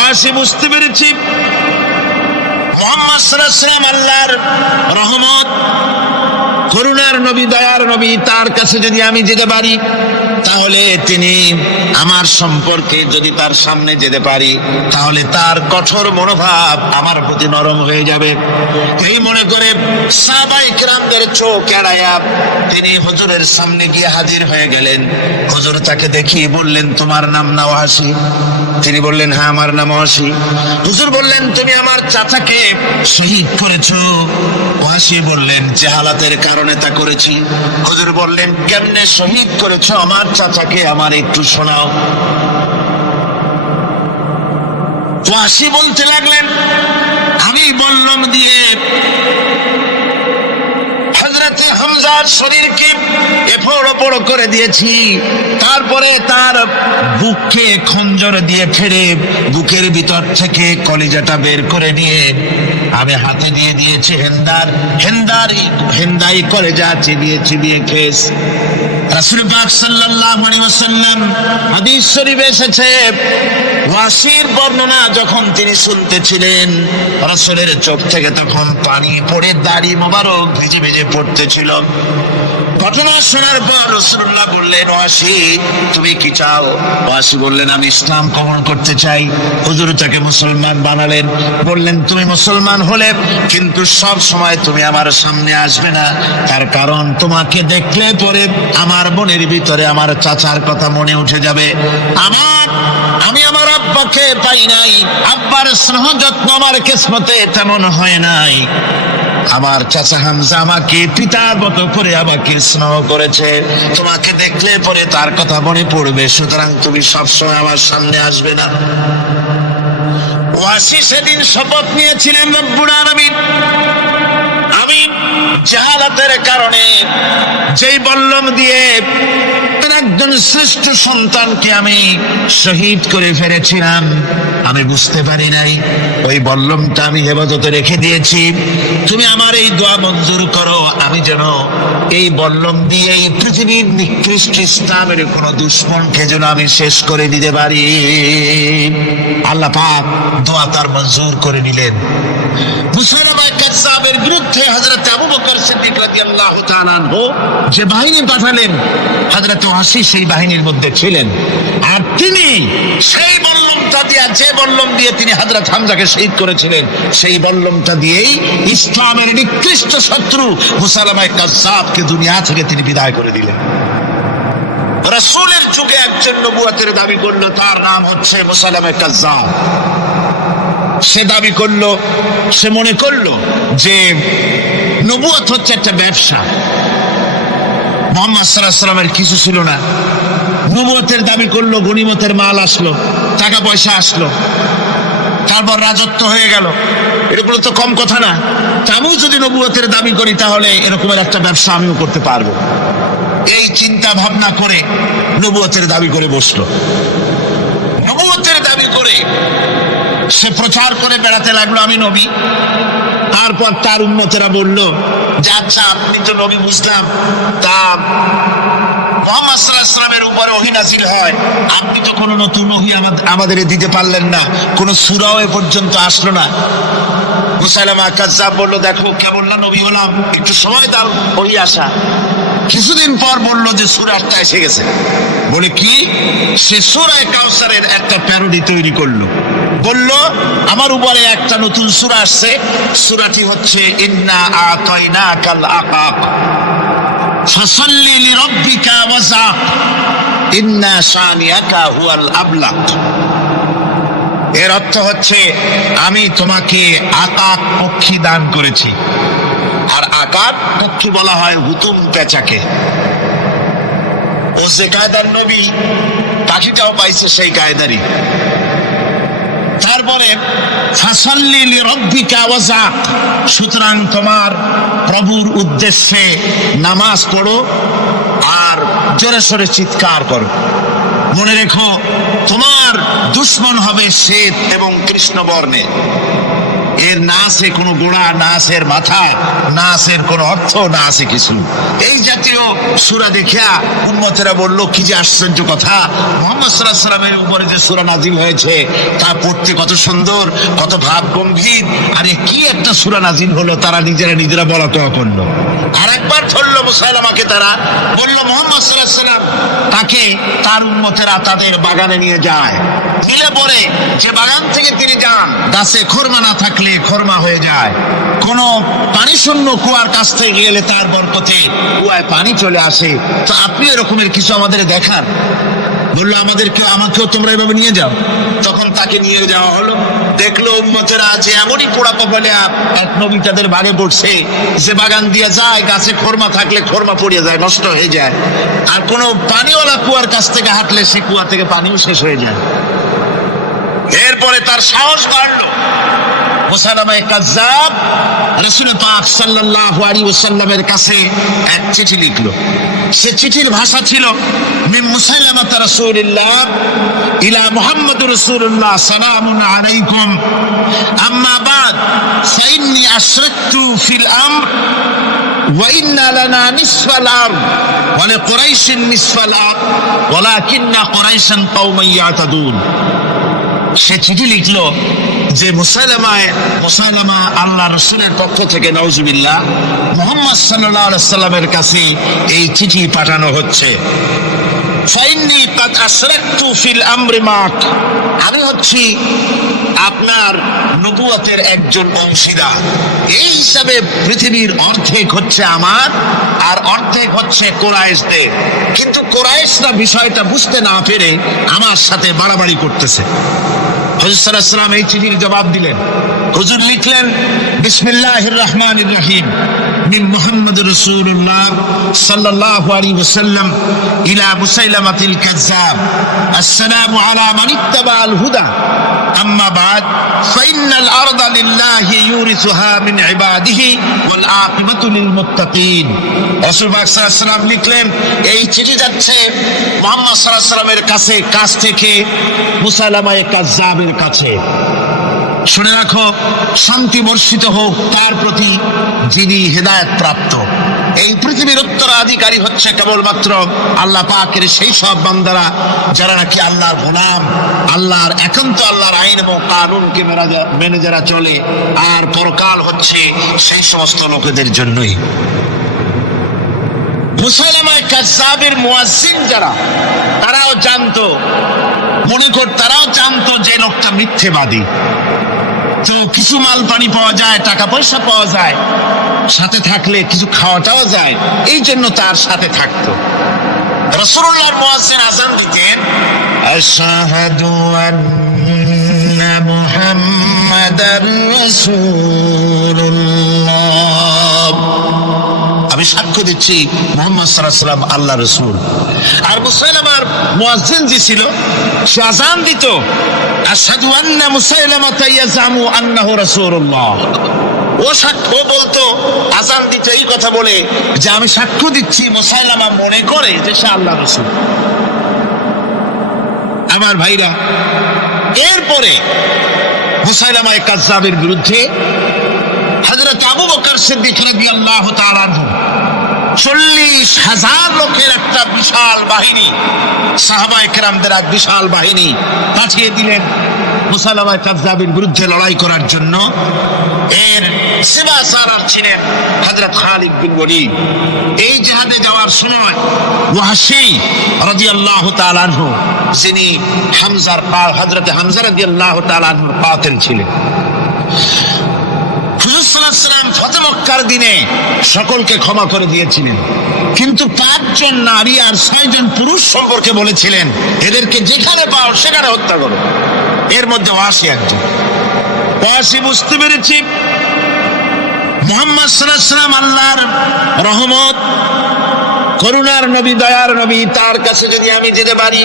ওয়াসি বুঝতে পেরেছি মুহাম্মদ সাল্লাল্লাহু আলাইহি ওয়াসাল্লাম আল্লাহর রহমত, করুণার নবী, দয়ার নবী, তার কাছে যদি আমি যেতে পারি তাহলে তিনি আমার সম্পর্কে, যদি তার সামনে যেতে পারি তাহলে তার কঠোর মনোভাব আমার প্রতি নরম হয়ে যাবে। এই মনে করে সাহাবায়ে কেরামদের চোখ এড়াইয়া তিনি হুজুরের সামনে গিয়ে হাজির হয়ে গেলেন। হুজুর তাকে দেখিয়ে বললেন, তোমার নাম না ওয়াসি? তিনি বললেন, হ্যাঁ আমার নাম ওয়াসি। হুজুর বললেন, তুমি আমার চাচাকে শহীদ করেছো? ওয়াসি বললেন, জাহালাতের কারণে তা করেছি। হুজুর বললেন, কেমনে শহীদ করেছো আমার চাচাকে, আমার একটু শোনাও। ওয়াসি বলতে লাগলেন, আমি বল্লম দিয়ে হযরত হামজার শরীরকে এফোড় ওপড় করে দিয়েছি, তারপরে তার বুককে খঞ্জর দিয়ে ঠেড়ে বুকের ভিতর থেকে কলিজাটা বের করে নিয়ে আমি হাতে দিয়ে দিয়েছি হেন্দাই কলেজা চিবিয়ে চিবিয়ে খেয়েছি। রাসূল পাক সাল্লাল্লাহু আলাইহি ওয়াসাল্লাম হাদিস শরীফে এসেছে, ওয়াসির বর্ণনা যখন তিনি শুনতেছিলেন রাসূলের চোখ থেকে তখন পানি পড়ে দাড়ি মোবারক ভিজে ভিজে পড়তেছিল। ঘটনা শোনার পর রাসূলুল্লাহ বললেন, ওয়াসি তুমি কি চাও? ওয়াসি বললেন, আমি ইসলাম কবুল করতে চাই। হুজুর তাকে মুসলমান বানালেন। বললেন, তুমি মুসলমান হলে কিন্তু সব সময় তুমি আমার সামনে আসবে না, তার কারণ তোমাকে দেখলে পরে আমার মনের ভিতরে আমার চাচার কথা মনে উঠে যাবে। আমি আমার আব্বাকে পাই নাই, আব্বার স্নেহ যত্ন আমার কিসমতে তেমন হয় নাই। আমার চাচা হামজা আমাকে পিতার মতো করে আমাকে স্নেহ করেছে, তোমাকে দেখলে পরে তার কথা মনে পড়বে, সুতরাং তুমি সবসময় আমার সামনে আসবে না। ওয়াসি সেদিন শপথ নিয়েছিলেন, রব্বুল আলামিন আমি জাহালাতের কারণে যেই বল্লম দিয়ে একজন শ্রেষ্ঠ সন্তানকে আমি শহীদ করে ফেলেছিলাম, আমি বুঝতে পারি নাই, ওই বল্লমটা আমি হেফাজতে রেখে দিয়েছি। তুমি আমার এই দোয়া মঞ্জুর করো, আমি যেন এই বল্লম দিয়ে এই পৃথিবীর নিকৃষ্ট ইসলামের কোন দুশমনকে যেন আমি শেষ করে দিতে পারি। আল্লাহ পাক দোয়া তার মঞ্জুর করে নিলেন। মুসাইলামায়ে কাজ্জাবের বিরুদ্ধে হযরত আবু বকর সিদ্দিক রাদিয়াল্লাহু তাআলা আনহু যে বাহিনী পাঠালেন, হযরত ওয়াসি সেই বাহিনীর মধ্যে ছিলেন। আর তিনি সেই বল্লমটা দিয়ে, যে বল্লম দিয়ে তিনি হযরত হামজাকে শহীদ করেছিলেন, সেই বল্লমটা দিয়েই ইসলামের নিকৃষ্ট শত্রু মুসাইলামায়ে কাজ্জাবকে দুনিয়া থেকে তিনি বিদায় করে দিলেন। রাসূলের যুগে একজন নবুয়তের দাবি করলো, তার নাম হচ্ছে মুসাইলামায়ে কাজ্জাব। সে দাবি করলো, সে মনে করলো যে নবুয়ত হচ্ছে একটা ব্যবসা। মুহাম্মদ সাল্লাল্লাহু আলাইহি ওয়াসাল্লামের কিছু ছিল না, নবুয়তের দাবি করলো, গনিমতের মাল আসলো, টাকা পয়সা আসলো, তারপর রাজত্ব হয়ে গেল। এগুলো তো কম কথা না। আমিও যদি নবুয়তের দাবি করি তাহলে এরকমের একটা ব্যবসা আমিও করতে পারবো। এই চিন্তা ভাবনা করে নবুয়তের দাবি করে বসলো। নবুয়তের দাবি করে সে প্রচার করে বেড়াতে লাগলো, আমি নবী। তারপর তার উম্মতেরা বলল যে আচ্ছা আপনি তো নবী বুঝলাম, তা মুহাম্মদ সাল্লাল্লাহু আলাইহি ওয়াসাল্লামের উপরে ওহী নাযিল হয়, আপনি তো কোনো নতুন ওহী আমাদের দিতে পারলেন না, কোনো সূরাও এ পর্যন্ত আসলো না। মুসাইলামায়ে কাজ্জাব বলল, দেখো কেমন না নবী হলাম, একটু সময় দাও ওহী আসা। কিছুদিন পর বলল যে সূরা একটা এসে গেছে। বলে কি? সে সূরা কাউসারের একটা প্যারোডি তৈরি করলো। বলল আমার উপরে একটা নতুন সূরা আসছে, সূরাটি হচ্ছে ইন্না আতাইনাকাল আকাক ফাসাল্লি লিরাব্বিকা ওয়াযাক ইন্না শানিয়াকা হুয়াল আবলাক। এর অর্থ হচ্ছে আমি তোমাকে আকাক পক্ষী দান করেছি। আর আকাক পক্ষী বলা হয় হুতুম পেঁচাকে। ও যে কায়দার নবী, পাখিটাও পাইছে সেই কায়দারই। তারপরে ফাসাল্লি লিরাব্বিকা ওয়াযাক, সুতরাং তোমার প্রভুর উদ্দেশ্যে নামাজ পড়ো আর জোরে সোরে চিৎকার করো। মনে রেখো তোমার দুশমন হবে শ্বেত এবং কৃষ্ণ বর্ণে। এর না আছে কোনো গোড়া, না আছে এর মাথা, না আছে এর কোনো অর্থ, না আছে কিছু। এই জাতীয় সূরা দেখিয়া উম্মতেরা বলল, কি যে আশ্চর্য কথা, মুহাম্মদ সাল্লাল্লাহু আলাইহি ওয়াসাল্লামের উপরে যে সূরা নাজিল হয়েছে তা পড়তে কত সুন্দর, কত ভাব গম্ভীর। আরে কি একটা সূরা নাজিল হলো, তারা নিজেরা বলা তো করলো। আর একবার ধরলো মুসাইলামাকে, তারা বলল মুহাম্মদ সাল্লাল্লাহু আলাইহি ওয়াসাল্লাম তাকে তার উম্মতেরা তাদের বাগানে নিয়ে যায়, নিলে পরে যে বাগান থেকে তিনি যান, গাছে খরমা না থাকলে খরমা হয়ে যায়, কোনো পানি শূন্য কুয়ার কাছ থেকে গেলে তার বরকতে কুয়ায় পানি চলে আসে। তো আপনি এরকমের কিছু আমাদের দেখান। বললো আমাকেও তোমরা এভাবে নিয়ে যাও। তখন তাকে নিয়ে যাওয়া হলো। দেখলো উম্মতেরা আছে এমনই পোড়া কপালে এক নবী তাদের বাগে পড়ছে, যে বাগান দিয়ে যায়, গাছে খরমা থাকলে খরমা পড়িয়ে যায়, নষ্ট হয়ে যায়। আর কোনো পানিওয়ালা কুয়ার কাছ থেকে হাঁটলে সে কুয়া থেকে পানিও শেষ হয়ে যায়। এরপরে তার সাহস বাড়লো। মুসাইলামা কাযযাব রাসূল পাক সাল্লাল্লাহু আলাইহি ওয়াসাল্লামের কাছে এক চিঠি লিখলো। সে চিঠির ভাষা ছিল, মিন মুসাইলামা রাসূলিল্লাহ ইলা মুহাম্মাদুর রাসূলুল্লাহ সালামুন আলাইকুম আম্মা বাদ ফাইন্নী আশরাকতু ফিল আমর ওয়া ইন্না লানা নিসফাল আরদ ওয়া লিকুরাইশিন নিসফাল আরদ ওয়ালাকিন্না কুরাইশান কওমান ইয়াতাদুন। সে চিঠি লিখলো যে মুসাইলামা আল্লাহ রসুলের পক্ষ থেকে নাউজুবিল্লাহ মুহাম্মদ সাল্লাল্লাহু আলাইহি ওয়াসাল্লামের কাছে এই চিঠি পাঠানো হচ্ছে। ফাইন্নী কাদ আশরাকতু ফিল আমরি মাক, আমি হচ্ছি আপনার নবুয়তের একজন অংশীদার। এই হিসাবে পৃথিবীর অর্ধেক হচ্ছে আমার, আর অর্ধেক হচ্ছে কুরাইশদের। কিন্তু কুরাইশরা বিষয়টা বুঝতে না পেরে আমার সাথে বাড়াবাড়ি করতেছে। হুজুর সাল্লাল্লাহু আলাইহি ওয়াসাল্লাম এই চিঠির জবাব দিলেন। হুজুর লিখলেন, বিসমিল্লাহির রহমানির রহিম, মিন মুহাম্মাদুর রাসূলুল্লাহ সাল্লাল্লাহু আলাইহি ওয়াসাল্লাম ইলা মুসাইলামাতিল কাযযাব, আসসালামু আলা মান ইত্তাবাআল হুদা, আম্মা বাদ ফাইন্নাল আরদা লিল্লাহি ইউরিসুহা মিন ইবাদিহি ওয়াল আকিবাতু লিল মুত্তাকিন। রাসূল পাক সাল্লাল্লাহু আলাইহি ওয়াসাল্লাম লিখলেন, এই চিঠি যাচ্ছে মুহাম্মদ সাল্লাল্লাহু আলাইহি ওয়াসাল্লামের কাছ থেকে মুসাইলামা কাযযাবের কাছে। শুনে রাখো, শান্তি বর্ষিত হোক তার প্রতি যিনি হেদায়েত প্রাপ্ত। এই পৃথিবীর উত্তরাধিকারী হচ্ছে কেবলমাত্র আল্লাহ পাকের সেই সব বান্দারা যারা নাকি আল্লাহর গোলাম, আল্লাহর একান্ত আল্লাহর আইন এবং কানুনকে মেনে যারা চলে। আর পরকাল হচ্ছে সেই সমস্ত লোকেদের জন্যই। মুসাইলামা কাযযাবের মুয়াজ্জিন যারা, তারাও জানতো, তারাও জানতো যে লোকটা মিথ্যেবাদী। তো কিছু মাল পানি পাওয়া যায়, টাকা পয়সা পাওয়া যায়, সাথে থাকলে কিছু খাওয়াটাও যায়, এই জন্য তার সাথে থাকতো। রাসূলুল্লাহর মুয়াজ্জিন আযান দিতেন, আশহাদু আন্না মুহাম্মাদার রাসূলুল্লাহ, আমি সাক্ষ্য দিচ্ছি মুহাম্মদ সাল্লাল্লাহু আলাইহি ওয়াসাল্লাম আল্লাহ রাসূল। আর মুসাইলামার মুয়াজ্জিন যে ছিল, সে আযান দিত, আশহাদু আন্না মুসাইলামা ইয়াজামু আন্নাহু রাসূলুল্লাহ। ও সাক্ষ্য বলতো, আযান দিত এই কথা বলে যে আমি সাক্ষ্য দিচ্ছি মুসাইলামা মনে করে যে সে আল্লাহ রাসূল। আমার ভাইরা, এরপরে মুসাইলামা কাযযাবের বিরুদ্ধে হযরত আবু বকর সিদ্দিক রাদিয়াল্লাহু তাআলা আনহু 40,000 লোকের একটা বিশাল বাহিনী, সাহাবায়ে কেরামদের এক বিশাল বাহিনী পাঠিয়ে দিলেন মুসাইলামা কাযযাবের বিরুদ্ধে লড়াই করার জন্য। এর সিবাসারার ছিলেন হযরত খালিদ বিন ওয়ালিদ। এই জিহাদে যাওয়ার সময় ওয়াহশী রাদিয়াল্লাহু তাআলা আনহু, যিনি হযরত হামজা রাদিয়াল্লাহু তাআলা আনহুর কাতিল ছিলেন, হুজুর সাল্লাল্লাহু আলাইহি ওয়াসাল্লাম ফতহ মক্কার দিনে সকলকে ক্ষমা করে দিয়েছিলেন, কিন্তু 5 জন নারী আর 6 জন পুরুষ সম্পর্কে বলেছিলেন, এদেরকে যেখানে পাও সেখানে হত্যা করো। এর মধ্যে ওয়াহশী একজন। ওয়াহশী বুঝতে পেরেছি মুহাম্মদ সাল্লাল্লাহু আলাইহি ওয়াসাল্লাম আল্লাহর রহমত, করুণার নবী, দয়ার নবী, তার কাছে যদি আমি যেতে পারি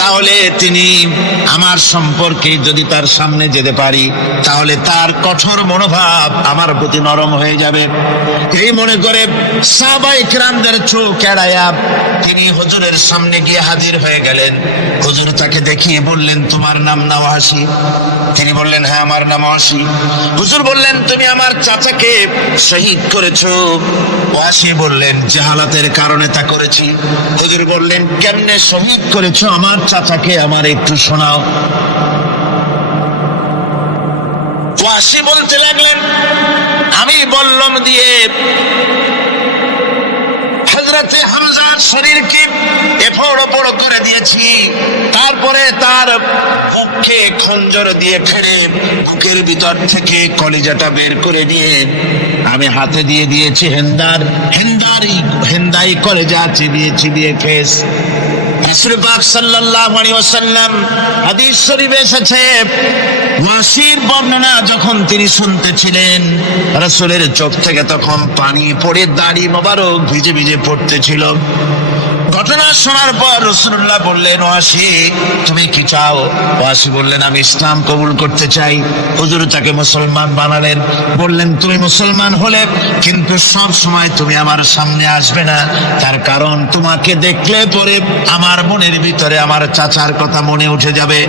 তাহলে তিনি আমার সম্পর্কে, যদি তার সামনে যেতে পারি তাহলে তার কঠোর মনোভাব আমার প্রতি নরম হয়ে যাবে। এই মনে করে সাহাবায়ে কেরামদের চোখ এড়ায়া তিনি হুজুরের সামনে গিয়ে হাজির হয়ে গেলেন। হুজুর তাকে দেখিয়ে বললেন, তোমার নাম নওয়াসী? তিনি বললেন, হ্যাঁ আমার নাম ওয়াসি। হুজুর বললেন, তুমি আমার চাচাকে শহীদ করেছো? ওয়াসি বললেন, জাহালাতের কারণে তা করেছি। হুজুর বললেন, কেমনে শহীদ করেছো আমার চাচাকে, আমার একটু শোনাও। ওয়াসি বলতে লাগলেন, আমি বল্লম দিয়ে হযরতে হামজার শরীরকে এফড় ওপড় করে দিয়েছি, তারপরে তার বুকে খঞ্জর দিয়ে ফেড়ে বুকের ভিতর থেকে কলিজাটা বের করে দিয়ে আমি হাতে দিয়ে দিয়েছি হেন্দাই কলিজা চিবিয়ে চিবিয়ে ফেস। রাসূল পাক সাল্লাল্লাহু আলাইহি ওয়াসাল্লাম হাদিস শরীফে এসেছে, ওয়াসির বর্ণনা যখন তিনি শুনতেছিলেন রাসূলের চোখ থেকে তখন পানি পড়ে দাড়ি মোবারক ভিজে ভিজে পড়তেছিল। ঘটনা শোনার পর রাসূলুল্লাহ বললেন, ওয়াসি তুমি কি চাও? ওয়াসি বললেন, আমি ইসলাম কবুল করতে চাই। হুজুর তাকে মুসলমান বানালেন। বললেন, তুমি মুসলমান হলে কিন্তু সব সময় তুমি আমার সামনে আসবে না, তার কারণ তোমাকে দেখলে পরে আমার মনের ভিতরে আমার চাচার কথা মনে উঠে যাবে।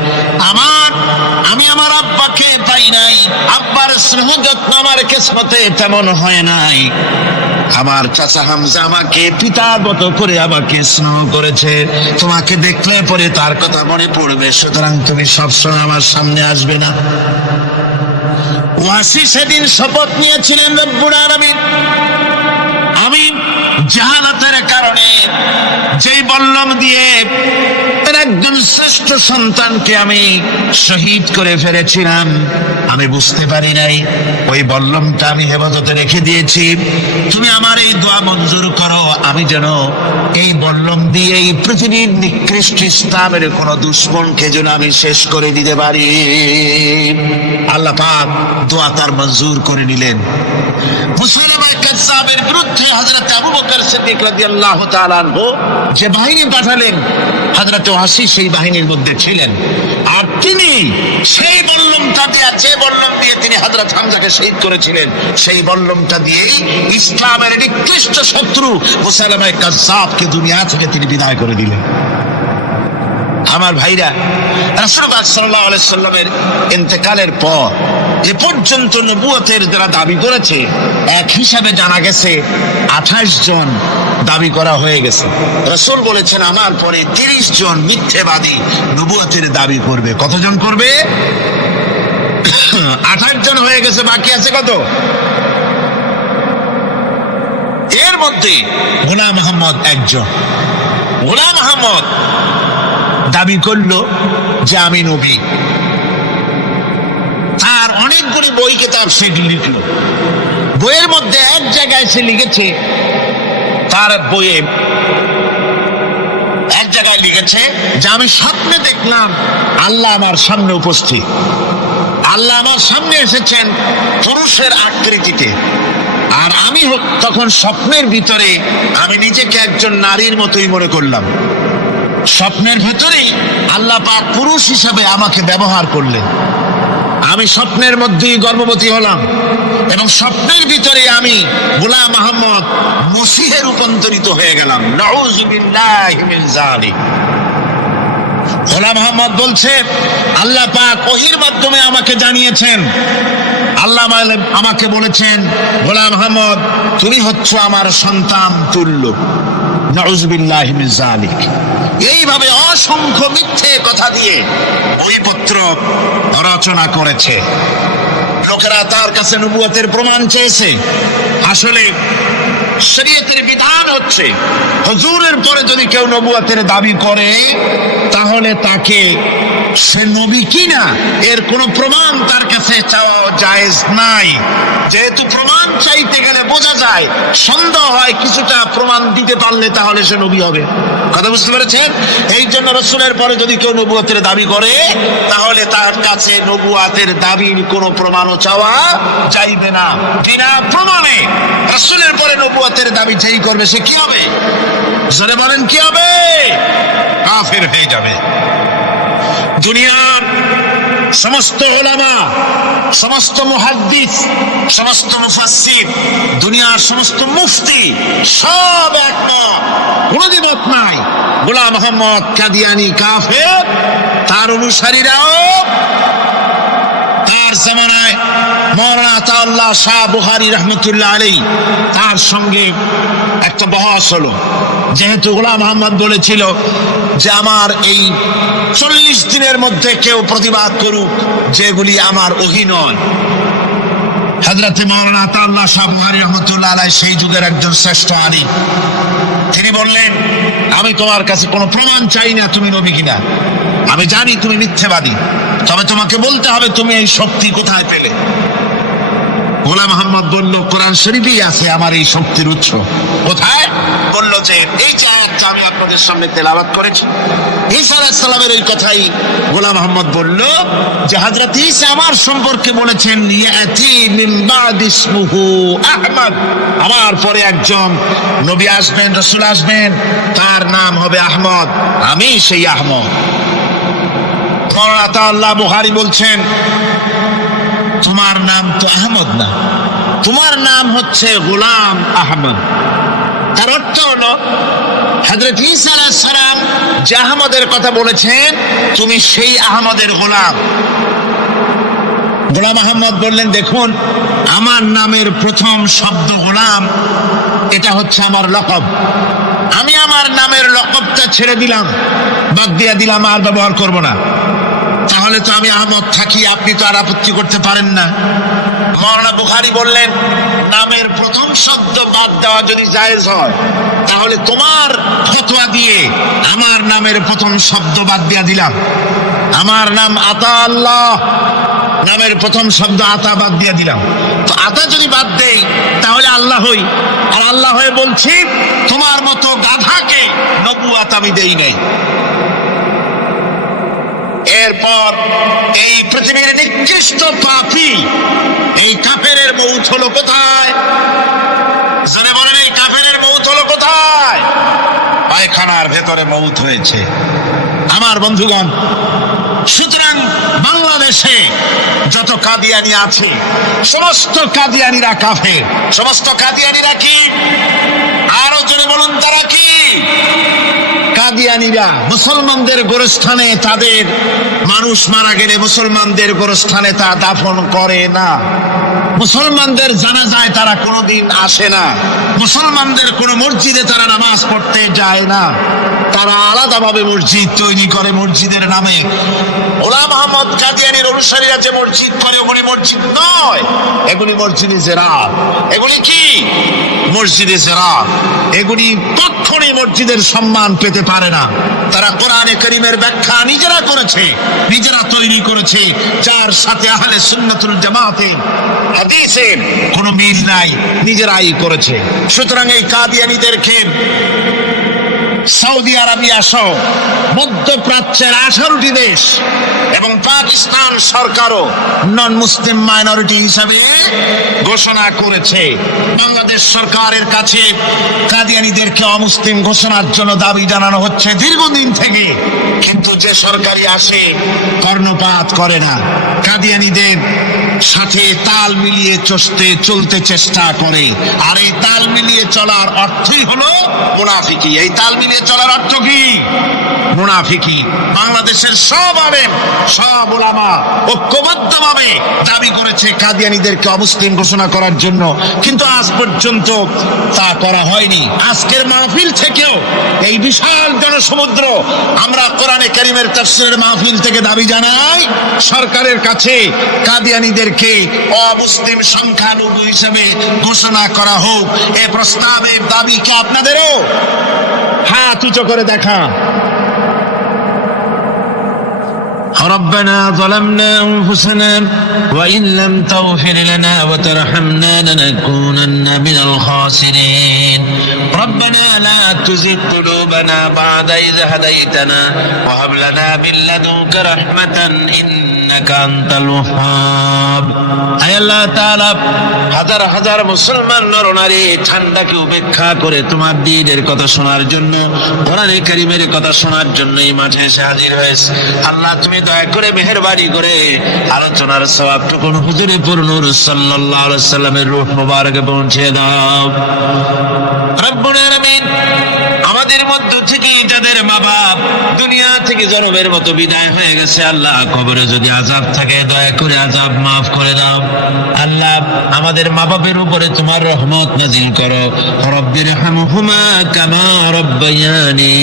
আমি আমার আব্বাকে পাই নাই, আব্বার স্নেহ যত্ন আমার কিসমতে তেমন হয় নাই। আমার চাচা হামজা আমাকে পিতার মতো করে আমাকে স্নেহ করেছে, তোমাকে দেখলে পরে তার কথা মনে পড়বে, সুতরাং তুমি সবসময় আমার সামনে আসবে না। ওয়াসি সেদিন শপথ নিয়েছিলেন, রব্বুল আলামিন আমি জাহালাতের কারণে যেই বল্লম দিয়ে একজন শ্রেষ্ঠ সন্তানকে আমি শহীদ করে ফেলেছিলাম, আমি বুঝতে পারি নাই, ওই বল্লমটা আমি হেফাজতে রেখে দিয়েছি। তুমি আমার এই দোয়া মঞ্জুর করো, আমি যেন এই বল্লম দিয়ে এই পৃথিবীর নিকৃষ্ট ইসলামের কোন দুশ্মনকে যেন আমি শেষ করে দিতে পারি। আল্লাহ পাক দোয়া তার মঞ্জুর করে নিলেন। মুসলিমায়ে কাযযাবের বিরুদ্ধে হযরত আবু বকর সিদ্দিক রাদিয়াল্লাহু তাআলা আনহু যে বাহিনী পাঠালেন, হযরত ওয়াসি সেই বাহিনীর মধ্যে ছিলেন। আর তিনি সেই বল্লমটা দিয়ে, যে বল্লম দিয়ে তিনি হযরত হামজাকে শহীদ করেছিলেন, সেই বল্লমটা দিয়েই ইসলামের নিকৃষ্ট শত্রু মুসলিমায়ে কাযযাবকে দুনিয়া থেকে তিনি বিদায় করে দিলেন। আমার ভাইরা, রাসূলুল্লাহ সাল্লাল্লাহু আলাইহি সাল্লামের ইন্তেকালের পর এ পর্যন্ত নবুয়তের যারা দাবি করেছে, এক হিসাবে জানা গেছে 28 জন দাবি করা হয়ে গেছে। রাসূল বলেছেন, আমার পরে 30 জন মিথ্যেবাদী নবুয়তের দাবি করবে। কতজন করবে? 28 জন হয়ে গেছে, বাকি আছে কত? এর মধ্যে গোলাম মোহাম্মদ একজন। গোলাম মোহাম্মদ দাবি করলো যে আমি নবী। আর অনেকগুলি বই কিতাব সে লিখলো। বইয়ের মধ্যে এক জায়গায় সে লিখেছে, তার বইয়ে এক জায়গায় লিখেছে যে আমি স্বপ্নে দেখলাম আল্লাহ আমার সামনে উপস্থিত। আল্লাহ আমার সামনে এসেছেন পুরুষের আকৃতিতে, আর আমি তখন স্বপ্নের ভিতরে আমি নিজেকে একজন নারীর মতোই মনে করলাম। স্বপ্নের ভিতরে আল্লাহ পাক পুরুষ হিসাবে আমাকে ব্যবহার করলেন। আমি স্বপ্নের মধ্যেই গর্ভবতী হলাম এবং স্বপ্নের ভিতরে আমি গোলাম মোহাম্মদ মসিহে রূপান্তরিত হয়ে গেলাম। নাউযুবিল্লাহি মিন যালিক। গোলাম মোহাম্মদ বলছে, আল্লাহ পাক ওহীর মাধ্যমে আমাকে জানিয়েছেন, আল্লাহ আমাকে বলেছেন, গোলাম মোহাম্মদ তুমি হচ্ছ আমার সন্তান তুল্য। নাউযুবিল্লাহি মিন যালিক। এইভাবে অসংখ্য মিথ্যে কথা দিয়ে বইপত্র রচনা করেছে। লোকেরা তার কাছে নবুয়তের প্রমাণ চেয়েছে। আসলে শরীয়তের বিধান হচ্ছে, হুজুরের পরে যদি কেউ নবুয়তের দাবি করে তাহলে তাকে সে নবী কিনা এর কোনো প্রমাণ তার কাছে চাওয়া জায়েজ নাই। যেহেতু প্রমাণ চাইতে গেলে বোঝা যায়, সন্দেহ হয় কিছুটা, প্রমাণ দিতে পারলে তাহলে সে নবী হবে। কথা বুঝতে পেরেছেন? এই জন্য রাসূলের পরে যদি কেউ নবুয়তের দাবি করে তাহলে তার কাছে নবুয়তের দাবির কোনো প্রমাণও চাওয়া যাইবে না। বিনা প্রমাণে রাসূলের পরে নবুয়ত নবুয়তের দাবি যেই করবে সে কি হবে? জোরে বলেন কি হবে? কাফের হয়ে যাবে। দুনিয়ার সমস্ত উলামা, সমস্ত মুহাদ্দিস, সমস্ত মুফাসসির, দুনিয়ার সমস্ত মুফতি সব একমত, কোনো দ্বিমত নাই, গোলাম মোহাম্মদ কাদিয়ানী কাফের। তার অনুসারীরাও তার জামানায় মাওলানা আতাউল্লাহ শাহ বুখারী রাহমাতুল্লাহ আলাইহি তার সঙ্গে একটা বহস হলো। যেহেতু গোলাম মোহাম্মদ বলেছিল যে আমার এই 40 দিনের মধ্যে কেউ প্রতিবাদ করুক যেগুলি আমার ওহী নয়। হযরত মাওলানা আতাউল্লাহ শাহ বুখারী রাহমাতুল্লাহ আলাইহি সেই যুগের একজন শ্রেষ্ঠ আলিম, তিনি বললেন আমি তোমার কাছে কোনো প্রমাণ চাই না তুমি নবী কিনা, আমি জানি তুমি মিথ্যাবাদী, তবে তোমাকে বলতে হবে তুমি এই শক্তি কোথায় পেলে। গোলাম মোহাম্মদ বলল কোরআন শরীফেই আছে আমার এই শক্তির উৎস। কোথায়? বলল যে এই যে আয়াতটা আমি আপনাদের সামনে তেলাওয়াত করেছি, ঈসা আলাইহিস সালামের এই কথাই গোলাম মোহাম্মদ বলল যে হযরত ঈসা আমার সম্পর্কে বলেছেন ইয়াতি মিন বাদ ইসমুহু আহমদ, আমার পরে একজন নবী আসবেন, রাসূল আসবেন, তার নাম হবে আহমদ, আমি সেই আহমদ। মাওলানা আতাউল্লাহ বুখারী বলছেন তোমার নাম তো আহমদ না, তোমার নাম হচ্ছে গোলাম আহমদ। তার অর্থ হলো হযরত ঈসা আলাইহিস সালাম যে আহমদের কথা বলেছেন তুমি সেই আহমদের গোলাম। গোলাম আহমদ বললেন দেখুন আমার নামের প্রথম শব্দ গোলাম, এটা হচ্ছে আমার লকব, আমি আমার নামের লকবটা ছেড়ে দিলাম, বাদ দিয়ে দিলাম, আর ব্যবহার করব না। তাহলে তো আমি আহমদ থাকি, আপনি তো আর আপত্তি করতে পারেন না। মাওলানা বুখারী বললেন নামের প্রথম শব্দ বাদ দেওয়া যদি জায়েজ হয় তাহলে তোমার ফতোয়া দিয়ে আমার নামের প্রথম শব্দ বাদ দিয়ে দিলাম। আমার নাম আতা আল্লাহ, নামের প্রথম শব্দ আতা বাদ দিয়ে দিলাম। তো আতা যদি বাদ দেই তাহলে আল্লাহ হই, আর আল্লাহ হয়ে বলছি তোমার মতো গাধাকে নবুয়ত আমি দেই নাই। এরপর এই পৃথিবীর নিকৃষ্ট পাপী এই কাফেরের মৌত হলো কোথায়? জানে বলেন এই কাফেরের মৌত হলো কোথায়? পায়খানার ভেতরে মৌত হয়েছে। আমার বন্ধুগণ, সুতরাং বাংলাদেশে যত কাদিয়ানি আছে সমস্ত কাদিয়ানিরা কাফের। সমস্ত কাদিয়ানিরা কি? আরো জোরে বলুন তারা কি? কাদিয়ানিরা মুসলমানদের গোরস্থানে তাদের মানুষ মারা গেলে মুসলমানদের গোরস্থানে তা দাফন করে না, মুসলমানদের জানাজায় তারা কোনোদিন আসে না, মুসলমানদের কোন মসজিদে তারা নামাজ পড়তে যায় না, তারা আলাদাভাবে মসজিদ তৈরি করে মসজিদের নামে। গোলাম মোহাম্মদ কাদিয়ানীর অনুসারীরা যে মসজিদ করে ওগুলি মসজিদ নয়, এগুলি মসজিদে জেরাত। এগুলি কি? মসজিদে জেরাত। এগুলি কখনোই মসজিদের সম্মান পেতে পারে না। তারা কোরআনে কারীমের ব্যাখ্যা নিজেরা করেছে, নিজেরা তৈরি করেছে, যার সাথে আহলে সুন্নাতুল জামাতের হাদিসের কোনো মিল নাই, নিজেরাই করেছে। সুতরাং এই কাদিয়ানীদেরকে সৌদি আরবিয়া সহ মধ্যপ্রাচ্যের 18টি দেশ এবং পাকিস্তান সরকারও নন মুসলিম মাইনরিটি হিসাবে ঘোষণা করেছে। বাংলাদেশ সরকারের কাছে কাদিয়ানীদেরকে অমুসলিম ঘোষণার জন্য দাবি জানানো হচ্ছে দীর্ঘদিন থেকে, কিন্তু যে সরকারি আসে কর্ণপাত করে না, কাদিয়ানীদের সাথে তাল মিলিয়ে চলতে চেষ্টা করে। আর এই তাল মিলিয়ে চলার অর্থই হলো মুনাফিকি। এই তাল মিলিয়ে চলার অর্থ কি? মুনাফিকি। বাংলাদেশের সব আলেম, সব উলামা ঐক্যবদ্ধভাবে দাবি করেছে কাদিয়ানীদেরকে অমুসলিম ঘোষণা করার জন্য, কিন্তু আজ পর্যন্ত তা করা হয়নি। আজকের মাহফিল থেকেও এই বিশাল জনসমুদ্র আমরা কোরআনে কারীমের তাফসীরের মাহফিল থেকে দাবি জানাই সরকারের কাছে কাদিয়ানীদেরকে অমুসলিম সংখ্যালঘু হিসেবে ঘোষণা করা হোক। এ প্রস্তাবের দাবি কি আপনাদেরও? হাত উঁচু করে দেখা। ربنا ظلمنا أنفسنا وإن لم تغفر لنا وترحمنا لنكونن من الخاسرين ربنا لا تزغ قلوبنا بعد إذ هديتنا وهب لنا من لدنك رحمة إنك ইন্নাকা আনতাল ওয়াহ্হাব। আয় আল্লাহ তাআলা, হাজার হাজার মুসলমান নরনারী ঠান্ডাকে উপেক্ষা করে তোমার দ্বীনের কথা শোনার জন্য, কোরআনে কারীমের কথা শোনার জন্য এই মাঠে এসে হাজির হয়েছে। আল্লাহ তুমি দয়া করে মেহেরবানি করে আলোচনার সওয়াবটুকু হুজুরে নূর সাল্লাল্লাহু আলাইহি সাল্লামের রূহ মুবারকে পৌঁছে দাও। রব্বুল আলামিন, আমাদের মধ্য থেকে যাদের মা বাপ দুনিয়া থেকে জনমের মতো বিদায় হয়ে গেছে, আল্লাহ কবরে যদি আযাব থাকে দয়া করে আযাব মাফ করে দাও। আল্লাহ আমাদের মা বাপের উপরে তোমার রহমত নাজিল করো। রব্বিরহামহুমা কামা রব্বায়ানি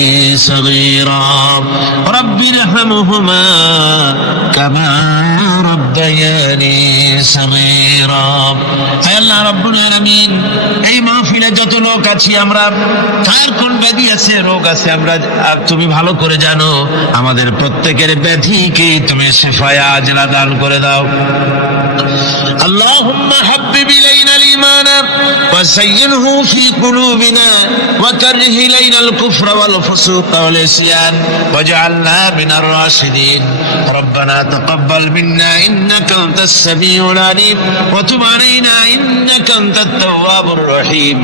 সগীরা, রব্বিরহামহুমা কামা রব্বায়ানি সগীরা। হে আল্লাহ রাব্বুল আলামিন, এই মাহফিলে যত লোক আছি আমরা, কার কোন ব্যাধি আছে, রোগ আছে, আমরা তুমি ভালো করে জানো। আমাদের প্রত্যেকের ব্যাধিকে তুমি শিফায়ে আজলা দান করে দাও। আল্লাহুম্মা হাব্বিব ইলাইনাল ঈমান ওয়া যায়্যিনহু ফি কুলুবিনা ওয়া কাররিহ ইলাইনাল কুফরা ওয়াল ফুসুকা ওয়াল ইসয়ান ওয়াজআলনা মিনার রাশিদিন। রব্বানা তাকাব্বাল মিন্না ইন্নাকা আনতাস সামিউল আলিম ওয়া তুব আলাইনা ইন্নাকা আনতাত তাওয়াবুর রহিম।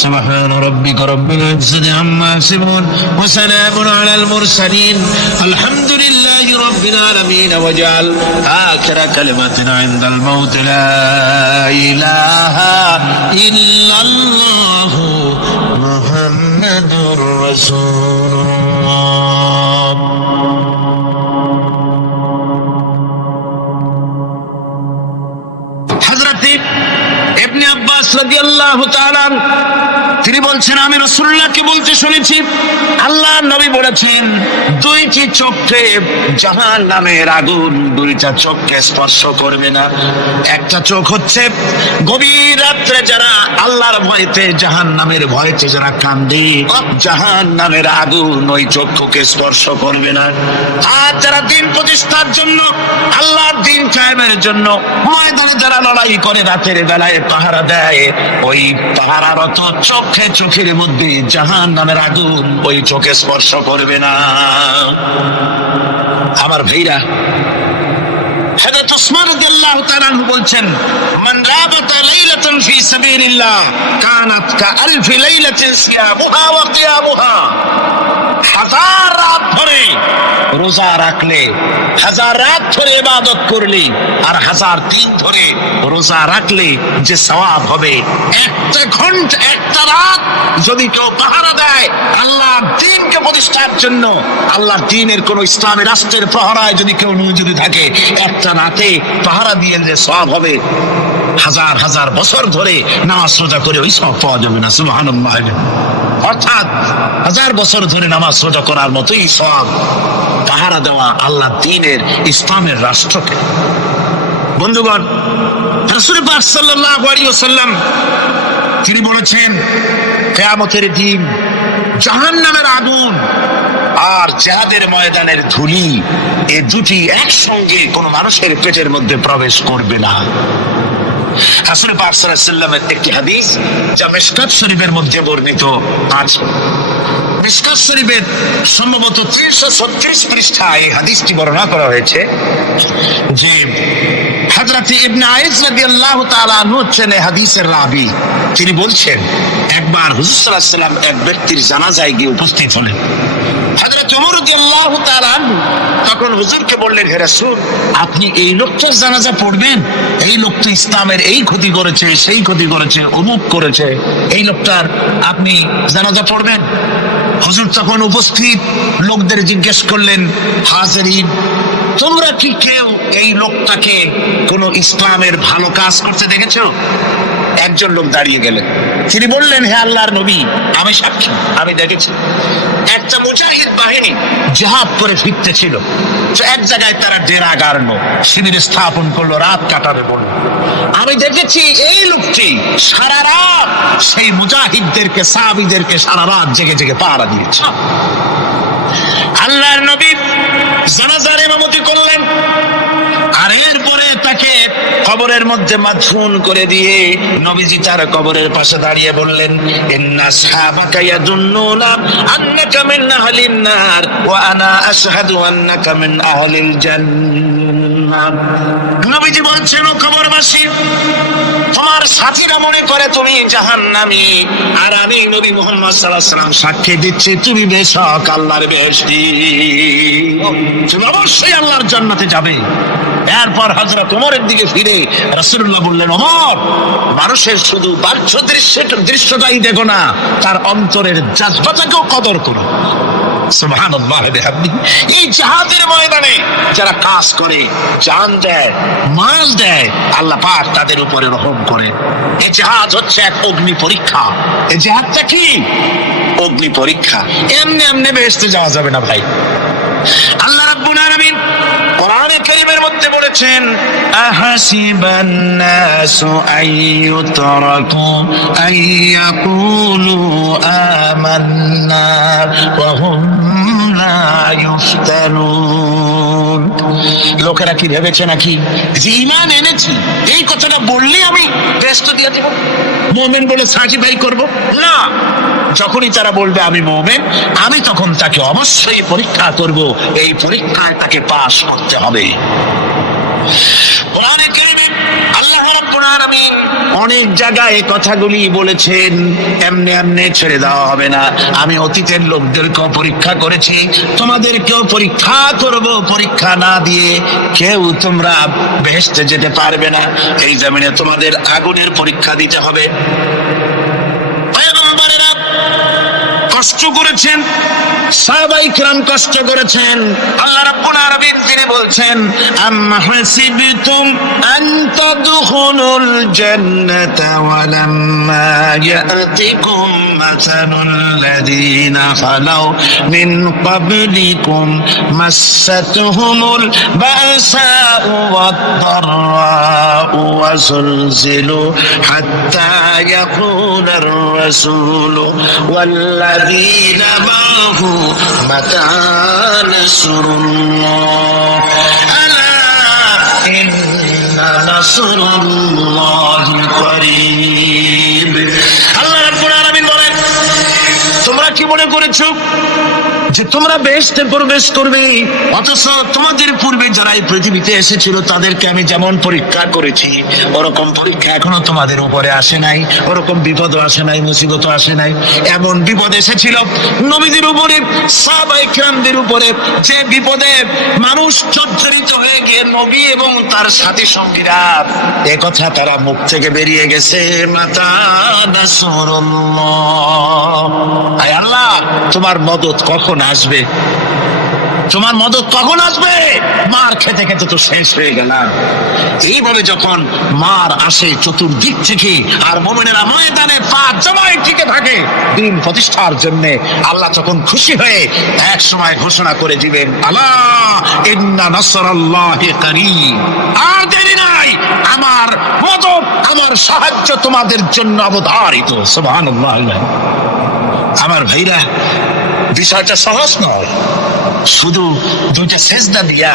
সুবহানা রাব্বিকা রাব্বিল ইজ্জাতি আম্মা ইয়াসিফুন ওয়া সালামুন আলাল মুরসালিন আলহামদুলিল্লাহি রাব্বিল আলামিন। ওয়াজআল আখিরা কালিমাতিনা ইনদাল মাউত লা ইলাহা ইল্লাল্লাহু মুহাম্মাদুর রাসূলুল্লাহ। হযরত ইবনে আব্বাস রাদিয়াল্লাহু তাআলা তিনি বলছেন, আমি রাসূলুল্লাহকে বলতে শুনেছি, আল্লাহর নবী বলেছেন, দুইটি চোখে জাহান্নামের আগুন দুইটা চোখকে স্পর্শ করবে না। একটা চোখ হচ্ছে গভীর রাত্রে যারা আল্লাহর ভয়তে জাহান্নামের ভয়তে যারা কান্দে, জাহান্নামের আগুন ওই চক্ষুকে স্পর্শ করবে না। আর যারা দিন প্রতিষ্ঠার জন্য, আল্লাহর দিন কায়েমের জন্য ময়দানে যারা লড়াই করে, রাতের বেলায় পাহারা দেয়, ওই পাহারারত চোখের মধ্যে জাহান্নামের আগুন ওই চোখে স্পর্শ করবে না। আমার ভাইরা, হযরত ওসমান রাদিয়াল্লাহু তাআলা আনহু বলছেন, মান রাবাতা লাইলাতান ফি সাবিলিল্লাহ কানাত কাআলফি লাইলাতিন সিয়ামুহা ওয়া কিয়ামুহা। হাজার রাত ধরে রোজা রাখলে, হাজার রাত ধরে ইবাদত করলে, আর হাজার দিন ধরে রোজা রাখলে যে সওয়াব হবে, একটা ঘন্টা একটা রাত যদি কেউ পাহারা দেয় আল্লাহর দ্বীনকে প্রতিষ্ঠার জন্য, আল্লাহর দ্বীনের কোন ইসলামী রাষ্ট্রের প্রহরায় যদি কেউ নিয়োজিত থাকে, একটা রাতে পাহারা দিয়ে যে সওয়াব হবে, হাজার হাজার বছর ধরে নামাজ রোজা করে ওই সওয়াব পাওয়া যাবে না। সুবহানাল্লাহ। অর্থাৎ হাজার বছর ধরে নামাজ রোজা করার মতোই সওয়াব পাহারা দেওয়া আল্লাহর দ্বীনের ইসলামের রাষ্ট্রকে। বন্ধুগণ, রাসূল পাক সাল্লাল্লাহু আলাইহি ওয়াসাল্লাম তিনি বলেছেন, কিয়ামতের দিন জাহান্নামের আগুন আর জিহাদের ময়দানের ধুলি, এই দুটি একসঙ্গে কোনো মানুষের পেটের মধ্যে প্রবেশ করবে না। রাসূল পাক সাল্লাল্লাহু আলাইহি ওয়াসাল্লামের একটি হাদিস যা মিশকাত শরীফের মধ্যে বর্ণিত আছে। মিশকাত শরীফের সম্ভবত 336 পৃষ্ঠায় এই হাদিসটি বর্ণনা করা হয়েছে যে হযরত ইবনে আইস রাদিয়াল্লাহু তাআলা আনহু হচ্ছেন এই হাদিসের রাবী। তিনি বলছেন, একবার হুজুর সাল্লাল্লাহু আলাইহি ওয়াসাল্লাম এক ব্যক্তির জানাজায় গিয়ে উপস্থিত হলেন। হযরত ওমর রাদিয়াল্লাহু তাআলা আনহু তখন হুজুরকে বললেন, হে রাসূল, আপনি এই লোকটার জানাজা পড়বেন? এই লোক তো ইসলামের এই ক্ষতি করেছে, সেই ক্ষতি করেছে, অমুক করেছে, এই লোকটার আপনি জানাজা পড়বেন? হুজুর তখন উপস্থিত লোকদের জিজ্ঞেস করলেন, হাজিরিন, তোমরা কি কেউ এই লোকটাকে কোন ইসলামের ভালো কাজ করতে দেখেছো? একজন লোক দাঁড়িয়ে গেলেন, তিনি বললেন, হে আল্লাহর নবী, আমি সাক্ষী, আমি দেখেছি। একটা মুজাহিদ বাহিনী জিহাদ করে ফিরতেছিল, তো এক জায়গায় তারা ডেরা গাড়লো, শিবির স্থাপন করলো, রাত কাটাবে বলল। আমি দেখেছি এই লোকটি সারা রাত সেই মুজাহিদদেরকে, সাহাবীদেরকে সারা রাত জেগে জেগে পাহারা দিয়েছে। আল্লাহর নবী জানাজার ইমামতি করলেন, আর এরপরে তাকে কবরের মধ্যে মাদফুন করে দিয়ে নবীজি তার কবরের পাশে দাঁড়িয়ে বললেন, ইন্না আসহাবাকা ইয়াদুন্নুনা আন্নাকা মিন আহলিন নার ওয়া আনা আশহাদু আন্নাকা মিন আহলিল জান্নাহ। নবীজি বলছেন, ও কবরবাসী, তোমার সাথীরা মনে করে তুমি জাহান্নামী, আর আমি নবী মুহাম্মদ সাল্লাল্লাহু আলাইহি ওয়াসাল্লাম সাক্ষী দিচ্ছি তুমি বেশক আল্লাহর বেহেশতি, তুমি অবশ্যই আল্লাহর জান্নাতে যাবে। এরপর হযরত ওমরের দিকে ফিরে রাসূলুল্লাহ বললেন, ওমর, মানুষের শুধু বাহ্য দৃশ্যটাই দেখো না, তার অন্তরের জাযবাটাকেও কদর করো। সুবহানাল্লাহ বিহামদিহি। এই জিহাদের ময়দানে যারা কাজ করে, জান দেয়, মাল দেয়, আল্লাহ পাক তাদের উপরে রহম করে। এই জিহাদ হচ্ছে এক অগ্নি পরীক্ষা। এই জিহাদটা কি? অগ্নি পরীক্ষা। এমনি এমনি বেহেশতে যাওয়া যাবে না ভাই। আল্লাহ রাব্বুল আলামিন কোরআনে কারীমের মধ্যে বলেছেন, আহাসিবান নাসু আইয়ুতরাকু আইয়াকুলু আমান্না ওয়া হুম লা ইফতানুন। লোকেরা কি ভেবেছে নাকি যে ঈমান এনেছি এই কথাটা বললেই আমি বেহেশত দিয়ে দেব, মুমিন বলে সার্টিফাই করব? না, যখনই তারা বলবে আমি মুমিন, আমি তখন তাকে অবশ্যই পরীক্ষা করব। এই পরীক্ষায় তাকে পাস করতে হবে। কোরআনে কারীমে আল্লাহ রাব্বুল আলামিন অনেক জায়গায় কথাগুলি বলেছেন, এমনি এমনি ছেড়ে দেওয়া হবে না। আমি অতীতের লোকদেরকেও পরীক্ষা করেছি, তোমাদেরকেও পরীক্ষা করব। পরীক্ষা না দিয়ে কেউ তোমরা বেহেশতে যেতে পারবে না। এই জমিনে তোমাদের আগুনের পরীক্ষা দিতে হবে। পয়গম্বরেরা কষ্ট করেছেন, সাহাবায়ে কিরাম কষ্ট করেছেন। আল্লাহ রাব্বুল আলামিন তিনি বলছেন, আম্মা হাসিবতুম আন তাদখুলুল জান্নাতা ওয়া লাম্মা ইয়াতিকুম মাসালুল লাযীনা খালাউ মিন ক্বাবলিকুম মাসাতুহুমুল বাসাউ ওয়াদ-দাররাউ ওয়া যুলজিলু হাত্তা ইয়াকুলার রাসূলু ওয়াল্লাযীনা মা'হু মাতা নাসরুল্লাহ আলা ইন্না নাসরুল্লাহি করিব। আল্লাহ রাব্বুল আলামিন বলেন, তোমরা কি মনে করেছো যে তোমরা বেহেশতে প্রবেশ করবে, অথচ তোমাদের পূর্বে যারা এই পৃথিবীতে এসেছিল তাদেরকে আমি যেমন পরীক্ষা করেছি ওরকম পরীক্ষা এখনো তোমাদের উপরে আসে নাই, ওরকম বিপদও আসে নাই, মুসিবতও আসে নাই। এমন বিপদ এসেছিল নবীদের উপরে, সাহাবায়ে কিরামদের উপরে, যে বিপদে মানুষ জর্জরিত হয়ে গিয়ে নবী এবং তার সাথী সঙ্গীরা একথা তারা মুখ থেকে বেরিয়ে গেছে, মাতা নাসরুল্লাহ। আয় আল্লাহ, তোমার মদদ কখন আসবে? তোমার মদদ কখন আসবে? মার খেতে খেতে তো শেষ হয়ে গেলাম। এইভাবে যখন মার আসে চতুর্দিক থেকে, আর মুমিনেরা ময়দানে পা জমায়ে টিকে থাকে দিন প্রতিষ্ঠার জন্য, আল্লাহ তখন খুশি হয়ে এক সময় ঘোষণা করে দিবেন, আলা ইন্না নাসরাল্লাহি করিব। আর দেরি নাই, আমার মদদ, আমার সাহায্য তোমাদের জন্য অবধারিত। সুবহানাল্লাহ। আমার ভাইরা, বিষয়টা সহজ নয়। শুধু দুইটা সেজদা দিয়া,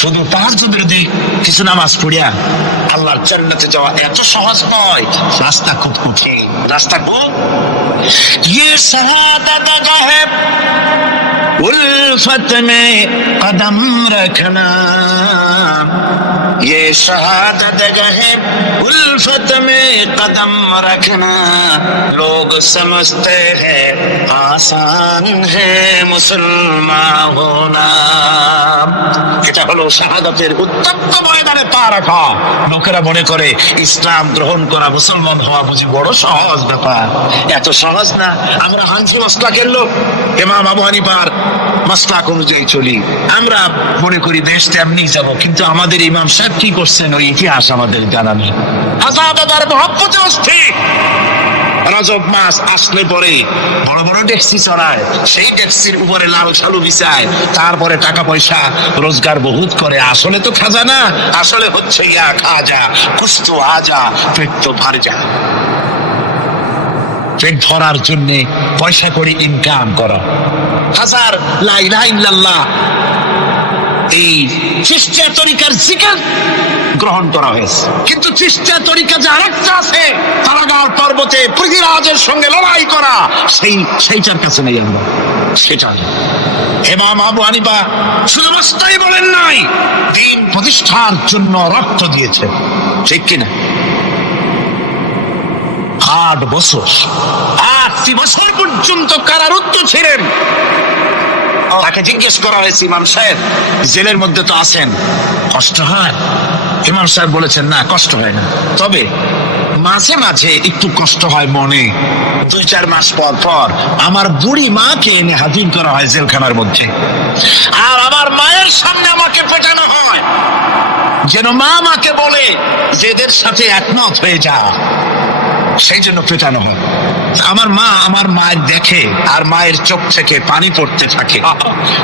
শুধু তাহাজ্জুদের দিয়ে কিছু নামাজ পড়িয়া আল্লাহর জান্নাতে যাওয়া এত সহজ নয়। রাস্তা খুব কঠিন, রাস্তা খুব। ये शहादत है उल्फत में कदम रखना, ये शहादत है उल्फत में कदम रखना, लोग समझते हैं आसान है मुसलमान होना। এটা হলো শাহাদাতের উত্তপ্ত ময়দানে পা রাখা। লোকেরা মনে করে ইসলাম গ্রহণ করা, মুসলমান হওয়া বুঝি বড় সহজ ব্যাপার। এত সহজ না। আমরা হানফি মাসলাকের লোক, ইমাম আবু হানিফার মাসলাক অনুযায়ী চলি। আমরা মনে করি দেশটা এমনি যাবো, কিন্তু আমাদের ইমাম সাহেব কি করছেন ওই ইতিহাস আমাদের জানা নেই। আজাদার মহব্বতে অস্থির। রজব মাস আসলে পরে বড় বড় ট্যাক্সি চড়ায়, সেই ট্যাক্সির উপরে লাল সালু বিছায়, তারপরে টাকা পয়সা রোজগার বহুত করে। আসলে তো খাজানা, আসলে হচ্ছে ইয়া খাজা কুস্তু আজা, পেট তো ভর যা। পেট ভরার জন্য পয়সা করে ইনকাম করো, হাজার লা ইলাহা ইল্লাল্লাহ এই চিশতিয়া তরিকার জিকির গ্রহণ করা হয়েছে। কিন্তু চিশতিয়া তরিকা যে আরেকটা আছে, তারাগার পর্বতে পৃথিবীরাজের সঙ্গে লড়াই করা, সেইটার কাছে নেই আমরা, সেটা ইমাম আবু হানিফা শুধু মাস্তাই বলেন নাই, দিন প্রতিষ্ঠার জন্য রক্ত দিয়েছে, ঠিক কিনা? 8 বছর পর্যন্ত কারারুদ্ধ ছিলেন। তাকে জিজ্ঞেস করা হয়েছে, ইমাম সাহেব জেলের মধ্যে তো আছেন, কষ্ট হয়? ইমাম সাহেব বলেছেন, না কষ্ট হয় না, তবে মাঝে মাঝে একটু কষ্ট হয় মনে। 2-4 মাস পর পর আমার বুড়ি মাকে এনে হাজির করা হয় জেলখানার মধ্যে, আর আমার মায়ের সামনে আমাকে পেটানো হয়, যেন মা আমাকে বলে যে এদের সাথে একমত হয়ে যা, সেই জন্য পেটানো হয়। আমার মা আমার মায়ের দেখে আর মায়ের চোখ থেকে পানি পড়তে থাকে,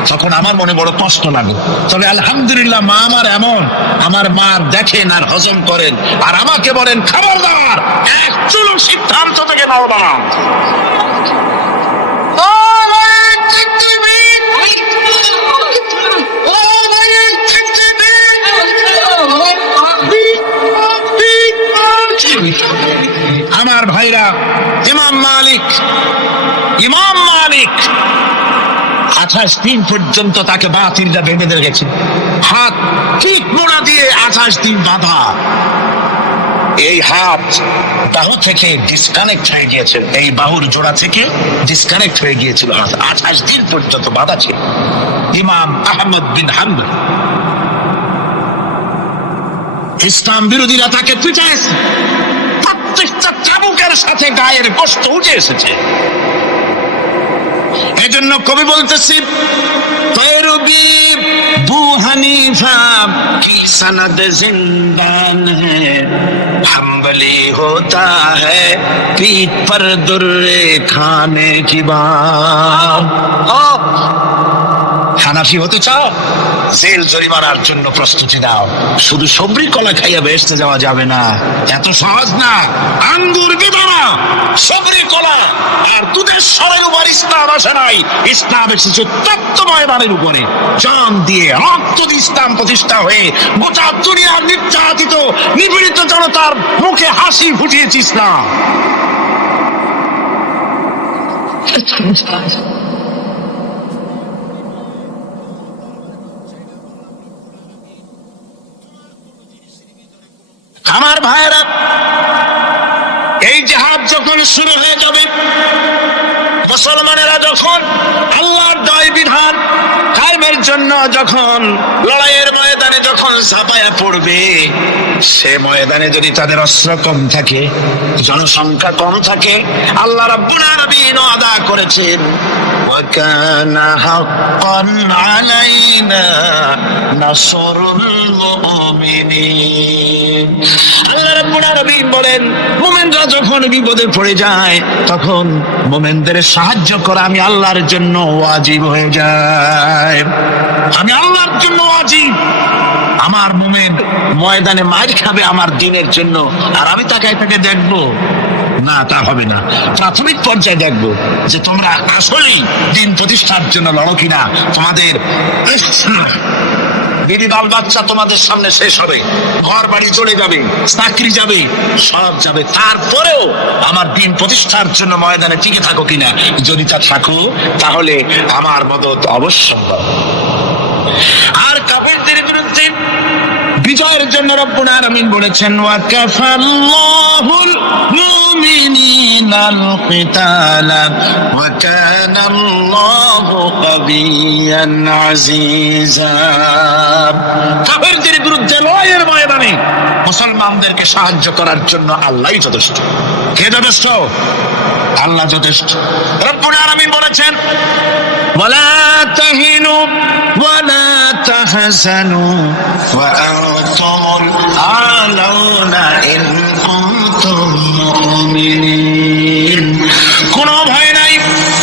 তখন আমার মনে বড় কষ্ট লাগে। তবে আলহামদুলিল্লাহ মা আমার এমন, আমার মা দেখেন আর হজম করেন, আর আমাকে বলেন খবরদার এক চুলো সিদ্ধান্ত থেকে নাও না। আমার ভাইরা, ইমাম মালিক 28 দিন পর্যন্ত তাকে বাতিলরা বেঁধে রেখেছে, হাত ঠিক মোড়া দিয়ে 28 দিন বাঁধা। এই হাত বাহু থেকে ডিসকানেক্ট হয়ে গিয়েছে, এই বাহুর জোড়া থেকে ডিসকানেক্ট হয়ে গিয়েছিল, 28 দিন পর্যন্ত বাঁধা ছিল। ইমাম আহমদ বিন হাম্বল, ইসলাম বিরোধীরা তাকে পিটাইছে, প্রত্যেকটা চাবুকের সাথে গায়ের গোশত উঠে এসেছে। এজন্য কবি বলতেছি, पैरोगी बू हनीफा की सनद जिंदान है, हम्बली होता है पीठ पर दुर्रे खाने की बात। হানাফি হতে চাও, জেল জরিমানার জন্য প্রস্তুতি নাও। শুধু সবরি কলা খাইয়া বেহেশতে যাওয়া যাবে না, এত সহজ না। আঙ্গুর বেদানা, সবরি কলা আর দুধের স্বরের উপর ইসলাম আসে নাই, ইসলাম এসেছে তপ্ত ময়দানের উপরে। জান দিয়ে রক্ত দিয়ে ইসলাম প্রতিষ্ঠা হয়ে গোটা দুনিয়ার নির্যাতিত নিপীড়িত জনতার মুখে হাসি ফুটিয়েছে ইসলাম। আমার ভাইরা, এই জিহাদ যখন শুরু হয়ে যাবে, মুসলমানেরা যখন আল্লাহর দয় বিধান কায়েমের জন্য যখন লড়াইয়ের ময়দানে যখন ঝাঁপায়া পড়বে, সে ময়দানে যদি তাদের অস্ত্র কম থাকে, জনসংখ্যা কম থাকে, আল্লাহ রাব্বুল আলামিন ওয়াদা করেছেন, ওয়া কানা হাক্কান আলাইনা নাসরুল মুমিনিন। আল্লাহ রাব্বুল আলামিন বলেন, মুমিনরা যখন বিপদে পড়ে যায়, তখন মুমিনদের সাহায্য করা আমি আল্লাহর জন্য ওয়াজিব হয়ে যায়। আমি আল্লাহর জন্য ওয়াজিব। আমার মুমিন ময়দানে মার খাবে আমার দিনের জন্য, আর আমি তাকে দেখবো না, তা হবে না। প্রাথমিক পর্যায়ে দেখবো যে তোমরা আসলেই দিন প্রতিষ্ঠার জন্য লড়ো কিনা। তোমাদের বিবি বাল বাচ্চা তোমাদের সামনে শেষ হবে, ঘর বাড়ি চলে যাবে, চাকরি যাবে, সব যাবে, তারপরেও আমার দিন প্রতিষ্ঠার জন্য ময়দানে টিকে থাকো কিনা। যদি তা থাকো, তাহলে আমার মদত অবশ্যই। আর কাফেরদের বিরুদ্ধে বিজয়ের জন্য রব্বুল আলামিন বলেছেন, ওয়া কাফাল্লাহুল মুমিনিনাল কিতালা ওয়া কানাল্লাহু কাবিয়ান আজিজা। কাফেরদের বিরুদ্ধে লড়াইয়ের ময়দানে মুসলমানদেরকে সাহায্য করার জন্য আল্লাহই যথেষ্ট। কে যথেষ্ট? আল্লাহ যথেষ্ট। রব্বুল আলামিন বলেছেন, ওয়ালা তাহিনু ওয়ালা তাহজানু ওয়া আনতুমুল আলাউনা ইন কুনতুম মুমিনিন। কোনো ভয় নাই,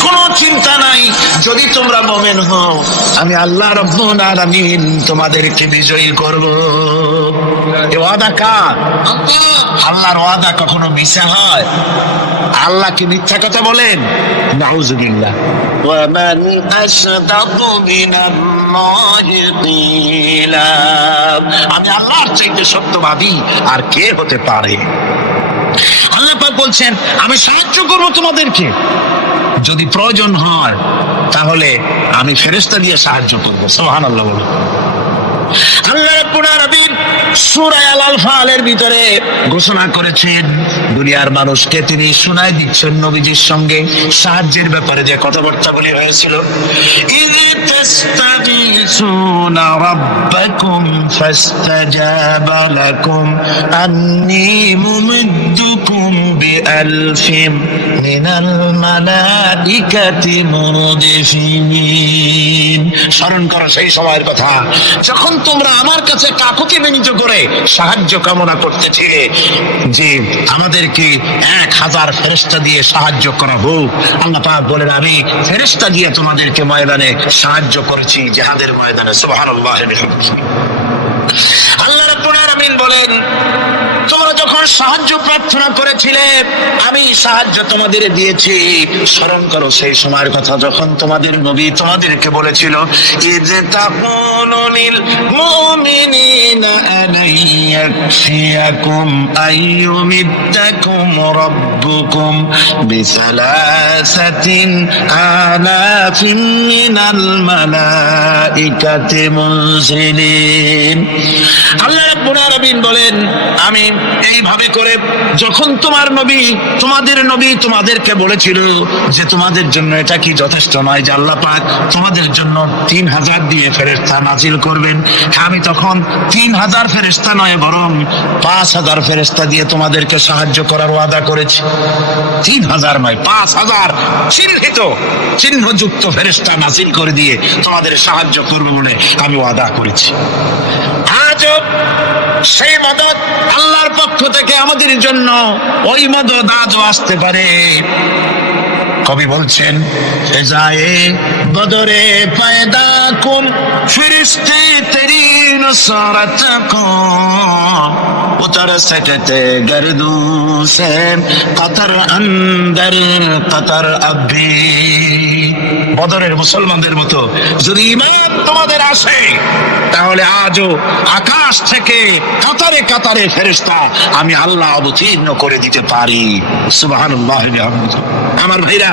কোনো চিন্তা নাই, যদি তোমরা মুমিন হও আমি আল্লাহ রাব্বুল আলামিন তোমাদেরকে বিজয়ী করব। এই ওয়াদা কার? আল্লাহর ওয়াদা কখনো মিথ্যা হয়? আল্লাহ কি মিথ্যা কথা বলেন? নাউযুবিল্লাহ। ওয়া মান আসদাকু মিনাল্লাহি কিলা, আমি আল্লাহর চাইতে সত্যবাদী আর কে হতে পারে? আল্লাহ পাক বলছেন আমি সাহায্য করব তোমাদেরকে, যদি প্রয়োজন হয় তাহলে আমি ফেরেশতা দিয়ে সাহায্য করব। সুবহানাল্লাহ বলুন। আল্লাহ রাব্বুল আলামিন সূরা আল-আনফালের ভিতরে ঘোষণা করেছেন দুনিয়ার মানুষকে তিনি শোনায় দিচ্ছেন নবীজির সঙ্গে সাহায্যের ব্যাপারে যে কথাবার্তাগুলি হয়েছিল। ইয তাস্তাগীসুনা রাব্বাকুম ফাস্তাজাবা লাকুম আন্নী মুমিদ্দুকুম বিআলফিন মিনাল মালাইকাতি মুরদিফিন। স্মরণ করো সেই সময়ের কথা যখন তোমরা আমার কাছে কাকুতি বিনীত করে সাহায্য কামনা করতেছিলে যে আমাদেরকে 1000 ফেরেশতা দিয়ে সাহায্য করা হোক। আল্লাহ পাক বলেন আমি ফেরেশতা দিয়ে তোমাদেরকে ময়দানে সাহায্য করেছি, জিহাদের ময়দানে। সুবহানাল্লাহ। আল্লাহ রাব্বুল আলামিন বলেন তোমরা যখন সাহায্য প্রার্থনা করেছিলে আমি সাহায্য তোমাদের দিয়েছি। স্মরণ করো সেই সময়ের কথা যখন তোমাদের নবী তোমাদেরকে বলেছিল ইয তাকুলু লিল মুমিনিনা আলাইয়াকফিয়াকুম আইয়ুমিদ্দাকুম রাব্বুকুম বিসালাসাতিন আলাফিন মিনাল মালাইকাতি মুনজিলিন। আল্লাহ রাব্বুল আলামিন বলেন আমি এইভাবে করে যখন তোমাদের নবী তোমাদেরকে বলেছিল যে তোমাদের জন্য এটা কি যথেষ্ট নয় যে আল্লাহ পাক তোমাদের জন্য 3000 দিয়ে ফেরেশতা নাজিল করবেন, আমি তখন 3000 ফেরেশতা নয় বরং 5000 ফেরেশতা দিয়ে তোমাদেরকে সাহায্য করার ওয়াদা করেছি। 3000 নয় 5000 চিহ্নযুক্ত ফেরেশতা নাজিল করে দিয়ে তোমাদের সাহায্য করব বলে আমি ওয়াদা করেছি। আজও সেই মদদ আল্লাহর পক্ষ থেকে আমাদের জন্য ওই মদদ আজও আসতে পারে। কবি বলছেন ফেজায়ে বদরে পয়দা কুম ফিরিস্তে তেরি নুসরত কো উতর সকতে গর্দু সে কতর অন্দর কতর আবি। বদরের মুসলমানদের মতো যদি ঈমান তোমাদের আসে তাহলে আজও আকাশ থেকে কাতারে কাতারে ফেরেশতা আমি আল্লাহ অবতীর্ণ করে দিতে পারি। সুবহানাল্লাহ। আমার ভাইরা,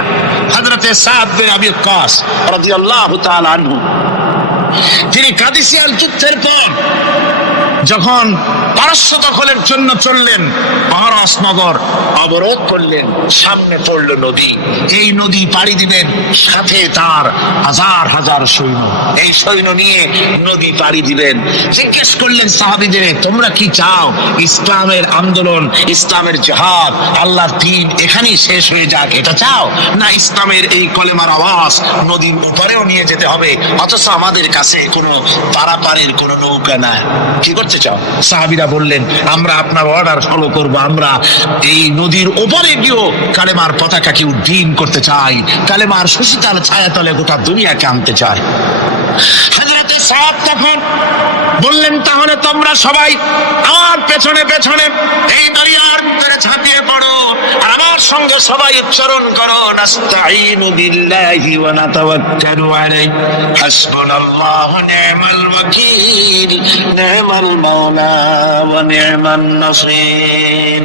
হযরতে সাদ বিন আবি ওয়াক্কাস রাদিয়াল্লাহু তাআলা আনহু তিনি কাদিসিয়ার যুদ্ধের পর যখন পারস্য দখলের জন্য চললেন, পারস নগর অবরোধ করলেন, সামনে পড়ল নদী। এই নদী পাড়ি দিবেন, সাথে তার হাজার হাজার সৈন্য, এই সৈন্য নিয়ে নদী পাড়ি দিবেন। জিজ্ঞেস করলেন সাহাবীদের তোমরা কি চাও? ইসলামের আন্দোলন, ইসলামের জিহাদ, আল্লাহর দ্বীন এখানেই শেষ হয়ে যাক এটা চাও, না ইসলামের এই কলেমার আওয়াজ নদীর উপরেও নিয়ে যেতে হবে অথচ আমাদের কাছে কোনো পারাপারের কোনো নৌকা নাই, কি করতে চাও? সাহাবীরা বললেন আমরা আপনার অর্ডার ফলো করব, আমরা এই নদীর ওপরে গিয়েও কালেমার পতাকাকে উড্ডীন করতে চাই, কালেমার সুশীতল ছায়াতলে গোটা দুনিয়াকে আনতে চাই। হযরত সাদ তখন বললেন তাহলে তোমরা সবাই আমার পেছনে পেছনে এই দরিয়ার ভিতরে ঝাঁপিয়ে পড়ো আর আমার সঙ্গে সবাই উচ্চারণ করো নাস্তাঈনু বিল্লাহি ওয়া নাতাওয়াক্কালু আলাইহি হাসবুনাল্লাহু ওয়া নি'মাল ওয়াকিল নি'মাল মাওলা ওয়া নি'মান নাসীর।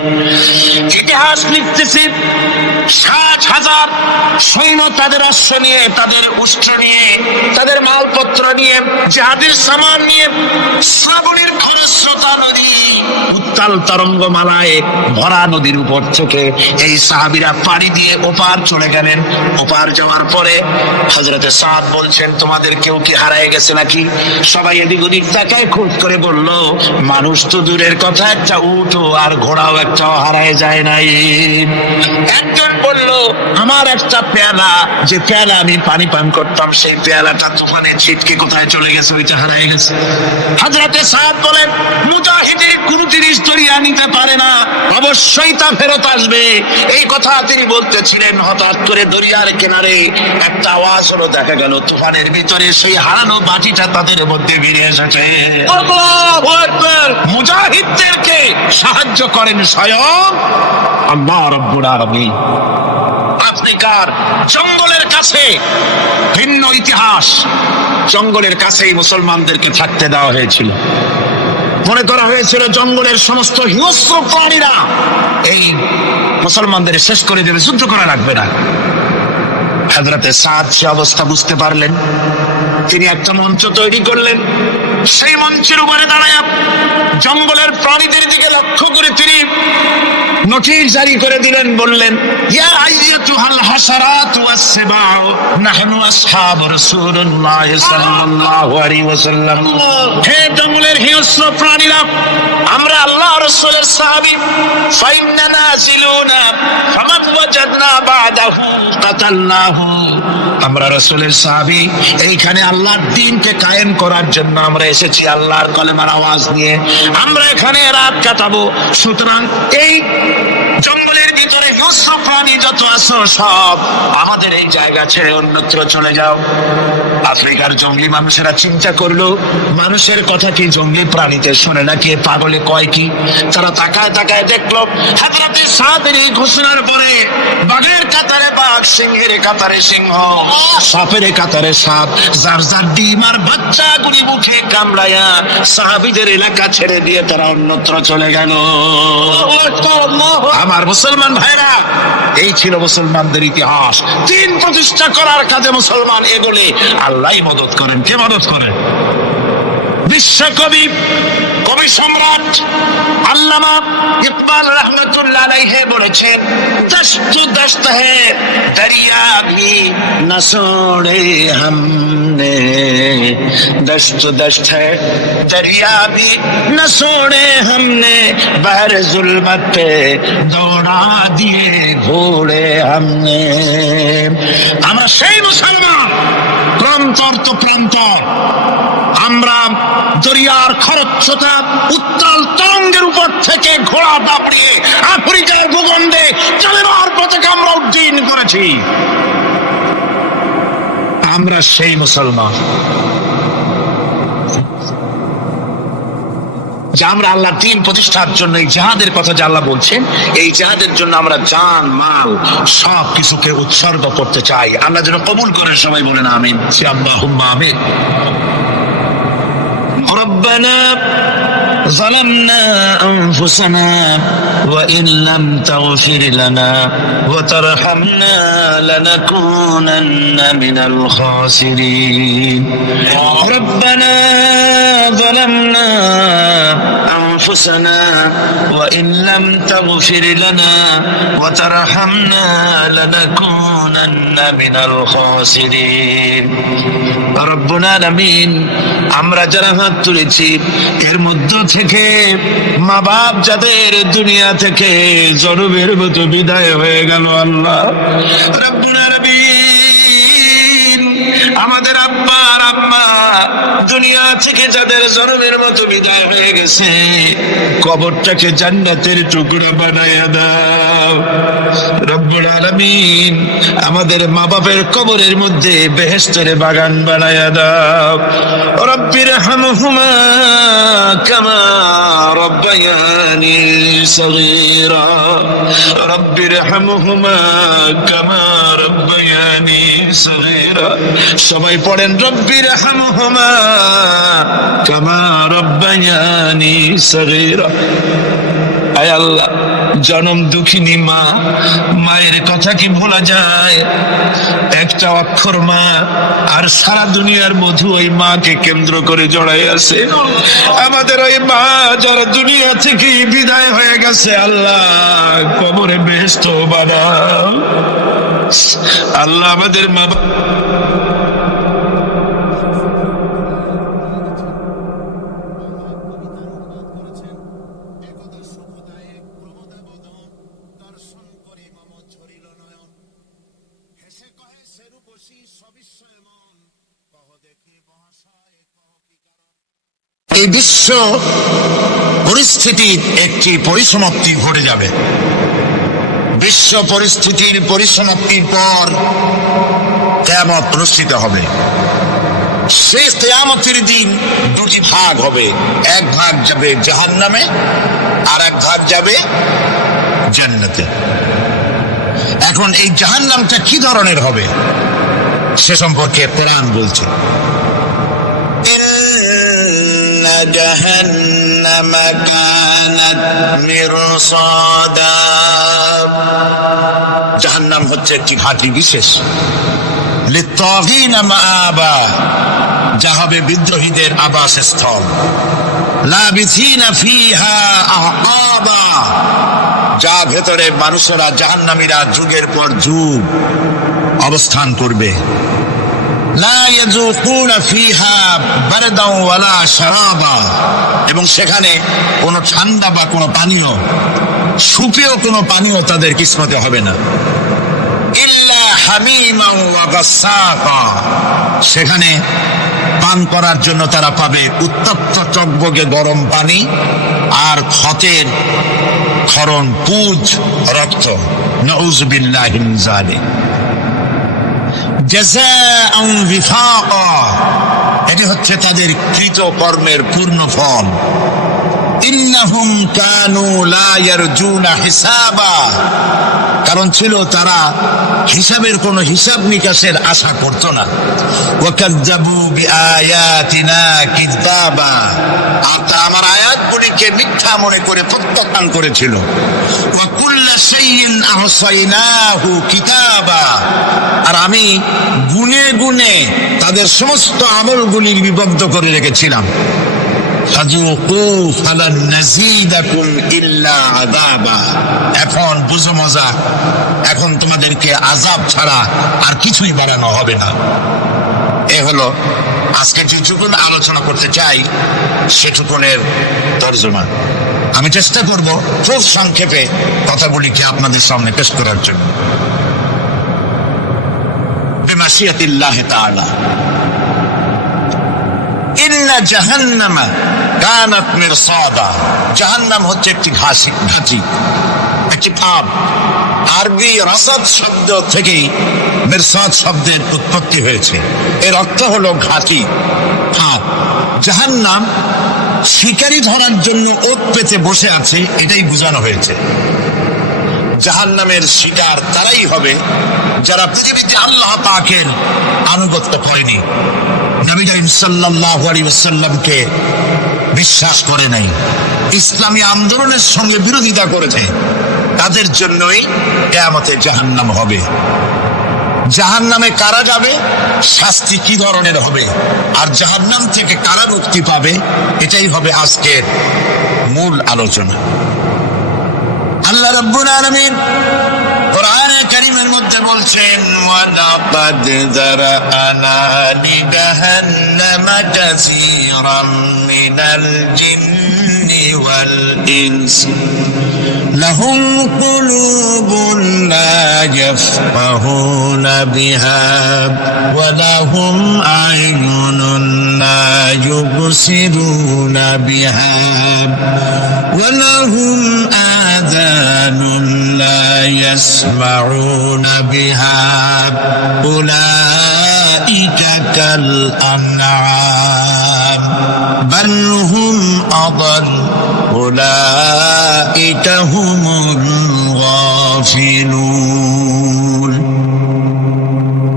ইতিহাস লিখতেছে 60,000 সৈন্য তাদের অশ্ব নিয়ে, তাদের উষ্ট্র নিয়ে, তাদের মালপত্র নিয়ে, জিহাদের সামান নিয়ে শ্রাবণীর খরস্রোতা নদী উত্তাল তরঙ্গমালায় ভরা নদীর উপর থেকে এই সাহাবীরা পাড়ি দিয়ে ওপার চলে গেলেন। ওপার যাওয়ার পরে হযরতে সাদ বলছেন তোমাদের কেউ কি হারিয়ে গেছে নাকি? সবাই এদিক ওদিক তাকায়, খুব করে বলল মানুষ তো দূরের কথা, একটা উট আর ঘোড়াও একটাও হারিয়ে যায় নাই। একজন বলল আমার একটা পেয়ালা, যে পেয়ালা আমি পানি পান করতাম সেই পেয়ালাটা তুফানে ছিটকে কোথায় চলে গেছে, ওইটা হারিয়ে গেছে। হযরতে সাদ বলেন মুজাহিদের কোনো জিনিস দরিয়া নিতে পারে না, অবশ্যই তা ফেরত আসবে, এই কথা তিনি বলতেছিলেন। হঠাৎ করে দরিয়ার কিনারে একটা আওয়াজ হলো, দেখা গেল তুফানের ভিতরে সেই হারানো বাটিটা তাদের মধ্যে বেরিয়ে এসেছে। আল্লাহু আকবার! মুজাহিদদেরকে সাহায্য করেন স্বয়ং আল্লাহ রাব্বুল আলামিন। আফ্রিকার জঙ্গলের কাছে, ভিন্ন ইতিহাস, জঙ্গলের কাছেই মুসলমানদেরকে থাকতে দেওয়া হয়েছিল। মনে করা হয়েছিল জঙ্গলের সমস্ত হিংস্র প্রাণীরা এই মুসলমানদের শেষ করে দেবে, যুদ্ধ করা লাগবে না। হযরতে সাদ সে অবস্থা বুঝতে পারলেন, তিনি একটা মঞ্চ তৈরি করলেন। সেই মঞ্চের উপরে দাঁড়ায় জঙ্গলের প্রাণীদের দিকে লক্ষ্য করে তিনি নোটিশ জারি করে দিলেন, বললেন, ইয়া আইয়াতুহাল হাসারাত ওয়াস সিবাউ নাহনু আসহাবু রাসূলুল্লাহ সাল্লাল্লাহু আলাইহি ওয়াসাল্লাম। হে জঙ্গলের হিংস্র প্রাণীরা, আমরা আল্লাহ রাসূলের সাহাবী। ফাইন্না নাজিলুনা ফামান ওয়াজাদনা বাদাহু কাতালনাহু। আমরা রাসূলের সাহাবী, এইখানে আল্লাহর দ্বীনকে কায়েম করার জন্য আমরা এসেছি, আল্লাহর কলেমার আওয়াজ নিয়ে আমরা এখানে রাত কাটাবো। সুতরাং এই জঙ্গলের ভিতরে হিংস্র প্রাণী যত আছো সব আমাদের এই জায়গা ছেড়ে অন্যত্র চলে যাও। আফ্রিকার জঙ্গলি মানুষেরা চিন্তা করলো, মানুষের কথা কি জঙ্গলি প্রাণীতে শোনে নাকি, পাগলে কয় কি? তারা তাকায় তাকায় দেখলো হযরত সাদের এই ঘোষণার পরে বাঘের কাতারে বাঘ, সিংহের কাতারে সিংহ, সাপের কাতারে সাপ, যার যার ডিম আর বাচ্চাগুলি মুখে কামড়ায়া সাহাবীদের এলাকা ছেড়ে দিয়ে তারা অন্যত্র চলে গেল। আমার মুসলমান ভাইরা, এই ছিল মুসলমানদের ইতিহাস। দ্বীন প্রতিষ্ঠা করার কাজে মুসলমান এগোলে আল্লাহই মদদ করেন। কে মদদ করেন? বিশ্বকবি, কবি সম্রাট আল্লামা ইকবাল রহমতুল্লাহ আলাইহি বলেছেন, দশত দশত হে দরিয়া ভি না ছোড়ে हमने, दश्त दश्त है दरिया भी न छोड़े हमने, बहर जुल्मत पे दौड़ा दिए घोड़े हमने। আমরা সেই মুসলমান, প্রান্তর তো প্রান্তর। আমরা দরিয়ার খরস্রোতা উত্তাল তরঙ্গের উপর থেকে ঘোড়া দাপড়িয়ে আফ্রিকার ভূখণ্ডে কালেমার পতাকা আমরা উড্ডীন করেছি। আমরা সেই মুসলমান যে আমরা আল্লাহর দ্বীন প্রতিষ্ঠার জন্য এই জিহাদের কথা যে আল্লাহ বলছেন, এই জিহাদের জন্য আমরা জান মাল সব কিছুকে উৎসর্গ করতে চাই। আল্লাহ যেন কবুল করেন, সবাই বলেন আমিন। আল্লাহুম্মা আমিন। ربنا ظلمنا أنفسنا وإن لم تغفر لنا وترحمنا لنكونن من الخاسرين. ربنا ظلمنا أنفسنا وإن لم تغفر لنا وترحمنا لنكونن من الخاسرين. ربنا العالمين, আমরা যারা হাত তুলেছি এর মধ্য থেকে মা বাপ যাদের দুনিয়া থেকে জনমের মতো বিদায় হয়ে গেল, আল্লাহ রব্বুল আলামিন, আমাদের আব্বা আর আম্মা দুনিয়া থেকে যাদের জনমের মতো বিদায় হয়ে গেছে, কবরটাকে জান্নাতের টুকরা বানায়া দাও রব্বুল আলামিন। আমাদের মা বাপের কবরের মধ্যে বেহেশতের বাগান বানায়া দাও। রব্বির হামহুমা কামা রব্বায়ানি সগীরা, রব্বির হামহুমা কামা রব্বায়ানি সগীরা। সবাই পড়েন, রব্বির হামহুমা কামা রব্বায়ানি সগীরা। আয় আল্লাহ, জনম দুঃখিনী মা, মায়ের কথা কি ভোলা যায়? একটা অক্ষর মা, আর সারা দুনিয়ার মধু ওই মাকে কেন্দ্র করে জড়াই আছে। আমাদের ওই মা যারা দুনিয়া থেকে বিদায় হয়ে গেছে, আল্লাহ কবরে বেহেশত বানাও। আল্লাহ আমাদের মা এই বিশ্ব পরিস্থিতির একটি পরিসমাপ্তি ঘটে যাবে। বিশ্ব পরিস্থিতির পরিসমাপ্তির পর কিয়ামত অনুষ্ঠিত হবে। সেই কিয়ামতের দিন দুটি ভাগ হবে, এক ভাগ যাবে জাহান্নামে আর এক ভাগ যাবে জান্নাতে। এখন এই জাহান্নামটা কি ধরনের হবে সে সম্পর্কে কোরআন বলছে, ইন্না জাহান্নামা কানাত মিরসাদা। জাহান্নাম হচ্ছে একটি ঘাঁটি বিশেষ, লিত্তাগীনা মাআবা, যা হবে বিদ্রোহীদের আবাসস্থল, লাবিথিনা ফিহা আহকাবা, যা ভেতরে মানুষেরা জাহান্নামীরা যুগের পর যুগ অবস্থান করবে। লা ইয়াযুকুনা ফিহা বারদাও ওয়ালা শারাবা, এবং সেখানে কোনো ঠান্ডা বা কোনো পানীয়, সুপেয় কোনো পানীয় তাদের কিসমতে হবে না। ইল্লা হামিমান ওয়া গাসসাকা, সেখানে পান করার জন্য তারা পাবে উত্তপ্ত টকবগে গরম পানি আর ক্ষতের ক্ষরণ পুজ রক্ত। নাউযু বিল্লাহি মিন যালিক। জাযাআন বিফাকা, এটি হচ্ছে তাদের কৃত কর্মের পূর্ণ ফল। ইন্নাহুম কানু লা ইয়ারজুনা হিসাবা, কারণ ছিল তারা হিসাবের কোনো হিসাব নিকাশের আশা করত না। ওয়াকাযযাবু বিআয়াতিনা কিযাবা, আর তারা আমার আয়াতগুলিকে মিথ্যা মনে করে প্রত্যাখ্যান করেছিল। ওয়া কুল্লা শাইইন আহসাইনাহু কিতাবা, আর আমি গুনে গুনে তাদের সমস্ত আমলগুলি লিপিবদ্ধ করে রেখেছিলাম। ফাযুকু ফালান নাযীদাকুম ইল্লা আযাবা, এখন বুঝো মজা, এখন তোমাদেরকে আযাব ছাড়া আর কিছুই বাড়ানো হবে না। এ হলো আজকে যেটুকুন আলোচনা করতে চাই সেটুকুনের তর্জমা। আমি চেষ্টা করব খুব সংক্ষেপে কথাগুলিকে আপনাদের সামনে পেশ করার জন্য। বিমাশিয়াতিল্লাহি তাআলা, ইন্না জাহান্নামা কানাত মিরসাদা, জাহান্নাম হচ্ছে একটি ঘাঁটি, একটি ফাঁদ। আরবি রাসাদ শব্দ থেকেই মিরসাদ শব্দের উৎপত্তি হয়েছে। এর অর্থ হলো ঘাঁটি, ফাঁদ। জাহান্নাম শিকারি ধরার জন্য ওত পেতে বসে আছে, এটাই বোঝানো হয়েছে। জাহান্নামের শিকার তারাই হবে যারা পৃথিবীতে আল্লাহ পাকের আনুগত্য করেনি, নবী করিম সাল্লাল্লাহু আলাইহি ওয়াসাল্লামকে বিশ্বাস করে নাই, ইসলামী আন্দোলনের সঙ্গে বিরোধিতা করেছে, তাদের জন্যই কিয়ামতে জাহান্নাম হবে। জাহান্নামে কারা যাবে, শাস্তি কি ধরনের হবে, আর জাহান্নাম থেকে কারা মুক্তি পাবে, এটাই হবে আজকের মূল আলোচনা। আল্লাহ রাব্বুল আলামিন কোরআনে কারীমের মধ্যে বলছেন, ওয়ালাকাদ যারানা লিজাহান্নামা কাসীরাম মিনাল জিন্নি ওয়াল ইনস লাহুম কুলুবুন লা ইয়াফকাহুনা বিহা ওয়া লাহুম আ'য়ুনুন লা ইউবসিরুনা বিহা ওয়া লাহুম আযানুন লা ইয়াসমাউনা বিহা উলাইকা কাল আনআম বাল হুম আদাল উলাইকা হুমুল গাফিলুন।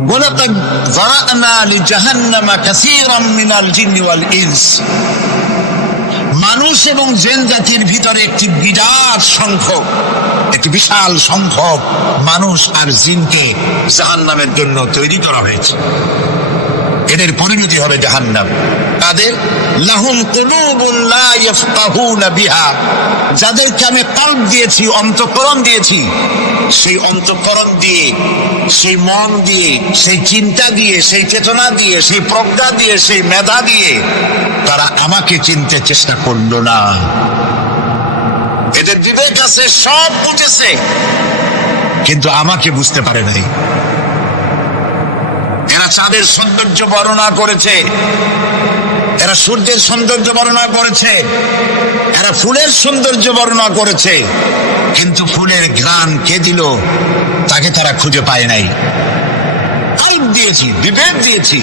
ওয়ালাকাদ যারানা লিজাহান্নামা কাসীরাম মিনাল জিন্নি ওয়াল ইনস, মানুষ এবং জিন জাতির ভিতরে একটি বিরাট সংখ্যক, একটি বিশাল সংখ্যক মানুষ আর জিনকে জাহান্নামের জন্য তৈরি করা হয়েছে। এদের পরিণতি হবে জাহান্নাম। তাদের লাহুম কুলুবুন লা ইয়াফকাহুনা বিহা, যাদেরকে আমি কলব দিয়েছি, অন্তঃকরণ দিয়েছি, সেই অন্তঃকরণ দিয়ে, সেই মন দিয়ে, সেই চিন্তা দিয়ে, সেই চেতনা দিয়ে, সেই প্রজ্ঞা দিয়ে, সেই মেধা দিয়ে তারা আমাকে চিনতে চেষ্টা করলো না। এদের বিবেক আছে, সব বুঝেছে, কিন্তু আমাকে বুঝতে পারে নাই। এরা চাঁদের সৌন্দর্য বর্ণনা করেছে, এরা সূর্যের সৌন্দর্য বর্ণনা করেছে, এরা ফুলের সৌন্দর্য বর্ণনা করেছে, কিন্তু ফুলের ঘ্রাণ কে দিল তাকে তারা খুঁজে পায় নাই। কাল্ব দিয়েছি, বিবেক দিয়েছি,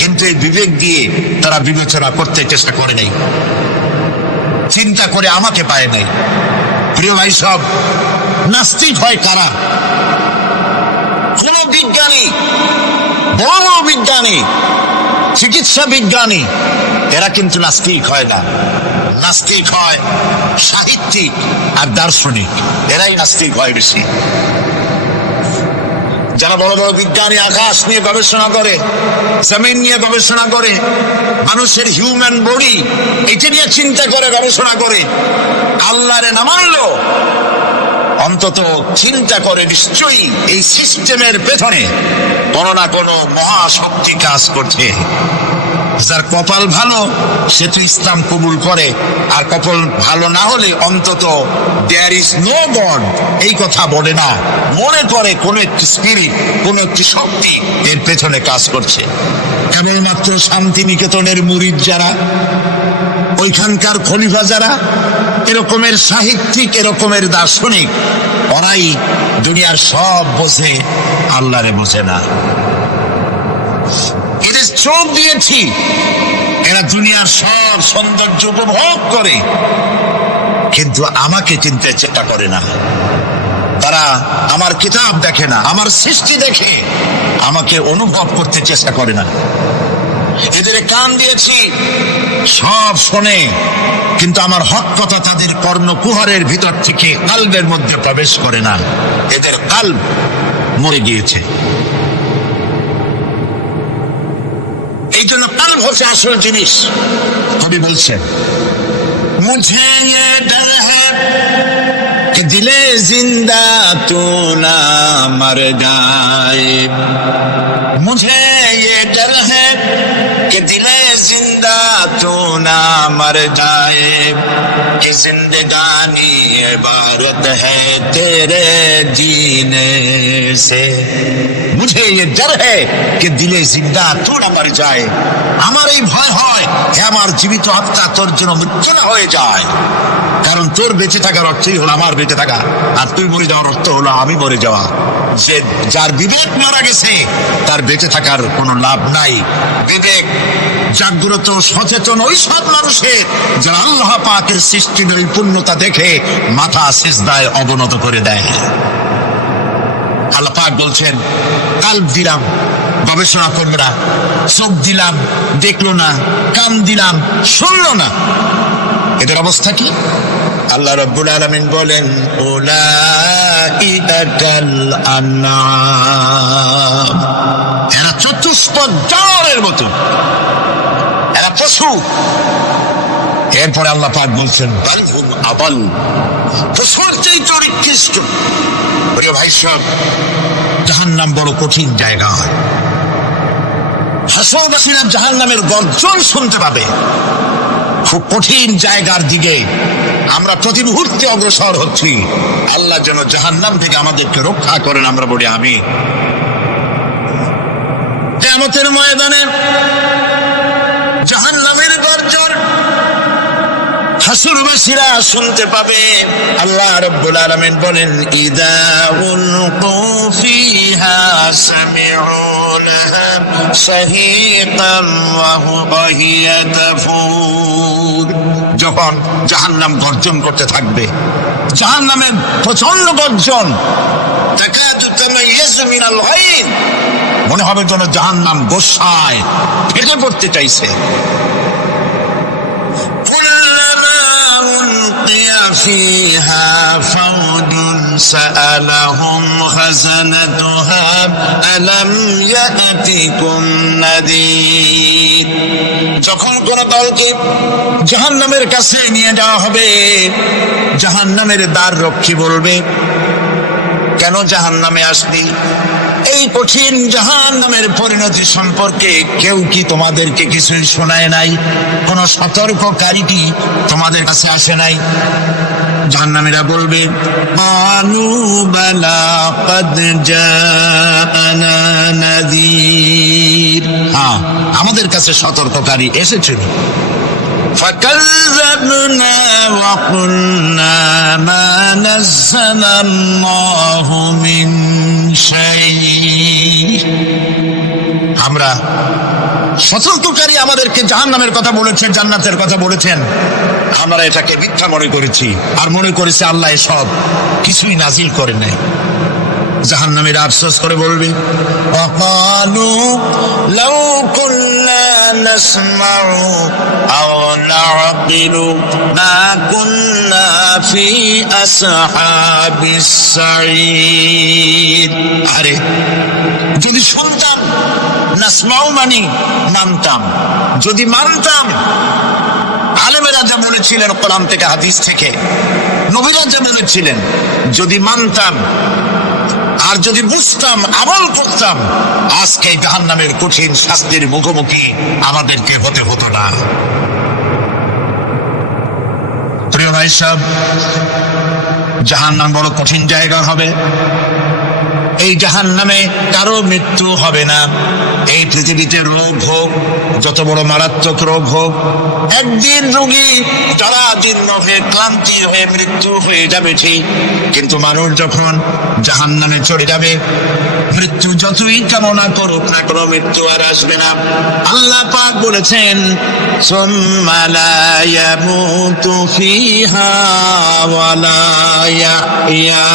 কিন্তু এই বিবেক দিয়ে তারা বিবেচনা করতে চেষ্টা করে নাই, চিন্তা করে আমাকে পায় নাই। প্রিয় ভাই সব, নাস্তিক হয় কারা? কোন বিজ্ঞানী, বড় বিজ্ঞানী, চিকিৎসা বিজ্ঞানী, এরা কিন্তু নাস্তিক হয় না। নাস্তিক হয় সাহিত্যিক আর দার্শনিক, এরাই নাস্তিক হয় বেশি। যারা বড় বড় বিজ্ঞানী আকাশ নিয়ে গবেষণা করে, জমিন নিয়ে গবেষণা করে, মানুষের হিউম্যান বডি এটা নিয়ে চিন্তা করে, গবেষণা করে, আল্লাহরে না মানলেও অন্তত চিন্তা করে নিশ্চয়ই এই সিস্টেমের পেছনে কোনো না কোনো মহাশক্তি কাজ করছে। যার কপাল ভালো সে তো ইসলাম কবুল করে, আর কপাল ভালো না হলে অন্তত দেয়ার ইজ নো গড এই কথা বলে না, মনে করে কোন একটি স্পিরিট, কোন একটি শক্তি এর পেছনে কাজ করছে। কেবলমাত্র শান্তিনিকেতনের মুরিদ যারা, ওইখানকার খলিফা যারা, এরকমের সাহিত্যিক, এরকমের দার্শনিক, ওরাই দুনিয়ার সব বোঝে, আল্লাহরে বোঝে না। এদের চোখ দিয়েছি, এরা দুনিয়ার সব সৌন্দর্য উপভোগ করে, কিন্তু আমাকে চিনতে চেষ্টা করে না। তারা আমার কিতাব দেখে না, আমার সৃষ্টি দেখে আমাকে অনুভব করতে চেষ্টা করে না। এদের কান দিয়েছি, সব শোনে, কিন্তু আমার হক কথা তাদের কর্ণকুহরের ভিতর থেকে কাল্বের মধ্যে প্রবেশ করে না। এদের কাল্ব মরে গিয়েছে। এই জন্য কাল্ব হচ্ছে আসল জিনিস। কবি বলছেন, মুঝে ये डर है कि दिले जिंदा तू ना मर जाए, मुझे ये डर है कि दिले जिंदा तू ना मर जाए, कि जिंदगानी इबारत है तेरे जीने से, मुझे ये डर है कि दिले जिंदा तू ना मर जाए। আমার এই ভয় হয় যে আমার জীবিত আত্মা তোর জন্য মৃত্যু না হয়ে যায়, কারণ তোর বেঁচে থাকার অর্থই হলো আমার বেঁচে থাকা, আর তুই মরে যাওয়ার অর্থ হলো আমি মরে যাওয়া। যে যার বিবেক মারা গেছে তার বেঁচে থাকার কোনো লাভ নাই। বিবেক জাগ্রত সচেতন ওই সব মানুষের যারা আল্লাহ পাকের সৃষ্টির এই পূর্ণতা দেখে মাথা সিজদায় অবনত করে দেয়। আল্লাহ পাক বলছেন, কাল্ব দিলাম, গবেষণা করবে না, চোখ দিলাম, দেখলো না, কান দিলাম, শুনলো না। এদের অবস্থা কি? আল্লাহ রাব্বুল আলামিন বলেন, উলাইকা কাল আনআম, এরা চতুষ্পদ জানোয়ারের মতো, এরা পশু। এরপরে আল্লাহ পাক বলছেন, বাল হুম আবাল, পশুর চেয়ে নিকৃষ্ট। প্রিয় ভাই সব, জাহান্নাম বড় কঠিন জায়গা। হাসরবাসীরা জাহান্নামের গর্জন শুনতে পাবে। খুব কঠিন জায়গার দিকে আমরা প্রতি মুহূর্তে অগ্রসর হচ্ছি। আল্লাহ যেন জাহান্নাম থেকে আমাদেরকে রক্ষা করেন, আমরা বলি আমিন। কিয়ামতের ময়দানে জাহান্নামের গর্জন হাসরবাসীরা শুনতে পাবে। আল্লাহ রাব্বুল আলামিন বলেন, ইদা উলকু ফিহা সামিউ লাহা শাহীকান ওয়া হিয়া তাফুর, যখন জাহান্নাম গর্জন করতে থাকবে, জাহান্নামের প্রচন্ড গর্জন, তাকাদু তামাইয়াজু মিনাল গায়ব, মনে হবে যেন জাহান্নাম গোসায় ফেটে পড়তে চাইছে। فيها فوج سألهم خزنتها ألم يأتكم نذير, যখন কোন দলকে জাহান্নামের কাছে নিয়ে যাওয়া হবে, জাহান্নামের দ্বার রক্ষী বলবে, কেন জাহান্নামে আসলি? এই কঠিন জাহান্নামের পরিণতি সম্পর্কে কেউ কি তোমাদেরকে কিছুই শোনায় নাই? কোন সতর্ককারী কি তোমাদের কাছে আসে নাই? জাহান্নামীরা বলবে, আনু বালা কদ জাআনা নাযীর, হ্যাঁ, আমাদের কাছে সতর্ককারী এসেছিল। فكذبنا وقلنا ما نزل الله من شيء। আমরা সতর্ককারী আমাদেরকে জাহান্নামের কথা বলেছেন, জান্নাতের কথা বলেছেন, আমরা এটাকে মিথ্যা মনে করেছি আর মনে করেছি আল্লাহ সব কিছুই নাজিল করে নাই। জাহান্নামীরা আফসোস করে বলবে, وقالوا لو كنا نسمع أو نعقل ما كنا في أصحاب السعير। আরে যদি শুনতাম, নাসমাউ মানে মানতাম, যদি মানতাম, আলেমেরা যা বলেছিলেন কোরআন থেকে হাদিস থেকে, নবীরা যা বলেছিলেন, যদি মানতাম আর যদি বুঝতাম, আমল করতাম, আজকে জাহান্নামের কঠিন শাস্তির মুখোমুখি আমাদেরকে হতে হতো না। প্রিয় ভাই সাহেব, জাহান্নাম বড় কঠিন জায়গা হবে। এই জাহান্নামে কারো মৃত্যু হবে না। এই পৃথিবীতে রোগ হোক, যত বড় মারাত্মক রোগ হোক, একদিন রোগী যারা জীর্ণ হয়ে ক্লান্তি হয়ে মৃত্যু হয়ে যাবে ঠিক, কিন্তু মানুষ যখন জাহান্নামে চলে যাবে, মৃত্যু যতই কামনা করুক না, কোনো মৃত্যু আর আসবে না। আল্লাহ পাক বলেছেন, সুম্মা লা ইয়ামুতু ফিহা ওয়া লা ইয়াহইয়া।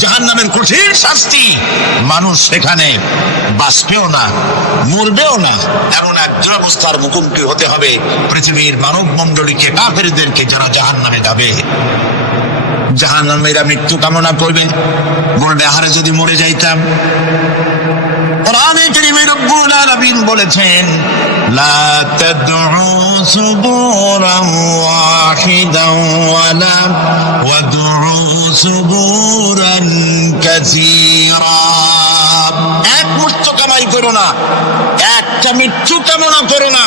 জাহান্নামের কঠিন শাস্তি, মানুষ সেখানে বাঁচবেও না, মরবেও না, এমন এক দুরবস্থার মুখোমুখি হতে হবে পৃথিবীর মানব মণ্ডলীকে, কাফেরদেরকে, যারা জাহান্নামে যাবে। জাহান্নামীরা মৃত্যু কামনা করবে, বলবে আহারে যদি মরে যাইতাম। কোরআনে কারীমে রব্বুল আলামিন বলেছেন, লা তাদউ সুবুরান ওয়াহিদান ওয়ালা ওয়াদউ সুবুরান কাসীরা। এক মৃত্যু কামাই করো না, একটা মৃত্যু কামনা করো না।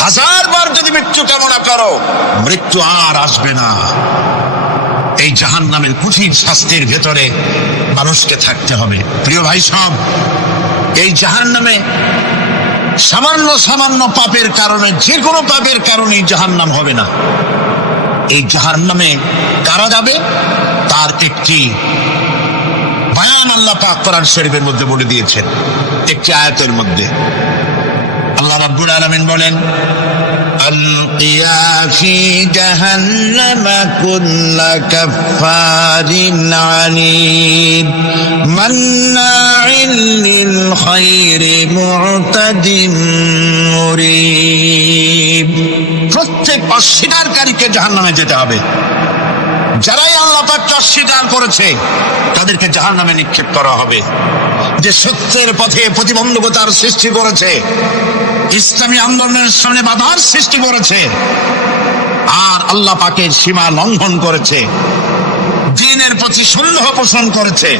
1000 বার যদি মৃত্যু কামনা করো, মৃত্যু আর আসবে না। এই জাহান্নামের কঠিন শাস্তির ভেতরে মানুষকে থাকতে হবে। প্রিয় ভাই সব, এই জাহান্নামে সামান্য সামান্য পাপের কারণে, যে কোনো পাপের কারণে জাহান্নাম হবে না। এই জাহান্নামে কারা যাবে তার একটি বয়ান আল্লাহ পাক কোরআন শরীফের মধ্যে বলে দিয়েছেন, একটি আয়াতের মধ্যে। আল্লাহ রাব্বুল আলামিন বলেন, আলকিয়া ফি জাহান্নামা কুল্লা কাফফারিন আনীদ মান্নাইন লিল খায়রি মু'তাদিন মুরিব। প্রত্যেক অস্বীকারীকে জাহান্নামে যেতে হবে। যারাই আল্লাহ পাককে অস্বীকার করেছে তাদেরকে জাহান্নামে নিক্ষেপ করা হবে। যে সত্যের পথে প্রতিবন্ধকতার সৃষ্টি করেছে, ইসলামী আন্দোলনের সামনে বাধার সৃষ্টি করেছে, আর আল্লাহ পাকের সীমা লঙ্ঘন করেছে, দ্বীনের প্রতি সন্দেহ পোষণ করেছে,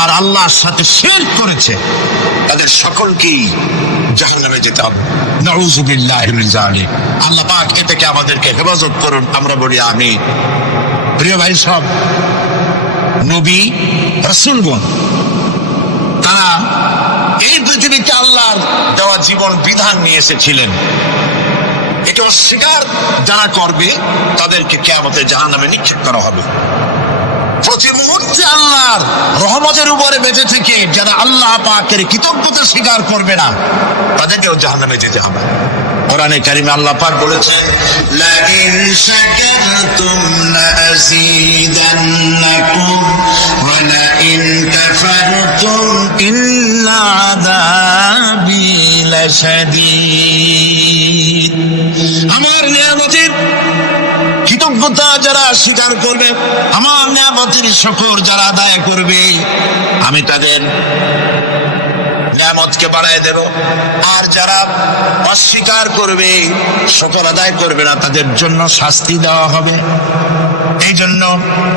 আর আল্লাহর সাথে শিরক করেছে, তাদের সকলকেই জাহান্নামে যেতে হবে। নাউযুবিল্লাহি মিন যালিক। আল্লাহ পাক এ থেকে আমাদেরকে হেফাজত করুন, আমরা বলি আমিন। প্রিয় ভাই সব, নবী রাসূলগণ তারা এই পৃথিবীতে আল্লাহর দেওয়া জীবন বিধান নিয়ে এসেছিলেন। এটা অস্বীকার যারা করবে তাদেরকে কিয়ামতে জাহান্নামে নিক্ষেপ করা হবে। প্রতি মুহূর্তে আল্লাহর রহমতের উপরে বেঁচে থেকে যারা আল্লাহ পাকের কৃতজ্ঞতা স্বীকার করবে না, তাদেরকেও জাহান্নামে যেতে হবে। কোরআনে কারিমে আল্লাহ পাক বলেছেন, লা ইন শাকারতুম লাযীদান্নাকুম ওয়া লা ইন কাফারতুম ইন্না আযাবি লাশাদীদ। আমার নিয়ামতের কৃতজ্ঞতা যারা স্বীকার করবে, আমার নিয়ামতের শুকর যারা আদায় করবে, আমি তাদের নিয়ামতকে বাড়ায় দেব। আর যারা অস্বীকার করবে, শুকর আদায় করবে না, তাদের জন্য শাস্তি দেওয়া হবে। এই জন্য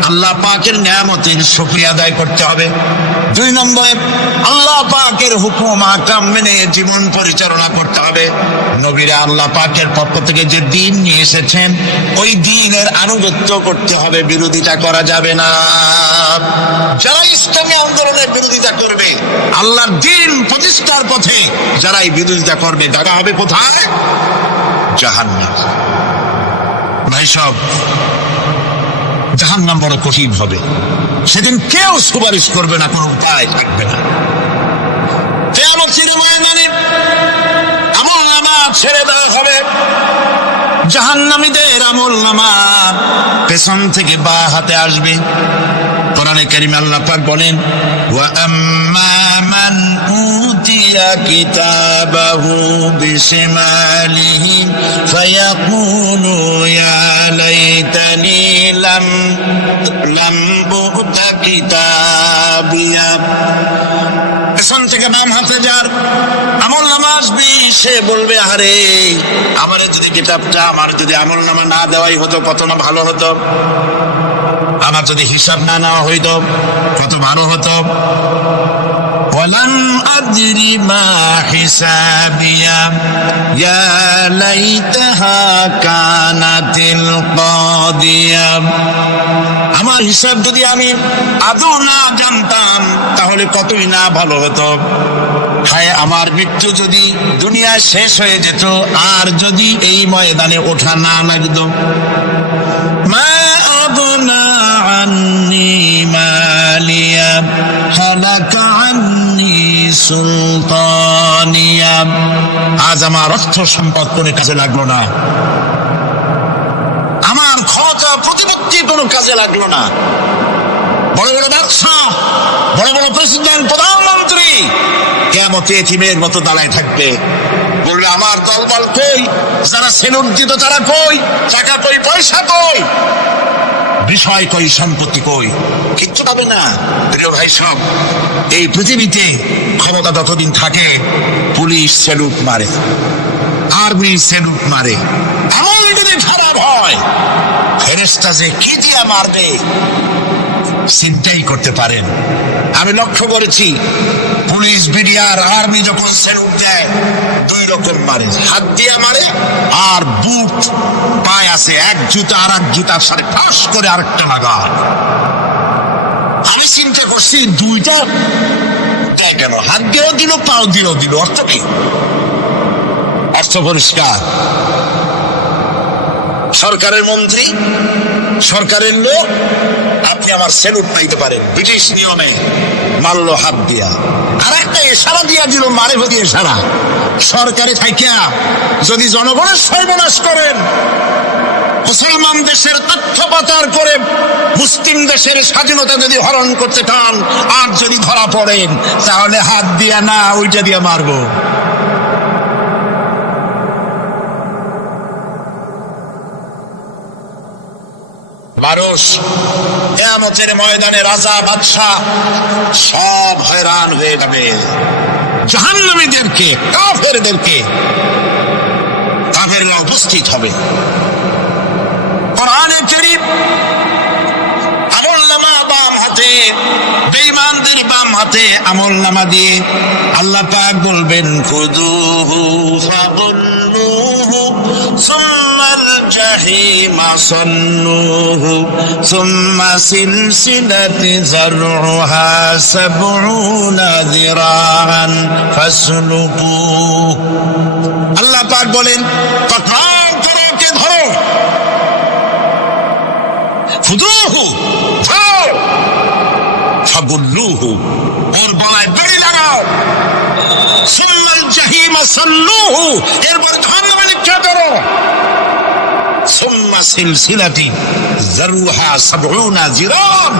আল্লাহ পাকের নিয়ামতের শুকরিয়া আদায় করতে হবে। 2 নম্বরে আল্লাহ পাকের হুকুম আহকাম মেনে জীবন পরিচালনা করতে হবে। নবীরা আল্লাহ পাকের পক্ষ থেকে যে দ্বীন নিয়ে এসেছেন, ওই দ্বীনের আনুগত্য করতে হবে, বিরোধিতা করা যাবে না। যারা ইসলামী আন্দোলনের বিরোধিতা করবে, আল্লাহর দ্বীন প্রতিষ্ঠার পথে যারাই বিরোধিতা করবে, তারা হবে কোথায়? জাহান্নাম। ভাই সব, জাহান্নাম বড় কঠিন হবে। সেদিন কেউ সুপারিশ করবে না, কোনো উপায় থাকবে না। কিয়ামতের ময়দানে আমলনামা ছেড়ে দেওয়া হবে। জাহান্নামীদের আমলনামা পেছন থেকে বা হাতে আসবে। কোরআনে কারীমে আল্লাহ পাক বলেন, ওয়া আম্মা মান উতিয়া কিতাবাহু বিশিমালিহি ফায়াকুলু ইয়া লাইতানি লাম উতা কিতাবিয়া। পেছন থেকে বাম হাতে যার আমলনামা আসবে, সে বলবে, আরে আমার যদি কিতাবটা, আমার যদি আমলনামা না দেওয়াই হতো কত না ভালো হতো, আমার যদি হিসাব না নেওয়া হইতো কত ভালো হতো। ওয়ালাম আদরি মা হিসাবিয়া ইয়া লাইতাহা কানাতিল কাদিয়া। আমার হিসাব যদি আমি আদৌ না জানতাম, তাহলে কতই না ভালো হতো। হায়, আমার মৃত্যু যদি দুনিয়ায় শেষ হয়ে যেত, আর যদি এই ময়দানে ওঠা না লাগতো। মা আবনা আন্নি মালিয়া হালাকা আন্নি সুলতানিয়া। আজ আমার অর্থ সম্পদ কোনো কাজে লাগলো না, আমার ক্ষমতা প্রতিপত্তি কোনো কাজে লাগলো না। বড় বড় ব্যবসা, বড় বড় প্রেসিডেন্ট, প্রধানমন্ত্রী কিয়ামতে এতিমের মতো দাঁড়ায় থাকবে, বলবে, আমার দলবল কই, যারা সেলুট দিত তারা কই, টাকা কই, পয়সা কই, বিষয় কই, সম্পত্তি কই, কিচ্ছু পাবে না। প্রিয় ভাই সব, এই পৃথিবীতে ক্ষমতা যতদিন থাকে, পুলিশ সেলুট মারে, আর্মি সেলুট মারে। এমন যদি খারাপ হয়, ফেরেশতা যে কি দিয়া মারবে চিন্তাই করতে পারেন। আমি লক্ষ্য করেছি, পুলিশ, বিডিআর, আর্মি যখন সেলুট দেয়, 2 রকম মারে, হাত দিয়ে মারে, আর বুট পায়ে আছে, এক জুতা আর এক জুতার সাথে ঠাস করে আরেকটা লাগায়। আমি চিন্তা করছি, 2টা কেন, হাত দিয়েও দিল, পাও দিয়েও দিল, অর্থ কি? অর্থ পরিষ্কার। সরকারের মন্ত্রী, সরকারের লোক, আপনি আমার সেলুট পাইতে পারেন, ব্রিটিশ নিয়মে মারলো হাত দিয়া, আর একটা ইশারা দিয়া দিল, মারে দিয়ে ইশারা। সরকারে থাইকা যদি জনগণের সর্বনাশ করেন, মুসলমান দেশের তথ্য পাচার করে মুসলিম দেশের স্বাধীনতা যদি হরণ করতে চান, আর যদি ধরা পড়েন, তাহলে হাত দিয়া না, ওইটা দিয়া মারবো। মানুষ কিয়ামতের ময়দানে রাজা বাদশা সব হয়রান হয়ে যাবে। জাহান্নামীদেরকে, কাফেররা উপস্থিত হবে। কোরআনে কারীম আমলনামা বাম হাতে, বেঈমানদের বাম হাতে আমলনামা দিয়ে আল্লাহ পাক বলবেন, খুযুহু ফাগুল্লুহু সুম্মাল জাহিমা সাল্লুহু সুম্মা সিলসিলাতি যারউহা 70 যিরাআন ফাসলুকুহু। আল্লাহ পাক বলেন, পাকড়াও করে ওকে ধরো, খুযুহু ধরো, ফাগুল্লুহু ওর গলায় দড়ি লাগাও, সুম্মাল জাহিমা সাল্লুহু এরপর জাহান্নামে নিক্ষেপ করো, সুম্মা সিলসিলাতি যারউহা 70 যিরাআন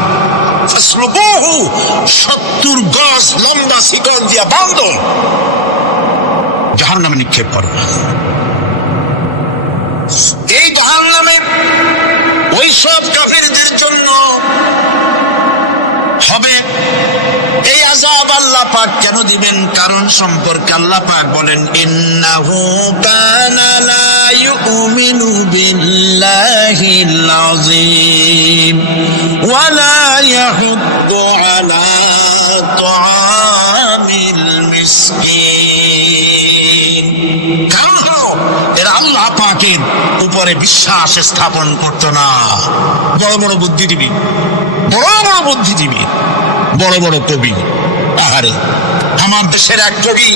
ফাসলুকুহু 70 গজ লম্বা শিকল দিয়া বাঁধো, জাহান্নামে নিক্ষেপ করো। এই জাহান্নামে ওই সব কাফিরদের জন্য হবে এই আযাব আল্লাহ পাক কেন দিবেন? কারণ সম্পর্কে আল্লাহ পাক বলেন, ইন্নাহু কানা লা ইউমিনু বিল্লাহিল আযীম ওয়া লা ইয়াহুদ্দু আলা তুআমিল মিসকিন। কারণ হলো এরা আল্লাহ পাকের উপরে বিশ্বাস স্থাপন করতো না। বড় বড় বুদ্ধিজীবী, বড় বড় বুদ্ধিজীবী, বড় বড় কবি। আহারে, আমার দেশের এক কবি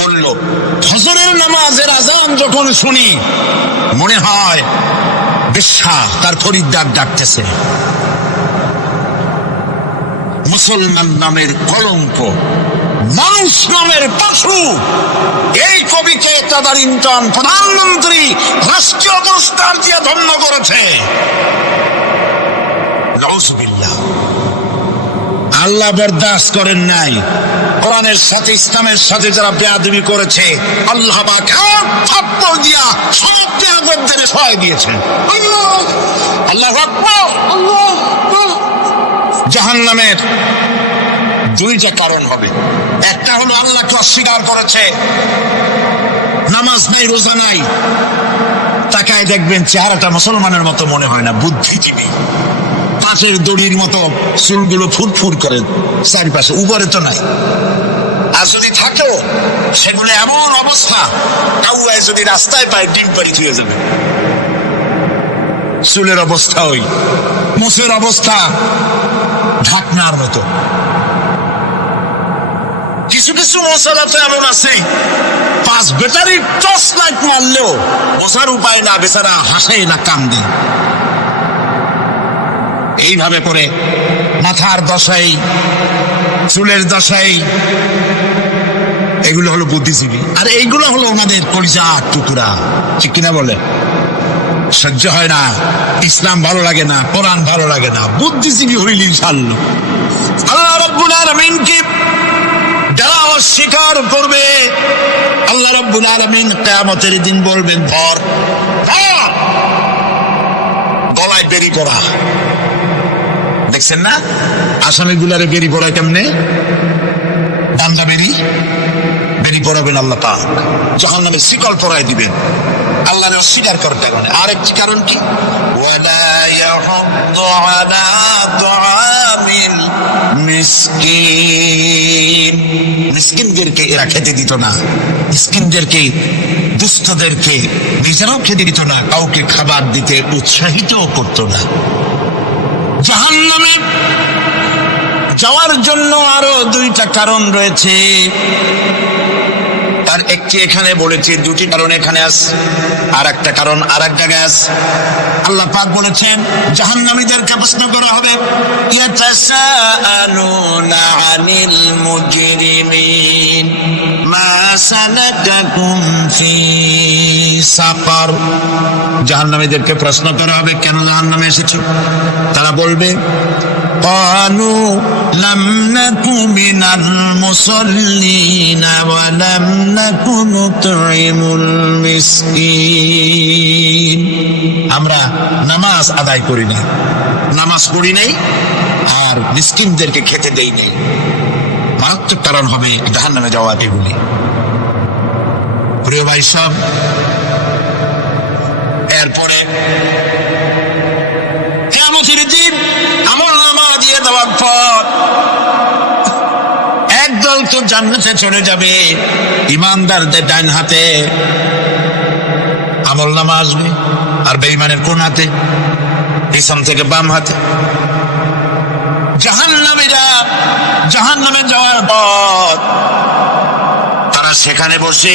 বলল, ফজরের নামাজের আজান যখন শুনি মনে হয় বিশ্বাস তার খরিদ্দার ডাকতেছে। মুসলমান নামের কলঙ্ক, মানুষ নামের পশু। এই কবিকে তাদারিন্তন প্রধানমন্ত্রী রাষ্ট্রীয় পুরস্কার দিয়ে ধন্য করেছে। নাউজুবিল্লাহ। আল্লাহ বরদাস্ত করেন নাই। কোরআনের সাথে ইসলামের সাথে যারা বেয়াদবি করেছে, আল্লাহ পাক থাপ্পড় দিয়া সমস্ত আগরদের সহায় দিয়েছেন। আল্লাহু আকবার। জাহান্নামের দুইটা কারণ হবে। একটা হলো আল্লাহকে অস্বীকার করেছে, নামাজ নাই, রোজা নাই। তাকায় দেখবেন চেহারাটা মুসলমানের মতো মনে হয় না, বুদ্ধিজীবী, পাশের দড়ির মতো চুলগুলো ফুরফুর করে চারিপাশে, উপরে তো নাই। আর যদি থাকেও সেগুলো এমন অবস্থা, কাউয়ায় যদি রাস্তায় পায় ডিম পাড়ি ধুয়ে যাবে। চুলের অবস্থা ওই, মুখের অবস্থা ঢাকনার মতো। কিছু কিছু মশলা তো এমন আছে, 5 ব্যাটারি টর্চ লাইট মারলেও বসার উপায় না, বেচারা হাসে না কান্দে। এইভাবে করে মাথার দশাই, চুলের দশাই, এগুলো হলো বুদ্ধিজীবী। আর এইগুলো হলো ওনাদের কলিজার টুকরা। ঠিক কিনা বলে? সহ্য হয় না, ইসলাম ভালো লাগে না, কোরআন ভালো লাগে না, বুদ্ধিজীবী হইল ইনশাআল্লাহ। আল্লাহ রাব্বুল আলামিনকে যারা অস্বীকার করবে, আল্লাহ রাব্বুল আলামিন কিয়ামতের দিন বলবেন, ধর, গলায় বেরি পড়া। দেখছেন না আসামিগুলারে বেরি পড়ায় কেমনে? দান্দা বেরি পড়াবেন আল্লাহ পাক, জাহান্নামের শিকল পরায় দিবেন। আল্লাহর অস্বীকার করতে পারে। আরেকটি কারণ কি? ওয়ালা ইয়াহুদ্দু আলা তুআমিল মিসকিন। মিসকিনদেরকে এরা খেতে দিত না, মিসকিনদেরকে, দুস্থদেরকে নিজেরাও খেতে দিত না, কাউকে খাবার দিতে উৎসাহিতও করতো না। জাহান্নামে যাওয়ার জন্য আরো দুইটা কারণ রয়েছে। তার একটি এখানে বলেছি, দুটি কারণ এখানে আছে, আর একটা কারণ আর এক জায়গায় আছে। আল্লাহ পাক বলেছেন জাহান্নামীদেরকে প্রশ্ন করা হবে, ইয়াতাসাআলুনা আনিল মুজরিমিন মা সালাকাকুম ফি সাকার। জাহান্নামীদেরকে প্রশ্ন করা হবে, কেন জাহান্নামে এসেছো? তারা বলবে, ক্বালু লাম নাকু মিনাল মুসাল্লিনা ওয়া লাম নাকু নুতঈমুল মিসকিন। আমরা নামাজ আদায় করি না, নামাজ পড়ি নাই, আর মিসকিনদেরকে খেতে দেই নাই। মারাত্মক কারণ হবে জাহান্নামে যাওয়া এগুলি। প্রিয় ভাই সব, এরপরে কিয়ামতের দিন আমলনামা দিয়ে দেওয়ার পর একদল তো জান্নাতে চলে যাবে, ইমানদারদের ডান হাতে আমলনামা আসবে, আর বেঈমানের কোন হাতে? পিছন থেকে বাম হাতে। জাহান্নামীরা জাহান্নামে যাওয়ার পর তারা সেখানে বসে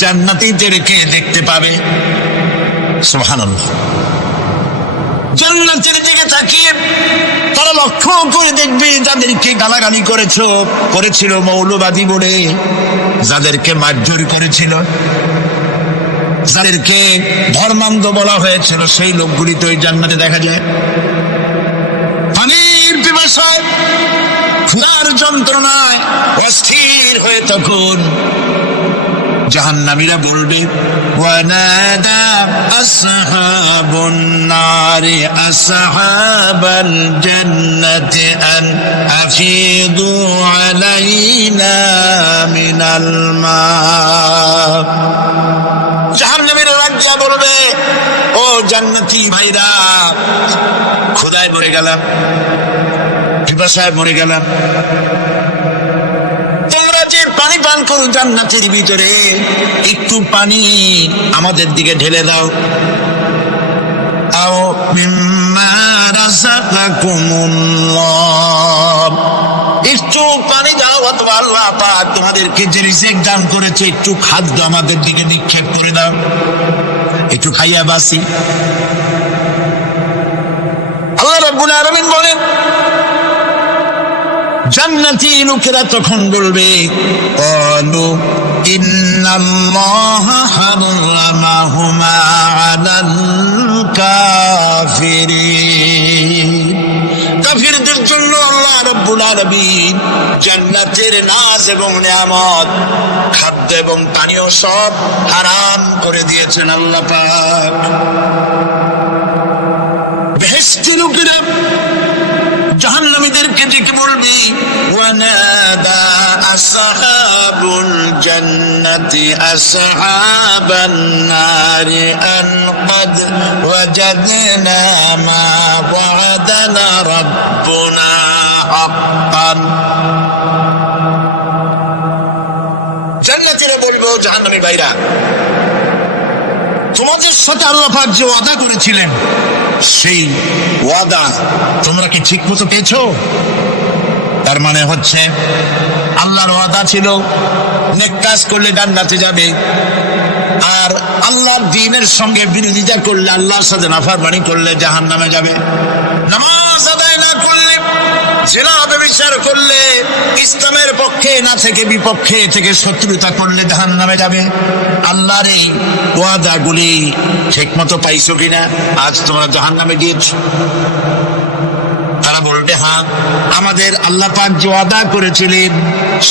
জান্নাতীদেরকে দেখতে পাবে। সুবহানাল্লাহ। জান্নাতের দিকে তাকিয়ে তারা লক্ষ্য করে দেখবে যাদেরকে গালাগালি করেছিল মৌলবাদী বলে, যাদেরকে মারধর করেছিল, যাদেরকে ধর্মান্ধ বলা হয়েছিল, সেই লোকগুলি তো এই জান্নাতে দেখা যায়। পানির পিপাসায়, ক্ষুধার যন্ত্রণায় অস্থির হয়ে তখন জাহান্নামীরা বলবে, ওয়ানাদা আসহাবুন নার أصحاب الجنة أن أفيضوا علينا من الماء জাহান্নামের রাজ্যা বলবে, ও জান্নাতি ভাইরা, ক্ষুধায় মরে গেলাম, পিপাসায় মরে গেলাম, তোমরা যে পানি পান করো জান্নাতের ভিতরে, একটু পানি আমাদের দিকে ঢেলে দাও। আও মিম্মা রাযাকাকুমুল্লাহ, একটু পানি দাও, অথবা আল্লাহ পাক তোমাদেরকে যে রিজিক দান করেছে একটু খাদ্য আমাদের দিকে নিক্ষেপ করে দাও, একটু খাইয়া বাসি। আল্লাহ রাব্বুল আলামিন বলেন, জান্নাতি লোকেরা তখন বলবে, ক্বালু ইন্নাল্লাহা হারামাহুমা আলাল কাফিরিন, কাফিরদের জন্য আল্লাহ রাব্বুল আলামিন জান্নাতের নাজ এবং নিয়ামত, খাদ্য এবং পানীয় সব হারাম করে দিয়েছেন আল্লাহ পাক। বেহেশতি লোকেরা জাহান্নামীদেরকে ডেকে বলবে, ওয়ানাদা আসহাবুল জান্নাতি আসহাবান নারি আন ক্বাদ ওয়াজাদনা মা ওয়া'দানা রাব্বুনা হাক্কান। জান্নাতীরা বলবে, জাহান্নামী ভাইরা, তোমাদের সাথে আল্লাহ পাক যে ওয়াদা করেছিলেন সেই ওয়াদা তোমরা কি ঠিক মতো পেয়েছো? তার মানে হচ্ছে আল্লাহর ওয়াদা ছিল নেক কাজ করলে জান্নাতে যাবে, আর আল্লাহর দ্বীনের সঙ্গে বিরোধিতা করলে, আল্লাহর সাথে নাফরমানি করলে জাহান্নামে যাবে। নামাজ আদায় না করলে, জিনা ব্যভিচার করলে, ইসলামের পক্ষে না থেকে বিপক্ষে থেকে শত্রুতা করলে জাহান্নামে যাবে। আল্লাহর এই ওয়াদাগুলি ঠিক মতো পাইছো কিনা? আজ তোমরা জাহান্নামে গিয়েছো। তারা বলবে, হ্যাঁ, আমাদের আল্লাহ পাক যে ওয়াদা করেছিলেন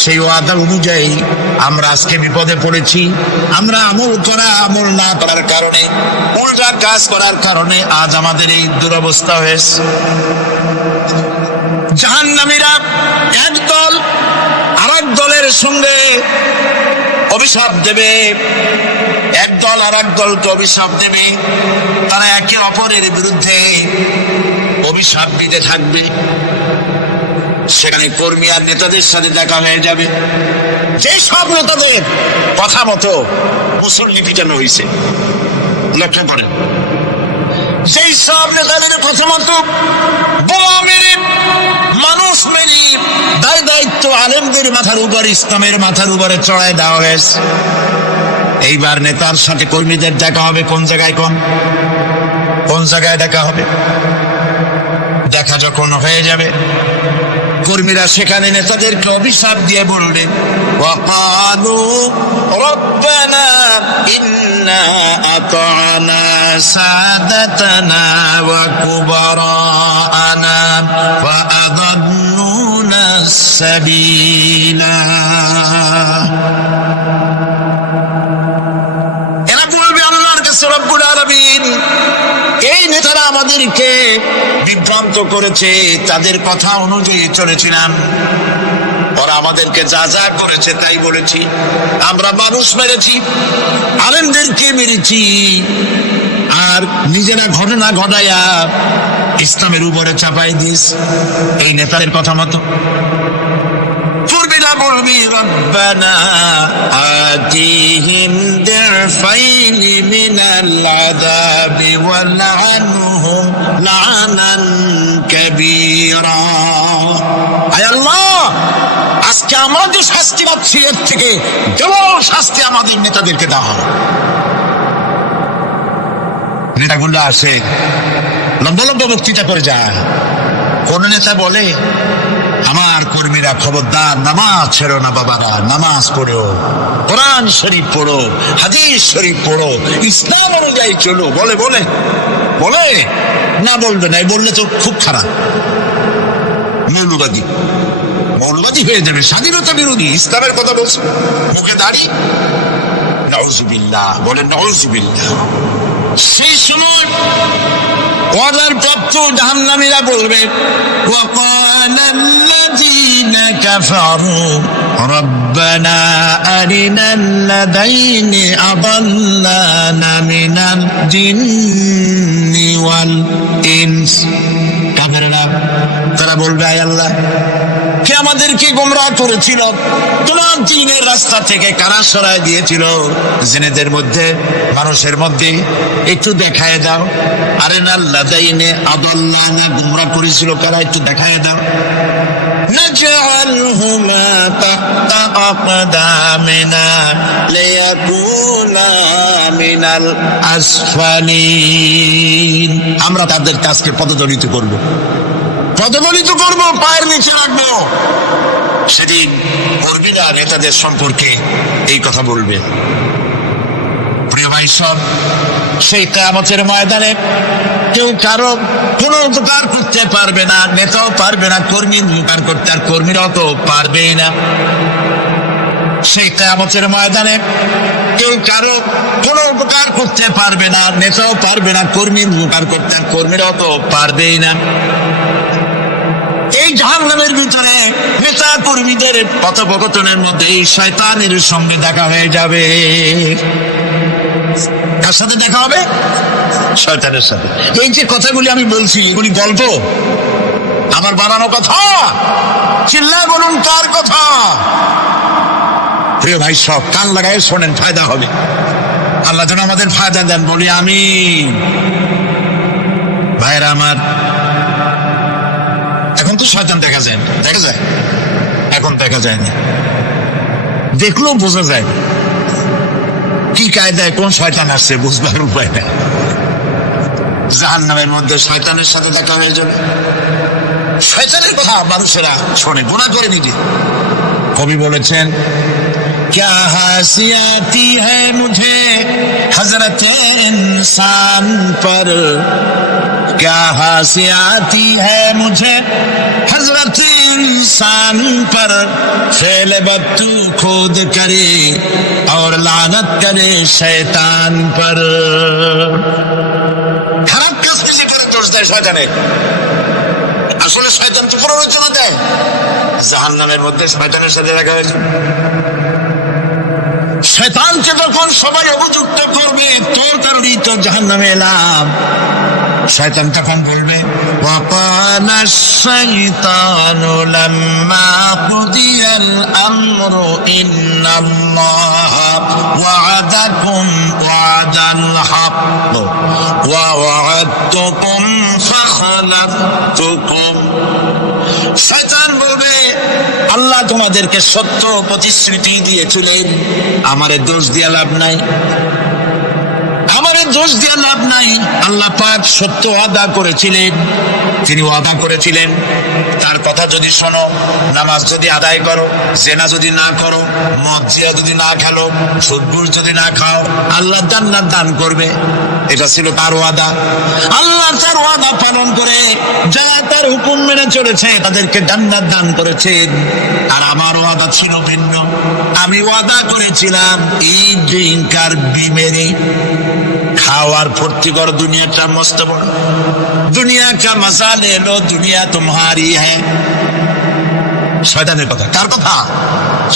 সেই ওয়াদা অনুযায়ী আমরা আজকে বিপদে পড়েছি। আমরা আমল না করার কারণে, উল্টা কাজ করার কারণে আজ আমাদের এই দুরবস্থা হয়েছে। জাহান্নামীরা একদল আরেক দলের সঙ্গে অভিশাপ দেবে, একদল আরেক দলকে অভিশাপ দেবে, তারা একে অপরের বিরুদ্ধে অভিশাপ দিতে থাকবে। সেখানে কর্মী আর নেতাদের সাথে দেখা হয়ে যাবে। যে সব নেতাদের কথা মতো মুসল্লি পিটানো হয়েছে, লক্ষ্য করেন, যেই সব নেতাদের কথা মতো বোমা মেরে, মানুষ মেরে, দায় দায়িত্ব আলেমদের মাথার উপর, ইসলামের মাথার উপরে চড়ায় দেওয়া হয়েছে। এইবার নেতার সাথে কর্মীদের দেখা হবে কোন জায়গায়, কোন জায়গায় দেখা হবে? দেখা যখন হয়ে যাবে, কর্মীরা সেখানে নেতাদেরকে অভিশাপ দিয়ে বলবে, ওয়াকালু রব্বানা ইন্না আতা'না সাদাতানা ওয়া কুবারানা ওয়া আযাল্লুনা সাবিলা। এরা বলবে আল্লাহর কাছে, রব্বুল আলামিন, এই নেতারা আমাদেরকে বিভ্রান্ত করেছে, তাদের কথা অনুযায়ী চলেছিলাম, ওরা আমাদেরকে যা যা করেছে তাই বলেছি। আমরা মানুষ মেরেছি, আলেমদেরকে মেরেছি, আর নিজেরা ঘটনা ঘটাইয়া ইসলামের উপরে চাপাই দিস এই নেতাদের কথা মতো। পূর্বেরা বলবি, রব্বানা আতিহিম দিরফাইনি মিনাল আযাবি ওয়ালআনহুম লা'নান কাবীরা। আয় আল্লাহ, আজকে আমরা যে শাস্তি পাচ্ছি এর থেকে ডবল শাস্তি আমাদের নেতাদেরকে দেওয়া হবে। নেতাগুলো আসে, লম্বা লম্বা বক্তৃতা করে যায়। কোন নেতা বলে, আমার কর্মীরা খবরদার, নামাজ ছেড়ো না বাবারা, নামাজ পড়ো, কোরআন শরীফ পড়ো, হাদিস শরীফ পড়ো, ইসলাম অনুযায়ী চলো। বলে বলে বলে না, বলবে না, বললে তো খুব খারাপ, মৌলবাদী মৌলবাদী হয়ে যাবে, স্বাধীনতা বিরোধী, ইসলামের কথা বলছে, মুখে দাড়ি, নাউজুবিল্লাহ, বলে নাউজুবিল্লাহ। সেই সময় ওয়াদার প্রাপ্ত জাহান্নামীরা বলবে ওয়াকালা আল্লাযীনা কাফারু রব্বানা আরিনাল্লাযাইনি আদাল্লানা মিনাল জিন্নি ওয়াল ইনস। কাফেররা তারা বলবে, আয় আল্লাহ, কে আমাদেরকে গোমরাহ করেছিল? তোমার দ্বীনের রাস্তা থেকে কারা সরায় দিয়েছিল? জিনেদের মধ্যে, মানুষের মধ্যে একটু দেখায় দাও। আরিনাল্লাযাইনি আদাল্লানা, গোমরাহ করেছিল কারা, একটু দেখায় দাও। নাজআলহুমা তাহতা আকদামিনা লিয়াকুনা মিনাল আসফালিন। আমরা তাদের কাজকে পদদলিত করব, পদদলিত করব, পায়ের নিচে রাখবো। সেদিন কর্মীরা নেতাদের সম্পর্কে এই কথা বলবে। প্রিয় ভাই সব, সেই কিয়ামতের ময়দানে কেউ কারো কোনো উপকার করতে পারবে না, নেতাও পারবে না কর্মীর উপকার করতে, আর কর্মীরাও তো পারবেই না। সেই কিয়ামতের ময়দানে কেউ কারো কোনো উপকার করতে পারবে না, নেতাও পারবে না কর্মীর উপকার করতে, আর কর্মীরাও তো পারবেই না। এই জাহান্নামের ভিতরে নেতা কর্মীদের কথোপকথনের মধ্যে এই শয়তানের সঙ্গে দেখা হয়ে যাবে। কার সাথে দেখা হবে? শয়তানের সাথে। এই যে কথাগুলি আমি বলছি, এগুলি গল্প, আমার বানানো কথা? চিল্লায় বলুন, কার কথা? প্রিয় ভাই সব, কান লাগায় শোনেন, ফায়দা হবে। আল্লাহ যেন আমাদের ফায়দা দেন, বলি আমিন। ভাইরা আমার, এখন তো শয়তান দেখা যায়, দেখা যায়? এখন দেখা যায় না, দেখলেও বোঝা যায় কি কায়দায় কোন শয়তান আসছে, বুঝবার উপায় নেই। জাহান্নামের মধ্যে শয়তানের সাথে দেখা হয়ে যাবে। শয়তানের কথা মানুষেরা শোনে, গুনাহ করে নিজে। কবি বলেছেন, क्या हासियाती है मुझे हजरत इंसान पर, क्या हासियाती है मुझे हजरत इंसान पर, फेल बत्तू खुद करे और लानत करे शैतान पर। খারাপ কাজ নিজে করে দোষ দেয় শয়তানে, আসলে শয়তান তো প্ররোচনা দেয়। জাহান্নামের মধ্যে শয়তানের সাথে দেখা হয়েছে। শয়তানকে যখন সবাই অভিযুক্ত করবে, তোর কারণেই তো জাহান্নামে এলাম, শয়তান তখন বলবে, وَقَالَ الشَّيْطَانُ لَمَّا قُضِيَ الْأَمْرُ إِنَّ اللَّهَ وَعَدَكُمْ وَعْدَ الْحَقِّ وَوَعَدتُّكُمْ فَخَلَفْتُكُمْ। শয়তান বলবে, আল্লাহ তোমাদেরকে সত্য প্রতিশ্রুতি দিয়েছিলেন, আমারে দোষ দিয়া লাভ নাই, আমারে দোষ দিয়া লাভ নাই। আল্লাহ পাক সত্য ওয়াদা করেছিলেন, তিনি ওয়াদা করেছিলেন তার কথা যদি শোনো, নামাজ যদি আদায় করো, জেনা যদি না করো, মদ জিয়া যদি না খেলো, সুদঘুষ যদি না খাও, আল্লাহ জান্নাত দান করবে। এটা ছিল তার ওয়াদা। আল্লাহ তার ওয়াদা পালন করে যারা তার হুকুম মেনে চলেছে তাদেরকে জান্নাত দান করেছেন। আর আমার ওয়াদা ছিল ভিন্ন। আমি ওয়াদা করেছিলাম এই ড্রিঙ্ক আর বিমেরি খাওয়ার ফুর্তি কর, দুনিয়াটা মস্ত বড়, দুনিয়া কা মজা লে লো, দুনিয়া তোমারি হ্যাঁ। শয়তানের কথা। কার কথা?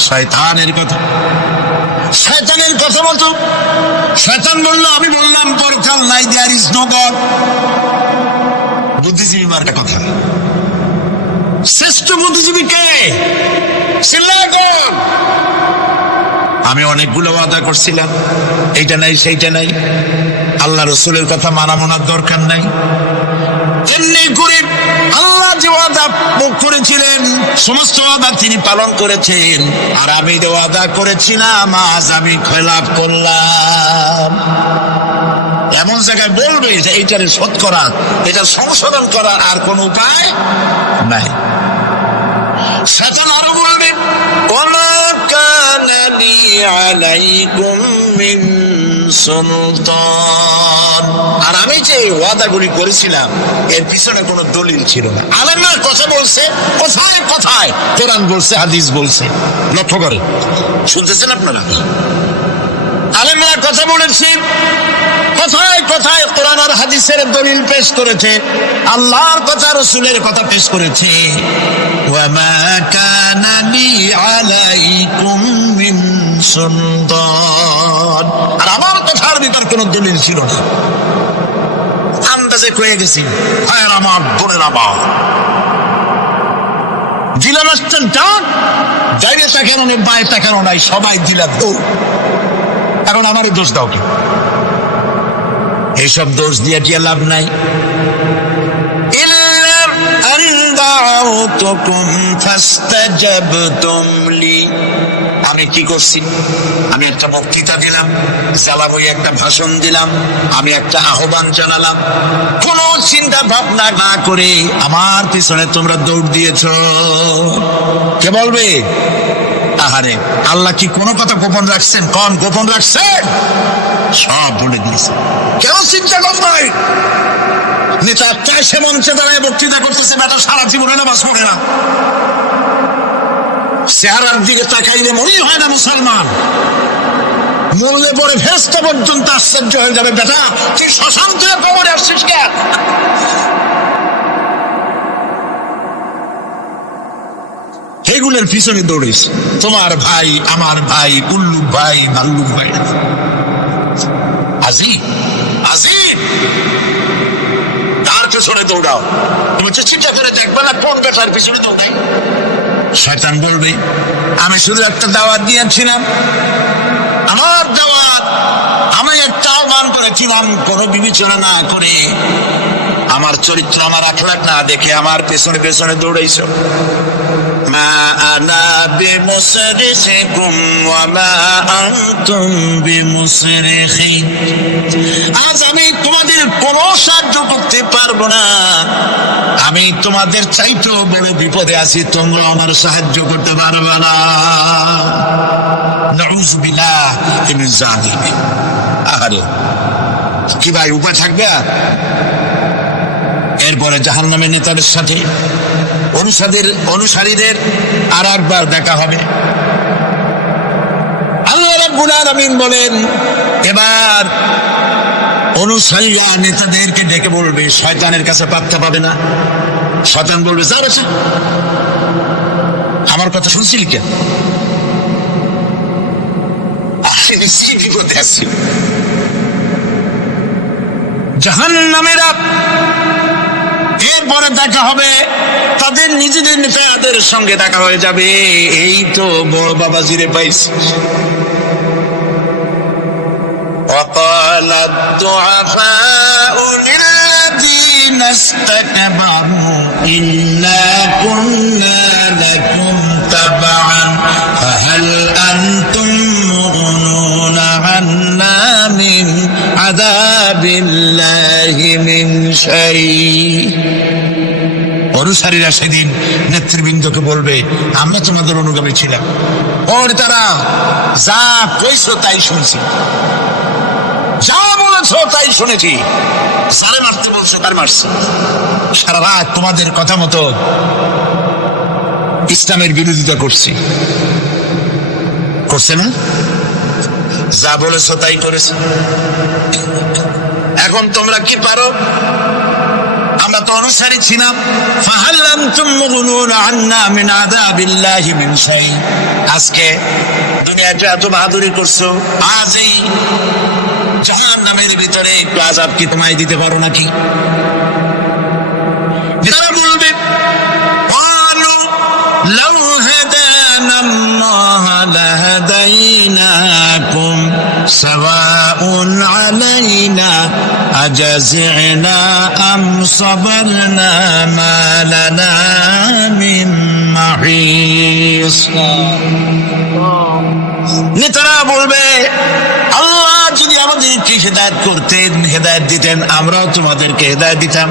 শয়তানের কথা। শয়তানের কথা মতো শয়তান বললো, আমি বললাম পরকাল নাই, দেয়ার ইজ নো গড। বুদ্ধিজীবী মার্কা কথা। শ্রেষ্ঠ বুদ্ধিজীবী কে? আমি অনেকগুলো ওয়াদা করছিলাম, এইটা নাই সেইটা নাই, আল্লাহ রসুলের কথা মানা মানার দরকার নাই। এমনি করে আল্লাহ যে ওয়াদা করেছিলেন সমস্ত ওয়াদা তিনি পালন করেছেন, আর আমি যে ওয়াদা করেছিলাম আজ আমি খেলাপ করলাম। এমন জায়গায় বলবে যে এইটারে শোধ করা, এটা সংশোধন করার আর কোন উপায় নাই। শয়তান আরো বলবে, ওমা কানা লি আলাইকুম মিন সুলতান। আর আমি যে ওয়াদাগুলি করেছিলাম এর পিছনে কোনো দলিল ছিল না। আলেমরা কথা বলছে, কোথায় কোথায় কোরআন বলছে, হাদিস বলছে, লক্ষ্য করে শুনতেছেন আপনারা। আলেমরা কথা বলেছে, কথায় কথায় কোরআন আর হাদিসের দলিল পেশ করেছে, আল্লাহর কথা রাসূলের কথা পেশ করেছে। ওয়া মা কানা লি আলাইকুম মিন সুলতান, আর আমার কথার ভিতর কোনো দলিল ছিল না, আন্দাজে কয়ে গেছি। হয় আমার বোনের আবার দিলাম আসছেন টান, বাইরে তাকানো নেই, বাইরে তাকানো নাই, সবাই দিলাম দৌড়। এখন আমার দোষ দাও কি? এইসব দোষ দিয়ে কি লাভ নাই? আমি কি করছি? আমি একটা বক্তৃতা দিলাম, চালাবো একটা ভাষণ দিলাম, আমি একটা আহ্বান জানালাম, কোন চিন্তা ভাবনা না করে আমার পিছনে তোমরা দৌড় দিয়েছ। কে বলবে? আহারে, আল্লাহ কি কোনো কথা গোপন রাখছেন? কোন গোপন রাখছেন? সব বলে দিয়েছে। কেউ চিন্তা কর নাই। নেতা চাই সে মঞ্চে দাঁড়ায় বক্তৃতা করতেছে, বেটা সারা জীবনে নামাজ পড়ে না, চেহারার দিকে তাকাইলে মনেই হয় না মুসলমান। মরলে পরে ফেরেশতা পর্যন্ত আশ্চর্য হয়ে যাবে, বেটা তুই শ্মশান থেকে কবরে আসছিস কেন? এগুলোর পিছনে দৌড়িস। তোমার ভাই, আমার ভাই, উল্লুক ভাই, মাল্লুক ভাই, আজিব আজিব, তার পিছনে দৌড়াও। তুমি চিন্তা করে দেখবে না কোন বেটার পিছনে দৌড়াই? শয়তান বলবে আমি শুধু একটা দাওয়াত দিয়েছিলাম, আমার দাওয়াত আমি একটা আহ্বান করেছিলাম, কোনো বিবেচনা না করে, আমার চরিত্র আমার আখলাক না দেখে আমার পেছনে পেছনে দৌড়াইছো। মা আনা বিমুসরিখিকুম ওয়া মা আনতুম বিমুসরিখি, আজ আমি তোমাদের কোনো সাহায্য করতে পারবো না। আমি তোমাদের চাইতেও বড় বিপদে আছি, তোমরা আমার সাহায্য করতে পারবে না। নাউযু বিল্লাহি মিন যালিক। আরে কি ভাই, উপায় থাকবে? এরপরে জাহান্নামের নেতাদের সাথে অনুসারীদের আর একবার দেখা হবে। আল্লাহ রাব্বুল আলামিন বলেন, এবার অনুসারীরা নেতাদেরকে ডেকে বলবে, শয়তানের কাছে পাত্তা পাবে না। শয়তান বলবে, যা আছে আমার কথা শুনছিলি কেন? বিপদে আছি। জাহান্নামেরা এরপরে দেখা হবে তাদের নিজেদের নেতাদের সঙ্গে দেখা হয়ে যাবে। এই তো বড় বাবাজিরে পাইছি। وقال الضعفاء للذين استكبروا إنا كنا لكم تبعا فهل أنتم مغنون عنا من عذاب الله من شيء। অনুসারীরা সেদিন নেতৃবৃন্দকে বলবে, আমরা তোমাদের অনুগামী ছিলাম, ওর তারা যা কইছো তাই শুনছি, যা বলেছো তাই শুনেছি, সারে মারতে বলছো তার মারছি, সারা রাত তোমাদের কথা মতো ইসলামের বিরোধিতা করছি, করছে না? যা বলেছো তাই করেছে। এখন তোমরা কি পারো? আমরা তো অনুসারী ছিলাম। ফাহাল আনতুম মুগনুনা আন্না মিন আযাবিল্লাহি মিন শাই। আজকে দুনিয়াতে এত বাহাদুরি করছো, আজই জাহান্নামের ভিতরে একটু আযাব কি তোমায় দিতে পারো নাকি? যারা বলবে ক্বালু লাউ হাদানা আল্লাহ লাহাদাইনাকুম সাওয়াউন আলাইনা আজাজি'না আম সাবারনা মা লানা মিন মাহিস। নেতারা বলবে, আল্লাহ যদি আমাদেরকে হেদায়েত করতেন, হেদায়েত দিতেন, আমরাও তোমাদেরকে হেদায়েত দিতাম।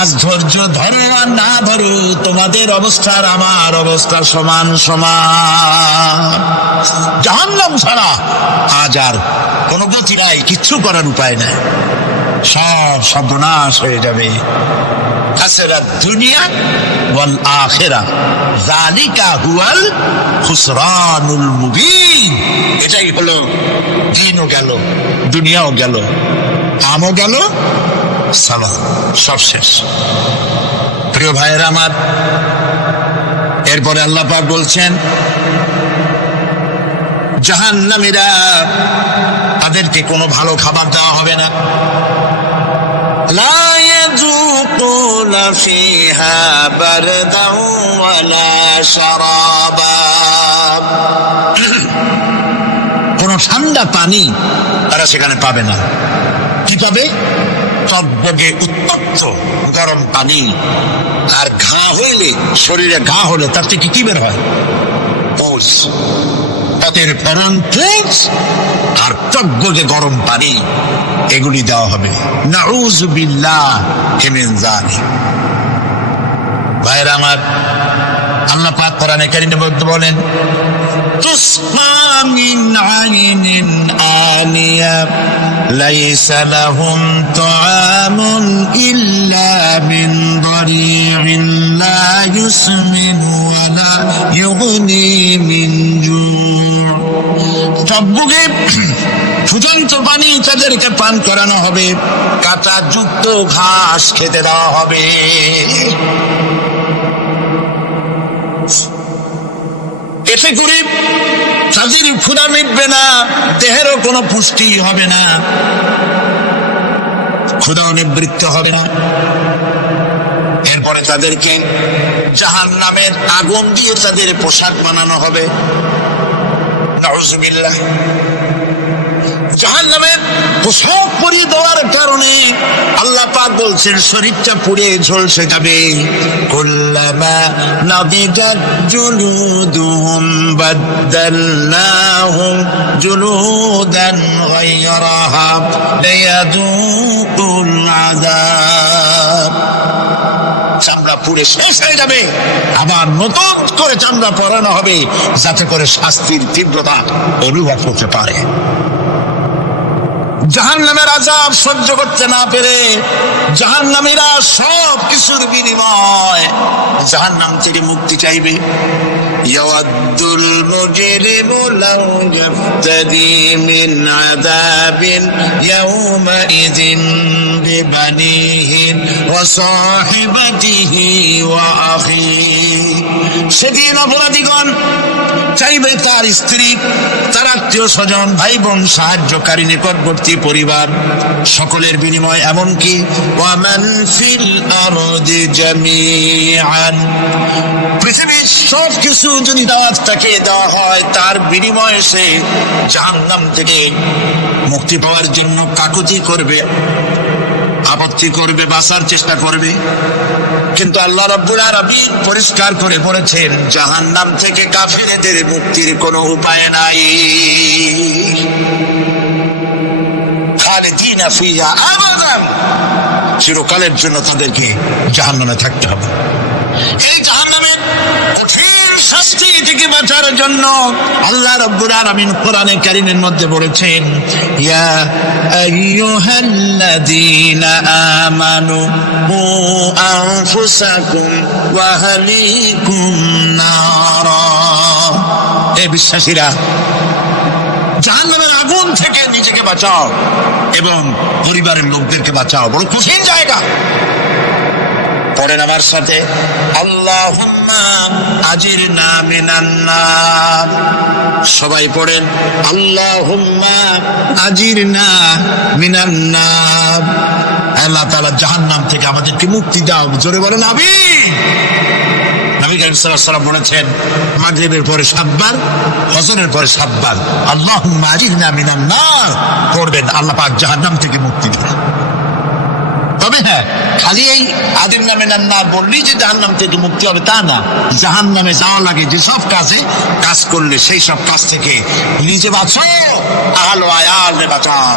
আজ ধৈর্য ধরো আর না ধরো, তোমাদের অবস্থা আর আমার অবস্থা সমান সমান। জাহান্নাম ছাড়া আজ আর কোনো গতি নাই, কিচ্ছু করার উপায় নাই। সব সর্বনাশ হয়ে যাবে। খাসরাত দুনিয়া ওয়াল আখিরা যালিকা হুয়াল খুসরানুল মুবিন। এটাই হলো, দিনও গেল, দুনিয়াও গেল, আমও গেল, সালাম সব শেষ। প্রিয় ভাইয়েরা আমার, এরপরে আল্লাহ পাক বলছেন জাহান্নামীরা, তাদেরকে কোনো ভালো খাবার দেওয়া হবে না। লা ইয়াযুকুনা ফিহা বারদান ওয়ালা শারাবা, কোনো ঠান্ডা পানি তারা সেখানে পাবে না। কি পাবে? টকবগে উত্তপ্ত গরম পানি। আর ঘা হইলে, শরীরে ঘা হলে তার থেকে কি বের হয়? পোষ, তাদের ফেরান পোষ আর টকবগে গরম পানি, এগুলি দেওয়া হবে। নাউযু বিল্লাহ মিন যালিক। ভাইরা আমার, আল্লাহ পাক কোরআনে কারীমে বলেন তুসকা মিন আইনিন আনিয়া লাইসা লাহুম তুআমুন ইল্লা মিন দারি'in লা ইউসমিনু ওয়া লা ইউগনি মিন জু'। টকবগে ফুটন্ত পানি তাদেরকে পান করানো হবে, কাঁচা যুক্ত ঘাস খেতে দেওয়া হবে। এতে করে তাদের ক্ষুধা মিটবে না, দেহেরও কোনো পুষ্টি হবে না, ক্ষুধাও নিবৃত্ত হবে না। এরপরে তাদেরকে জাহান্নামের আগুন দিয়ে তাদের পোশাক বানানো হবে। নাউযুবিল্লাহ। জাহান্নামের পোশাক পরিয়ে দেওয়ার কারণে আল্লাহ পাক বলছেন শরীরটা পুড়ে ঝলসে যাবে। কুল্লামা নাদিজাত জুলুদুহুম বাদদালনাহুম জুলুদান গায়রাহা লিয়াযুকুল আযাব। চামড়া পুড়ে শেষ হয়ে যাবে, আবার নতুন করে চামড়া পরানো হবে, যাতে করে শাস্তির তীব্রতা অনুভব করতে পারে। জাহান্নামের আযাব সহ্য করতে না পেরে জাহান্নামীরা সব কিছুর বিনিময় জাহান্নাম থেকে মুক্তি চাইবে। ইয়াওয়াদ্দুল মুজরিমু লাউ ইয়াফতাদি মিন আযাবিন ইয়াওমাইযিন বিবানিহি ওয়া সাহিবাতিহি ওয়া আখিহি। সেদিন অপরাধীগণ চাইবে তার স্ত্রী, তার আত্মীয় স্বজন, ভাই বোন, সাহায্যকারী, নিকটবর্তী পরিবার, সকলের বিনিময়, এমনকি ওয়ামান ফিল আরদি জামিআন, পৃথিবীর সব কিছু যদি তাকে দেওয়া হয়, তার বিনিময়ে সে জাহান্নাম থেকে মুক্তি পাওয়ার জন্য কাকুতি করবে, আপত্তি করবে, বাঁচার চেষ্টা করবে। কিন্তু আল্লাহ রাব্বুল আলামিন পরিষ্কার করে বলেছেন জাহান্নাম থেকে কাফেরদের মুক্তির কোনো উপায় নাই। খালিদিনা ফিহা আবাদান, চিরকালের জন্য তাদেরকে জাহান্নামে থাকতে হবে। এই জাহান্নামের কঠিন শাস্তি থেকে বাঁচার জন্য আল্লাহ রাব্বুল আলামিন কোরআনে কারীমের মধ্যে বলেছেন ইয়া আইয়ুহাল্লাযীনা আমানু কু আনফুসাকুম ওয়া আহলিকুম নারা। হে বিশ্বাসীরা, জাহান্নামের আগুন থেকে নিজেকে বাঁচাও এবং পরিবারের লোকদেরকে বাঁচাও। বড় কঠিন জায়গা। পড়েন আমার সাথে, আল্লাহুম্মা আজিরনা মিনান নার। সবাই পড়েন, আল্লাহুম্মা আজিরনা মিনান নার। আল্লাহ তাআলা জাহান্নাম থেকে আমাদেরকে মুক্তি দাও। জোরে বলেন আমিন। নবী করিম সাল্লাল্লাহু আলাইহি ওয়াসাল্লাম বলেছেন মাগরিবের পরে 7 বার, ফজরের পরে 7 বার আল্লাহুম্মা আজিরনা মিনান নার পড়বেন, আল্লাহ পাক জাহান্নাম থেকে মুক্তি দেন। তবে হ্যাঁ, খালি এই আজিরনা মিনান নার বললেই যে জাহান্নাম থেকে মুক্তি হবে তা না। জাহান্নামে যাওয়া লাগে যেসব কাজ করলে সেই সব কাজ থেকে নিজে বাঁচো, আহল আয়ালকে বাঁচাও।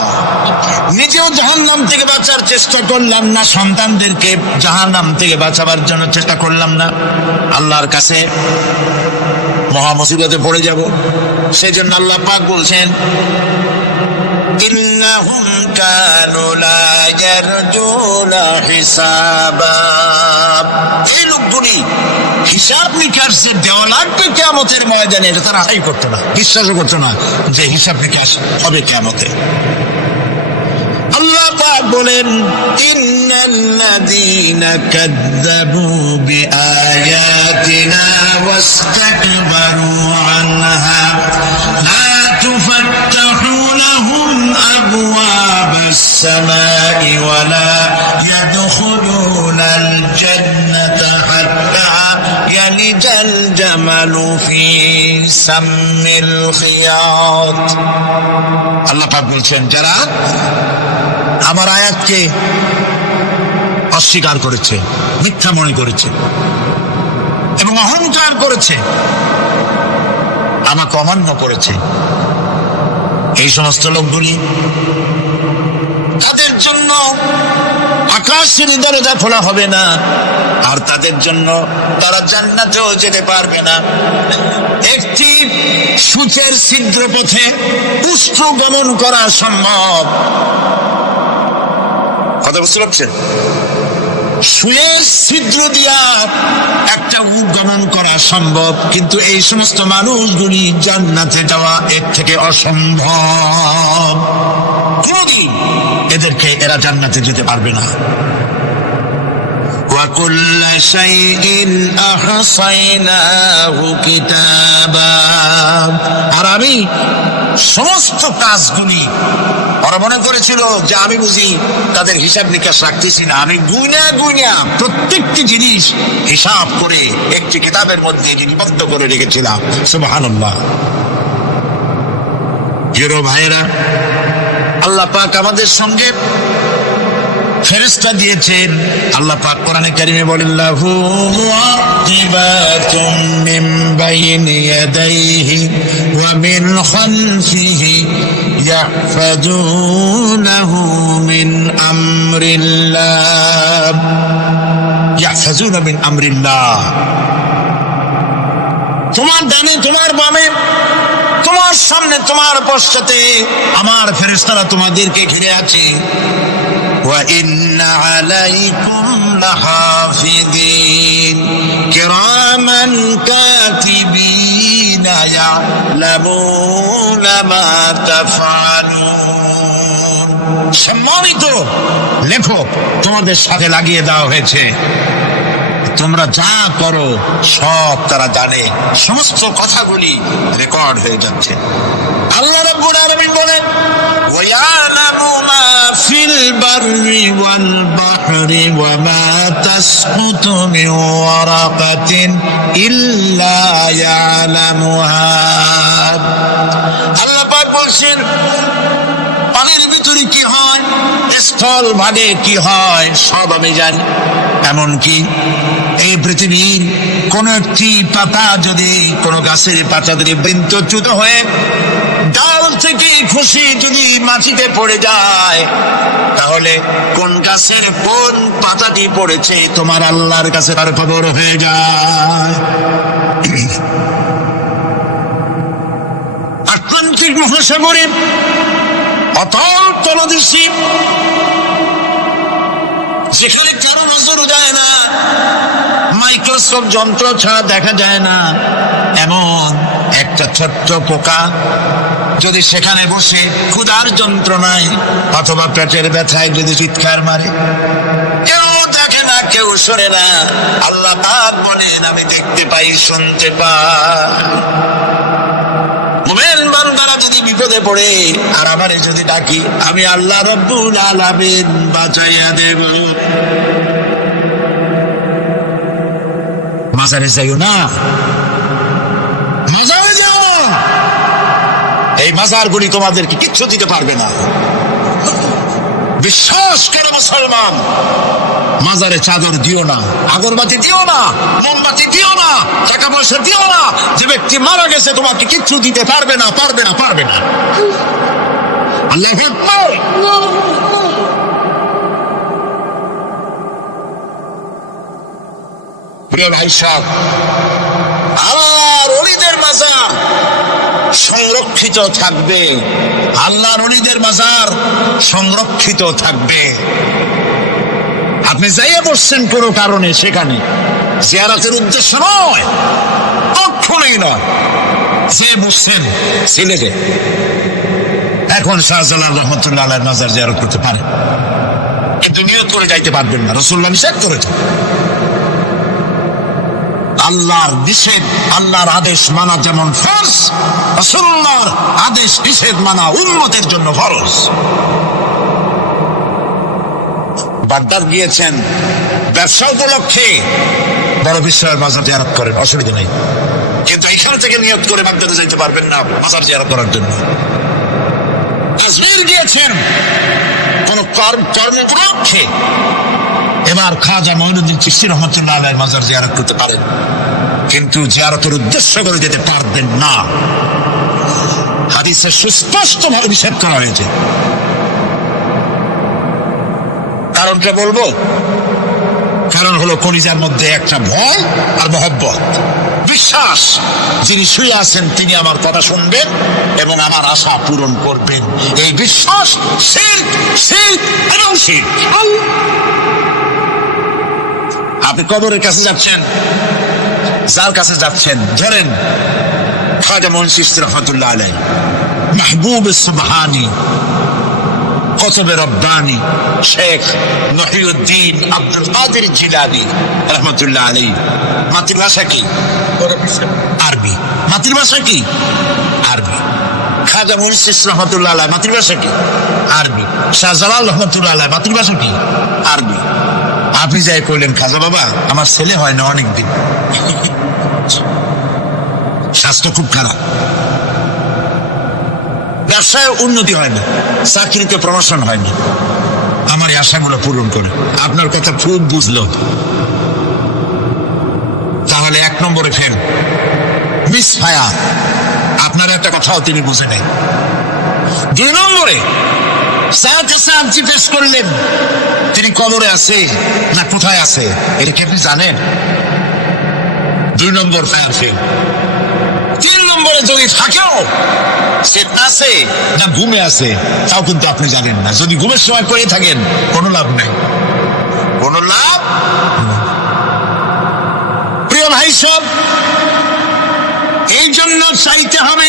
নিজেও জাহান্নাম থেকে বাঁচার চেষ্টা করলাম না, সন্তানদেরকে জাহান্নাম থেকে বাঁচাবার জন্য চেষ্টা করলাম না, আল্লাহর কাছে মহা মুসিবতে পড়ে যাব। সেজন্য আল্লাহ পাক বলছেন إنهم كانوا لا يرجون حسابا। এই লোকগুলি হিসাব নিকাশ যে দেওয়া লাগবে কিয়ামতের ময়দানে এটা তারা আশাই করতো না, বিশ্বাসও করতো না যে হিসাব নিকাশ হবে কিয়ামতে। আল্লাহ পাক বলেন ইন্নাল্লাযীনা কাযযাবু বিআয়াতিনা ওয়াস্তাকবারু আনহা লা তুফাত্তাহু লাহুম আবওয়াবাস সামাই ওয়া লা ইয়াদখুলুনাল জান্নাতা হাত্তা ইয়ালিজাল জামালু ফি সাম্মিল খিয়াত। আল্লাহ পাক বলছেন যারা আমার আয়াতকে অস্বীকার করেছে, মিথ্যা মনে করেছে এবং অহংকার করেছে, আমাকে অমান্য করেছে, এই সমস্ত লোকগুলি তাদের জন্য আকাশের দরজা খোলা হবে না, আর তাদের জন্য তারা জান্নাতেও যেতে পারবে না। একটি সূচের ছিদ্র পথে পুষ্ট গমন করা সম্ভব, কথা বুঝতে পারছেন? সুয়ের ছিদ্র দিয়া একটা গমন করা সম্ভব, কিন্তু এই সমস্ত মানুষগুলি জান্নাতে যাওয়া এর থেকে অসম্ভব। কোনদিন এদেরকে এরা জান্নাতে যেতে পারবে না। وَكُلَّ شَيْءٍ أَحْصَيْنَاهُ كِتَابًا। আর আমি সমস্ত কাজগুলি, ওরা মনে করেছিল যে আমি বুঝি তাদের হিসাব নিকাশ রাখতেছি না, আমি গুনা গুনা প্রত্যেকটি জিনিস হিসাব করে একটি কিতাবের মধ্যে লিপিবদ্ধ করে রেখেছিলাম। সুবহানাল্লাহ। প্রিয় ভাইয়েরা, আল্লাহ পাক আমাদের সঙ্গে ফেরেশতা দিয়েছেন। আল্লাহ পাক কোরআনে কারিমে বলেন লাহু মুআকিবাতুম মিন বাইনি ইয়াদাইহি ওয়া মিন খালফিহি ইয়াহফাজুনাহু মিন আমরিল্লাহ। ইয়াহফাজুনা মিন আমরিল্লাহ। তোমার ডানে, তোমার বামে, তোমার সামনে, তোমার পশ্চাতে আমার ফেরেশতারা তোমাদেরকে ঘিরে আছে। وَإِنَّ عَلَيْكُمْ لَحَافِظِينَ كِرَامًا كَاتِبِينَ يَعْلَمُونَ مَا تَفْعَلُونَ। সম্মানিত লেখক তোমাদের সাথে লাগিয়ে দেওয়া হয়েছে, তোমরা যা করো সব তারা জানে, সমস্ত কথাগুলি রেকর্ড হয়ে যাচ্ছে। আল্লাহ রাব্বুল আলামিন বলেন ওয়ায়ালামু মা ফিল বাররি ওয়াল বাহরি ওয়া মা তাসকুতু মিন ওয়ারাকাতিন ইল্লা ইয়ালামুহা। আল্লাহ পাক বলেন পানির ভিতরে কি হয়, স্থল ভাগে কি হয়, সব আমি জানি। এমনকি এই পৃথিবীর কোন একটি পাতা যদি, কোন গাছের পাতা যদি বৃন্তচ্যুত হয়ে ডাল থেকে খুশি যদি মাটিতে পড়ে যায়, তাহলে কোন গাছের কোন পাতাটি পড়েছে তোমার আল্লাহর কাছে তার খবর হয়ে যায়। আটলান্টিক মহাসাগরে অতল তলদেশে, যেখানে কারো নজরও যায় না, মাইক্রোস্কোপ যন্ত্র ছাড়া দেখা যায় না, এমন একটা ছোট্ট পোকা যদি সেখানে বসে ক্ষুধার যন্ত্রণায় অথবা পেটের ব্যথায় যদি চিৎকার মারে, কেউ দেখে না, কেউ শোনে না, আল্লাহ পাক বলেন আমি দেখতে পাই, শুনতে পাই। মুমিন বান্দারা যদি বিপদে পড়ে আর আমারে যদি ডাকি, আমি আল্লাহ রব্বুল আলামিন বাঁচাইয়া দেব। মাজারে যাইও না, মাজারে যাও না, এই মাজারগুলি তোমাদেরকে কিচ্ছু দিতে পারবে না। বিশ্বাস করো মুসলমান, মাজারে চাদর দিও না, আগরবাতি দিও না, মোমবাতি দিও না, টাকা পয়সা দিও না। যে ব্যক্তি মারা গেছে তোমাকে কিচ্ছু দিতে পারবে না, পারবে না, পারবে না। আল্লাহু আকবার। প্রিয় ভাই সাহেব, আল্লাহর ওলিদের মাজার সংরক্ষিত থাকবে, আল্লাহর ওলিদের মাজার সংরক্ষিত থাকবে। আপনি যাইয়া বসছেন কোনো কারণে, সেখানে জিয়ারতের উদ্দেশ্য নয়, কখনোই নয়, যে বসছেন সিলেটে, এখন শাহজালাল রহমতুল্লাহ আলাইহির মাজার জিয়ারত করতে পারেন, কিন্তু নিয়ত করে যাইতে পারবেন না, রাসূলুল্লাহ নিষেধ করেছেন। আল্লাহর নিষেধ, আল্লাহর আদেশ মানা যেমন ফরজ, রাসূলুল্লাহর আদেশ নিষেধ মানা উম্মতের জন্য ফরজ। বাগদাদ গিয়েছেন ব্যবসা উপলক্ষে, বড় বিশ্বের মাজার জিয়ারত করেন, অসুবিধা নেই, কিন্তু এখান থেকে নিয়ত করে বাগদাদে যাইতে পারবেন না মাজার জিয়ারত করার জন্য। আজমির গিয়েছেন কোন কর্ম উপলক্ষে, এবার খাজা মঈনুদ্দিন চিশতি রহমতুল্লাহ আলাইহির মাজার জিয়ারত করতে পারেন, কিন্তু জিয়ারতের উদ্দেশ্য করে যেতে পারবেন না। হাদিসে সুস্পষ্ট ভাবে নিষেধ করা হয়েছে। কারণটা বলবো, কারণ হলো কলিজার মধ্যে একটা ভয় আর মহব্বত, বিশ্বাস, যিনি শুয়ে আছেন তিনি আমার কথা শুনবেন এবং আমার আশা পূরণ করবেন, এই বিশ্বাস শিরক, শিরক এবং শিরক। আপনি কবরের কাছে যাচ্ছেন, যার কাছে যাচ্ছেন, ধরেন খাজা মঈনুদ্দিন চিশতি রহমতুল্লাহ আলাইহি, মাহবুব সুবহানী, কুতুবে রব্বানী, শেখ মহিউদ্দিন আব্দুল কাদের জিলানী রহমতুল্লাহ আলাইহি। মাতৃভাষা কি? আরবি। মাতৃভাষা কি? আরবি। খাজা মঈনুদ্দিন চিশতি রহমতুল্লাহ আলাইহি মাতৃভাষা কি? আরবি। শাহজালাল রহমতুল্লাহ আলাইহি মাতৃভাষা কি? আরবি। আপনি যাই কইলেন, খাজা বাবা আমার ছেলে হয় না অনেকদিন, স্বাস্থ্য খুব খারাপ, ব্যবসায় উন্নতি হয় না, চাকরিতে প্রমোশন হয় না, আমার এই আশাগুলো পূরণ করে। আপনার কথা খুব বুঝলো, তাহলে এক নম্বরে ফেল, মিস ফায়া, আপনার একটা কথাও তিনি বুঝে নেই। দুই নম্বরে জিজ্ঞেস করলেন তিনি কবরে আছে না কোথায় আছে, এটা কি আপনি জানেন? দুই নম্বর ফায়ার ফেল। তিন নম্বরে যদি থাকেও সে আছে না ঘুমে আছে, তাও কিন্তু আপনি জানেন না। যদি ঘুমের সময় করে থাকেন কোনো লাভ নেই, কোনো লাভ। প্রিয় ভাই সব, এই জন্য চাইতে হবে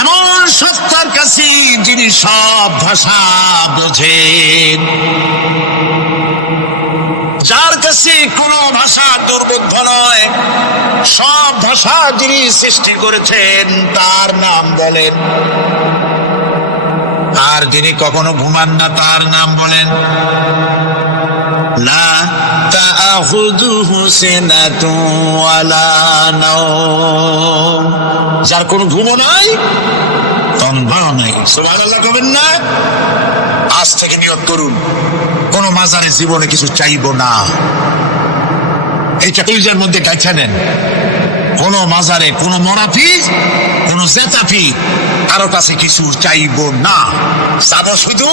এমন সত্তার কাছে যিনি সব ভাষা বোঝেন, যার কাছে কোনো ভাষা দুর্বোধ্য নয়, সব ভাষা যিনি সৃষ্টি করেছেন তার নাম বলেন, আর যিনি কখনো ঘুমান না তার নাম বলেন। লা তাআখুযুহু সিনাতুন ওয়ালা নাওম, যার কোনো ঘুমও নাই তন্দ্রাও নাই। সুবহানাল্লাহ বলবেন না? আজ থেকে নিয়ত করুন, কোন মাজারে জীবনে কিছু চাইবো না, এইটা কলিজার মধ্যে গাইছা নেন। কোন মাজারে কোন মরাফি, কোন জেতাফি কারো কাছে কিছু চাইবো না, চাবো শুধু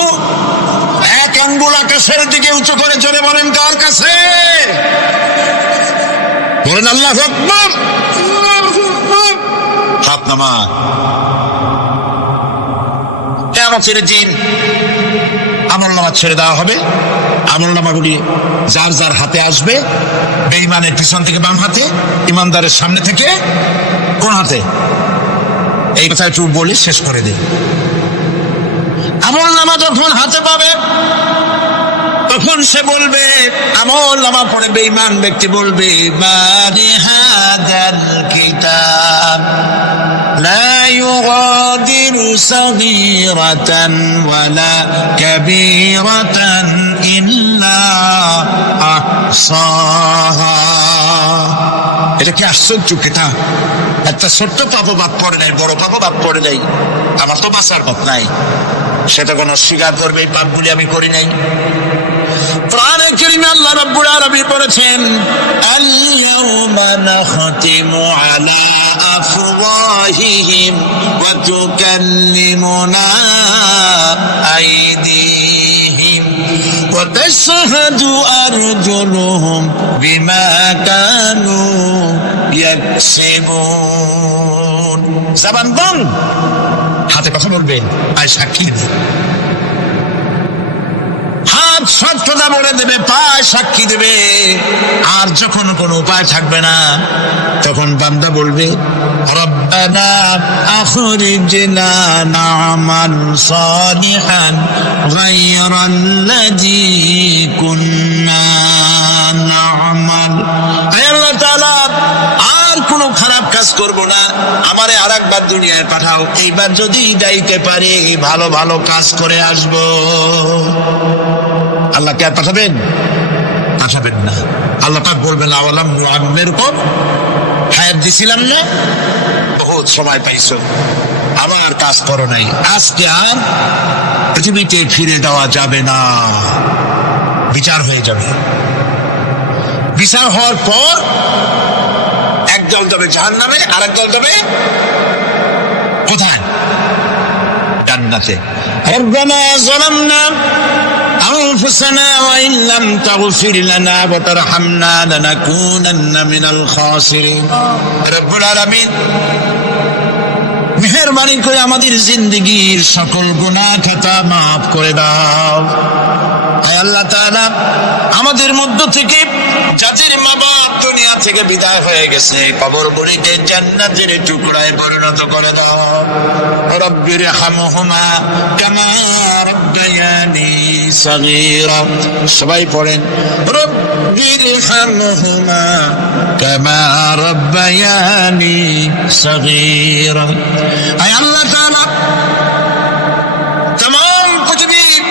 এক আঙ্গুল আকাশের দিকে উঁচু করে জোরে বলেন, কার কাছে? বলেন আল্লাহু আকবার। হাত নামা। কিয়ামতের দিন আমলনামা ছেড়ে দেওয়া হবে, আমলনামাগুলি যার যার হাতে আসবে, বেঈমানের পিছন থেকে বাম হাতে, ইমানদারের সামনে থেকে কোন হাতে? এই কথা একটু বলে শেষ করে দিই। আমলনামা যখন হাতে পাবে তখন সে বলবে, আমলনামা পড়ে বেঈমান ব্যক্তি বলবে, মালি হাদাল কিতাব লা ইউগাদিরু সাগীরাতান ওয়ালা কাবীরাতান ইল্লা আহসাহা। এটা কি আশ্চর্য কিতাব! একটা ছোট্ট পাপও বাদ পড়ে নাই, বড় পাপও বাদ পড়ে নাই, আমার তো বাঁচার পথ নাই, সেটা কোন স্বীকার করবে এই পাপগুলি আমি করি নাই। কোরআনে কারীমে আল্লাহ রাব্বুল আলামিন বলেছেন, আল-ইয়াওমা নাখতিমু আলা আফওয়াহিহিম ওয়া তুকাল্লিমুনা আইদিহিম وتشهد أرجلهم بما كانوا يكسبون জবান বন্ধ, হাতে কথা বলবে আর সাক্ষী দেবে। হাত সত্যতা বলে দেবে, পায়ে সাক্ষী দেবে। আর যখন কোনো উপায় থাকবে না, তখন বান্দা বলবে রব্বানা আখরিজনা না'মাল সালিহান গায়রাল্লাযী কুন্না না'মাল। হে আল্লাহ তাআলা, আর কোনো খারাপ কাজ করব না, আমারে আরেকবার দুনিয়ায় পাঠাও। এইবার যদি যাইতে পারি ভালো ভালো কাজ করে আসব। আল্লাহ কে পাঠাবেন? পাঠাবেন না। আল্লাহ পাক বলবেন আওয়ালাম নুআম্মিরকুম, হায়াত দিছিলাম না, বহুত সময় পাইছো, আমার কাজ করো নাই, আজকে আর পৃথিবীতে ফিরে দেওয়া যাবে না। বিচার হয়ে যাবে। বিচার হওয়ার পর একদল যাবে জাহান্নামে, আরেক দল যাবে কোথায়? জান্নাতে। রব্বানা যালামনা أنفسنا وإن لم تغفر لنا وترحمنا لنكونن من الخاسرين। رب العالمين মেহেরবানি করে আমাদের জিন্দেগীর সকল গুনাহ খাতা মাফ করে দাও। হে আল্লাহ তাআলা, আমাদের মধ্য থেকে যাদের মা বাপ দুনিয়া থেকে বিদায় হয়ে গেছে, কবরগুলিতে জান্নাতের টুকরায় পরিণত করে দাও। রব্বিরহামহুমা কামা রব্বায়ানি সগীরা। সবাই পড়েন রব্বিরহামহুমা কামা রব্বায়ানি সগীরা। হে আল্লাহ তাআলা, तमाम পৃথিবীর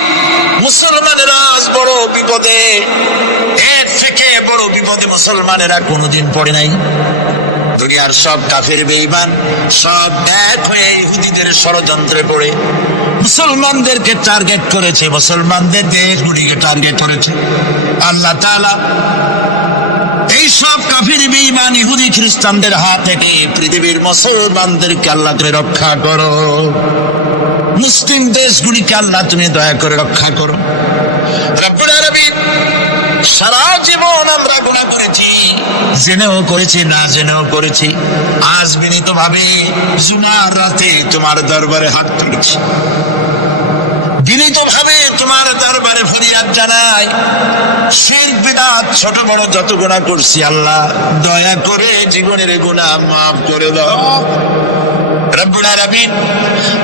মুসলমানেরা আজ বড় বিপদে, এর থেকে বড় বিপদে মুসলমানেরা কোনোদিন পড়ে নাই। দুনিয়ার সব কাফের বেঈমান সব এক হয়ে ইহুদিদের ষড়যন্ত্রে পড়ে মুসলমানদেরকে টার্গেট করেছে, মুসলমানদের দেশগুলিকে টার্গেট করেছে। আল্লাহ তাআলা এই সব কাফির বেঈমান ইহুদি খ্রিস্টানদের হাত থেকে পৃথিবীর মুসলমানদেরকে আল্লাহ করে রক্ষা করো। মুসলিম দেশগুলিকে আল্লাহ তুমি দয়া করে রক্ষা করো। রব্বুল আলামিন, সারা জীবন আমরা গুনাহ করেছি, জেনেও করেছি, না জেনেও করেছি। আজ বিনীত ভাবে জুমার রাতে তোমার দরবারে হাত তুলেছি, বিনীত ভাবে তোমার দরবারে ফরিয়াদ জানাই। শিরক বিদআত ছোট বড় যত গুনাহ করছি, আল্লাহ দয়া করে জীবনের গুনাহ মাফ করে দাও। রব্বুল আলামিন,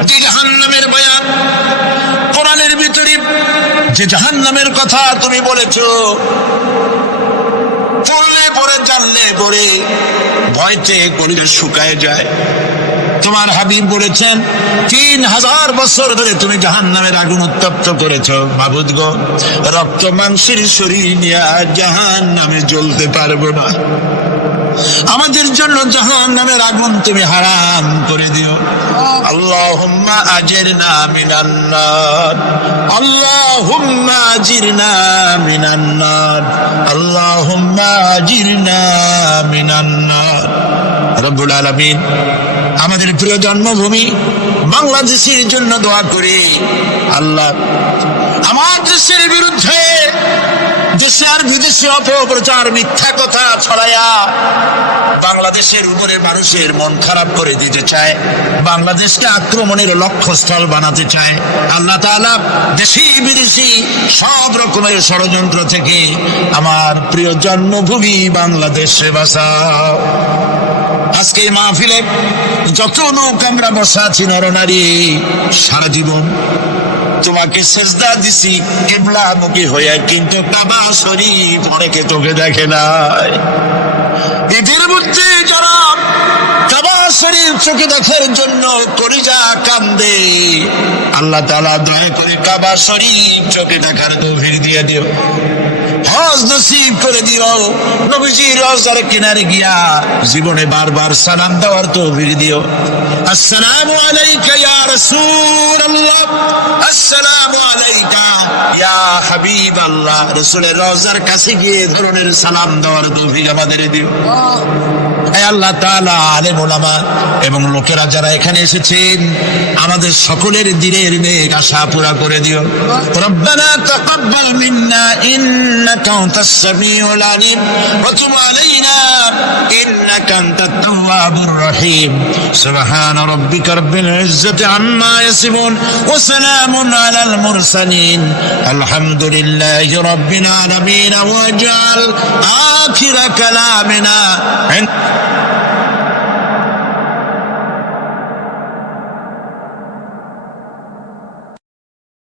যে জাহান্নামের বয়ান কোরআনের ভিতরে, যে জাহান্নামের কথা তুমি বলেছো, পড়লে পড়ে জানলে পড়ে ভয়তে কলিজা শুকায় যায়। তোমার হাবিব বলেছেন 3000 বছর ধরে তুমি জাহান্নামের আগুন উত্তপ্ত করেছো। মাবুদ গো, রক্ত মাংসের শরীর নিয়ে জাহান্নামে জ্বলতে পারবো না। আমাদের জন্য জাহান্নামের আগুন তুমি হারাম করে দিও। আল্লাহুম্মা আজিরনা মিনান নার, আল্লাহুম্মা আজিরনা মিনান নার, আল্লাহুম্মা আজিরনা মিনান নার। রব্বুল আলামিন, আমাদের প্রিয় জন্মভূমি বাংলাদেশের জন্য দোয়া করি। আল্লাহ, আমার দেশের বিরুদ্ধে দেশে আর বিদেশে অপপ্রচার মিথ্যা কথা ছড়ায়া বাংলাদেশের উপরে মানুষের মন খারাপ করে দিতে চায়, বাংলাদেশকে আক্রমণের লক্ষ্যস্থল বানাতে চায়। আল্লাহ তাআলা দেশি বিদেশি সব রকমের ষড়যন্ত্র থেকে আমার প্রিয় জন্মভূমি বাংলাদেশে বাঁচাও। আজকে এই মাহফিলে যত লোক আমরা বসা আছি নরনারী, সারা জীবন তোমাকে সেজদা দিছি কিবলামুখী হয়ে, কিন্তু কাবা শরীফ অনেকে চোখে দেখে নাই। ঈদের মধ্যে যারা কাবা শরীফ চোখে দেখার জন্য কলিজা কান্দে, আল্লাহ তাআলা দয়া করে কাবা শরীফ চোখে দেখার তৌফিক দিয়ে দিও। হজ হজ নসিব করে দিও। নবীজির রওজার কিনারে গিয়া জীবনে বারবার সালাম দেওয়ার তৌফিক দিও। আসসালামু আলাইকা ইয়া রাসূলুল্লাহ, আসসালামু আলাইকা ইয়া হাবিবাল্লাহ। রাসূলের রওজার কাছে গিয়ে ধরনের সালাম দেওয়ার তৌফিক আমাদের দিও। হে আল্লাহ তাআলা, আলেম ওলামা এবং লোকেরা যারা এখানে এসেছেন, আমাদের সকলের দিনের নেক আশা পুরা করে দিও। রব্বানা তাকাব্বাল মিন্না ইন্নাকা আনতাস সামিউল আলিম ওয়া তুব আলাইনা ইন্নাকা আনতাত তাওয়াবুর রহিম। সুবহানা রাব্বিকা রাব্বিল ইজ্জাতি আম্মা ইয়াসিফুন ওয়া সালামুন আলাল মুরসালিন আলহামদুলিল্লাহি রাব্বিল আলামিন। ওয়াজআল আখিরা কালামিনা